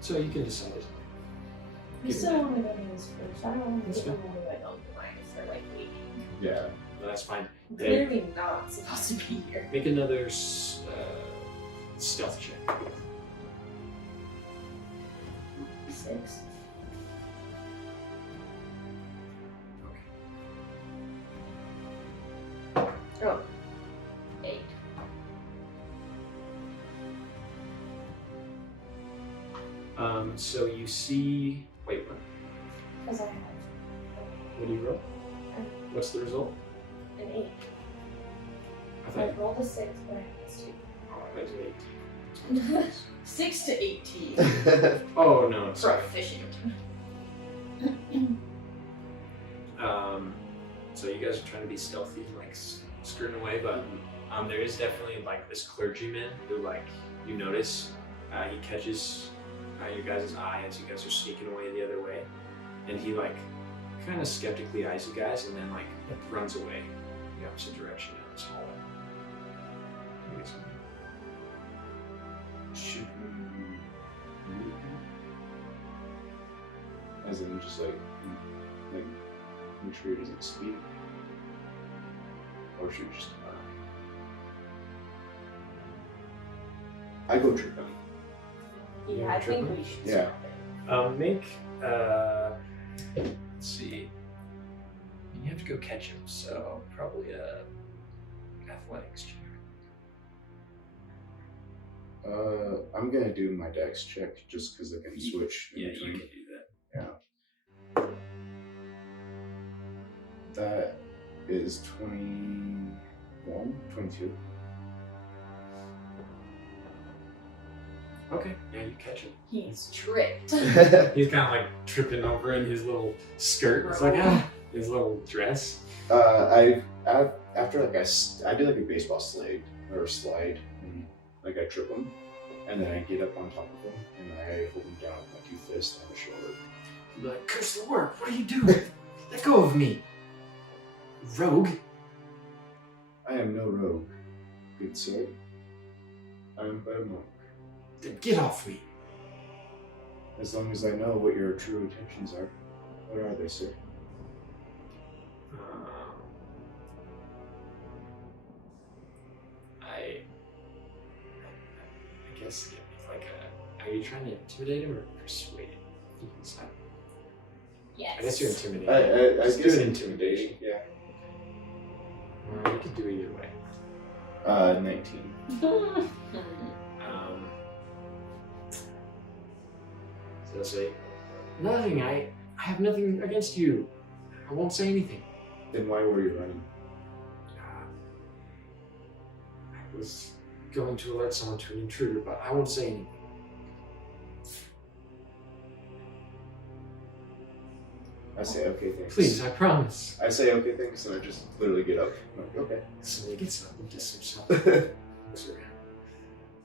So you can decide. I still want to go to his first. I don't want to get him all the way home to mine if they're like waiting. Yeah. No, that's fine. I'm clearly not supposed to be here. Make another stealth check. 6. Oh. 8. So you see. Wait, what? Because I have What do you roll? What's the result? an 8. I I thought. rolled a 6, but I have Oh, I was 8. 6 to 18. Oh no, sorry. Proficient. So you guys are trying to be stealthy, like skirting away, but there is definitely like this clergyman who, like, you notice he catches your guys' eye as you guys are sneaking away the other way, and he like kind of skeptically eyes you guys, and then like runs away the opposite direction down this hallway. You guys- Should we move him? As in just like make sure he doesn't sleep? Or should we just I go trip him. Yeah, I think we should Yeah. stop it. Make let's see. to go catch him, so probably a athletics check. I'm gonna do my dex check just because I can switch. in Yeah, you between. can do that. That is 21, 22. Okay, yeah, you catch him. He's tripped. He's kind of like tripping over in his little skirt. It's like, his little dress. After like I did like a baseball slide, and like I trip him, and then I get up on top of him, and I hold him down with my 2 fists on his shoulder. I'm like, curse the work, what are you doing? Let go of me. Rogue. I am no rogue, good sir. I am but a monk. Then get off me. As long as I know what your true intentions are. What are they, sir? I guess like are you trying to intimidate him or persuade him? You can decide. Yes. I guess you're intimidating. I Let's guess do an intimidation. Yeah. You could do either way. 19. So I'll say, nothing. I have nothing against you. I won't say anything. Then why were you running? I was going to alert someone to an intruder, but I won't say anything. I say okay, thanks. Please, I promise. I say okay, thanks, and I just literally get up. I'm like, okay. So he gets up and does some stuff. What's your,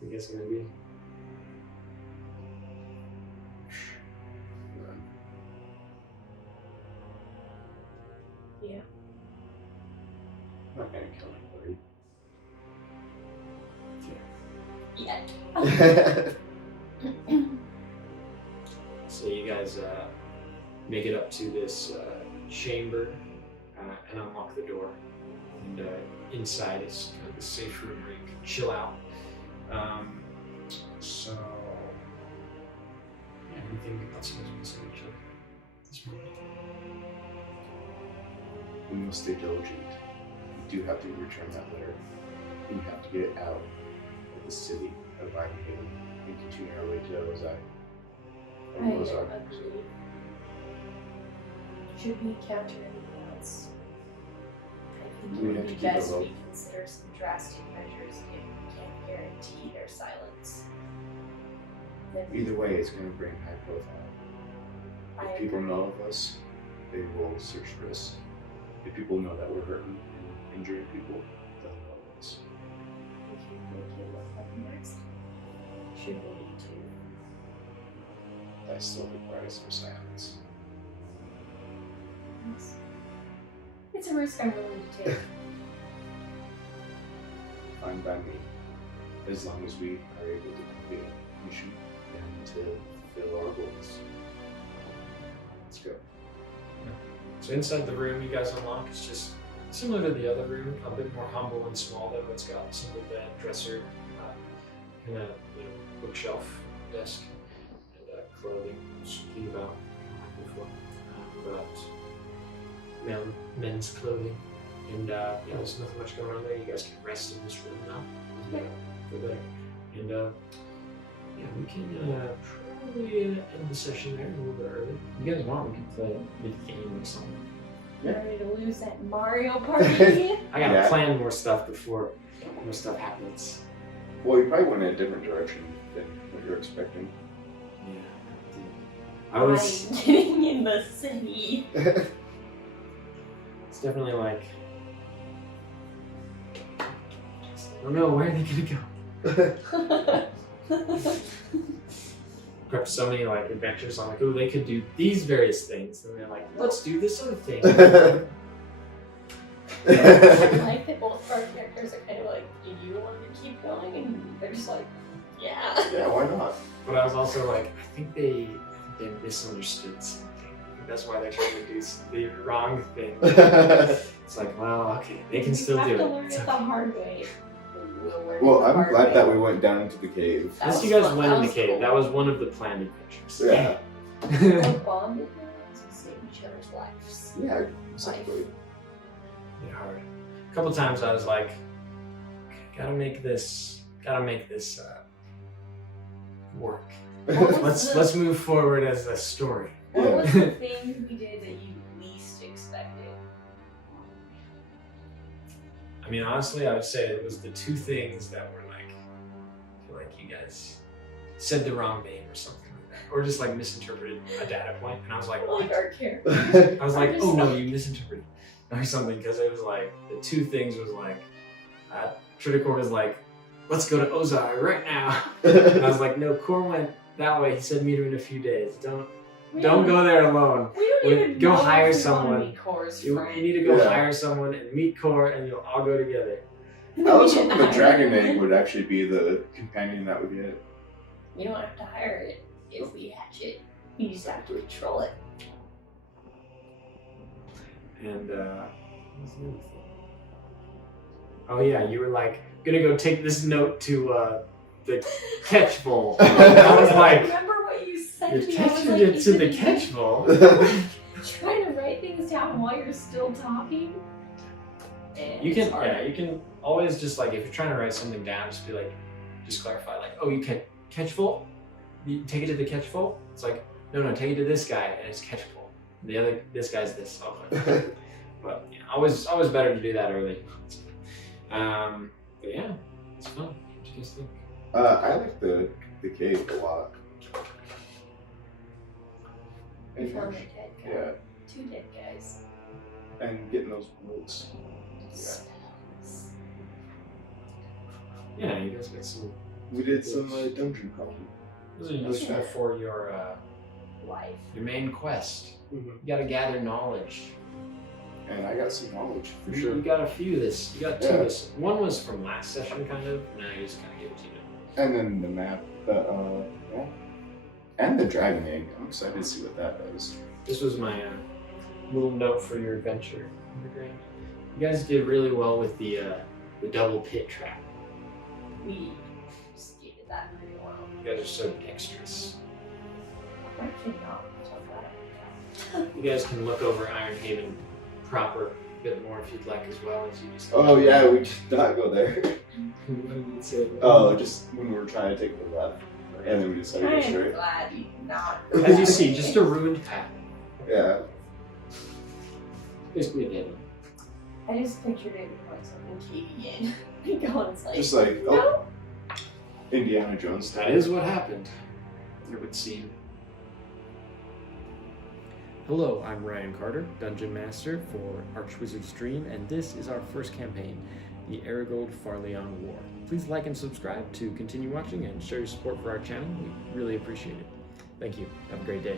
you guys gonna be? Yeah. I'm not gonna kill anybody. Yeah. So you guys make it up to this chamber and unlock the door. And inside is kind of a safe room where you can chill out. So, yeah, anything else you guys want to say to each other this morning? We must stay diligent. We do have to return that letter. We have to get it out of the city of Ivanhaven and continue our way to Ozai. I agree. Should we encounter anything else? I think it We would have be to keep best it low. we consider some drastic measures if we can't guarantee their silence. Then Either way, it's going to bring high profile. I If people agree. know of us, they will search for us. If people know that we're hurting and injuring people, they'll know of us. We can make it look like mercy. Should we need to? That still requires some silence. It's a risk I'm willing to take. Fine by me. As long as we are able to complete our mission and to fulfill our goals. Let's go. So inside the room you guys unlock is just similar to the other room, a bit more humble and small though. It's got a single bed, dresser, and a bookshelf, desk, and clothing. Just think about before. About men's clothing. And yeah, there's nothing much going on there. You guys can rest in this room now. And, feel better. And yeah, we can probably end the session there a little bit early. You guys want, we can play a big game or something. Ready to lose that Mario Party? I gotta Yeah. plan more stuff before more stuff happens. Well, you probably went in a different direction than what you're expecting. Yeah. I was. I'm getting in the city. It's definitely like. I don't know, where are they gonna go? Prepped so many like adventures. I'm like, oh, they could do these various things, and they're like, let's do this other thing. I like that both our characters are kind of like, do you want to keep going? And they're just like, yeah. Yeah, why not? But I was also like, I think they misunderstood something. I think that's why they're trying to do the wrong thing. It's like, well, okay, they can still do We it. have to learn It's it the okay. hard way. We'll learn Well, it the I'm hard glad way. that we went down into the cave. That Unless was you guys fun. went That in the was cave, cool. that was one of the planned adventures. Yeah. We're bonded now to save each other's lives. Yeah, exactly. Hit hard. A couple times I was like, okay, gotta make this work. Let's move forward as a story. What was the thing we did that you least expected? I mean, honestly, I would say it was the two things that were like, I feel like you guys said the wrong name or something like that, or just like misinterpreted a data point, and I was like, Like what? our character. I was like, oh no, you misinterpreted or something, because it was like the two things was like, Triticor was like, let's go to Ozai right now, and I was like, no, Core went that way. He said meet him in a few days. Don't go there alone. We don't Wait, even go know hire if we someone. want to meet Core's You friend. need to go Yeah. hire someone and meet Core, and you'll all go together. I was hoping the dragon egg would actually be the companion that we get. We don't have to hire it if we hatch it. We just have to control it. And what was the other thing? Oh yeah, you were like gonna go take this note to the catch bowl. I was like, remember what you said you're to me? I was taking like, it you to the didn't- catch bowl. Trying to write things down while you're still talking. And You can, it's hard. yeah, you can always just like if you're trying to write something down, just be like, just clarify, like, oh, you can catch bowl. You take it to the catch bowl. It's like, no, take it to this guy, and it's catch bowl. The other, this guy's this. Oh, but yeah, always better to do that early. But yeah, it's fun. What do you guys think? I like the cave a lot. We found a dead guy. Yeah, 2 dead guys. and getting those notes. Yeah, you guys got some. We did some dungeon crawling. Those are useful for your Life. main quest. Mm-hmm. You got to gather knowledge. And I got some knowledge for You sure. got a few this. You got two Yeah. this. One was from last session, kind of. Now you just kind of give it to you. And then the map, yeah. And the dragon egg. I'm excited to see what that does. This was my little note for your adventure. You guys did really well with the double pit trap. We skated that pretty well. You guys are so dexterous. I cannot talk about it. You guys can look over Iron Haven proper a bit more if you'd like as well as you just. Oh yeah, we did not go there. What did you say? Oh, just when we were trying to take the left, and then we decided to go I'm straight. glad you did not. As you see, just a ruined path. Yeah. Basically a dead. I just pictured it with like something caving in. Going like, Just like no. Indiana Jones That style. is what happened. It would seem. Hello, I'm Ryan Carter, Dungeon Master for Archwizard'sDream, and this is our first campaign, the Errigold Farlieong War. Please like and subscribe to continue watching and show your support for our channel. We really appreciate it. Thank you. Have a great day.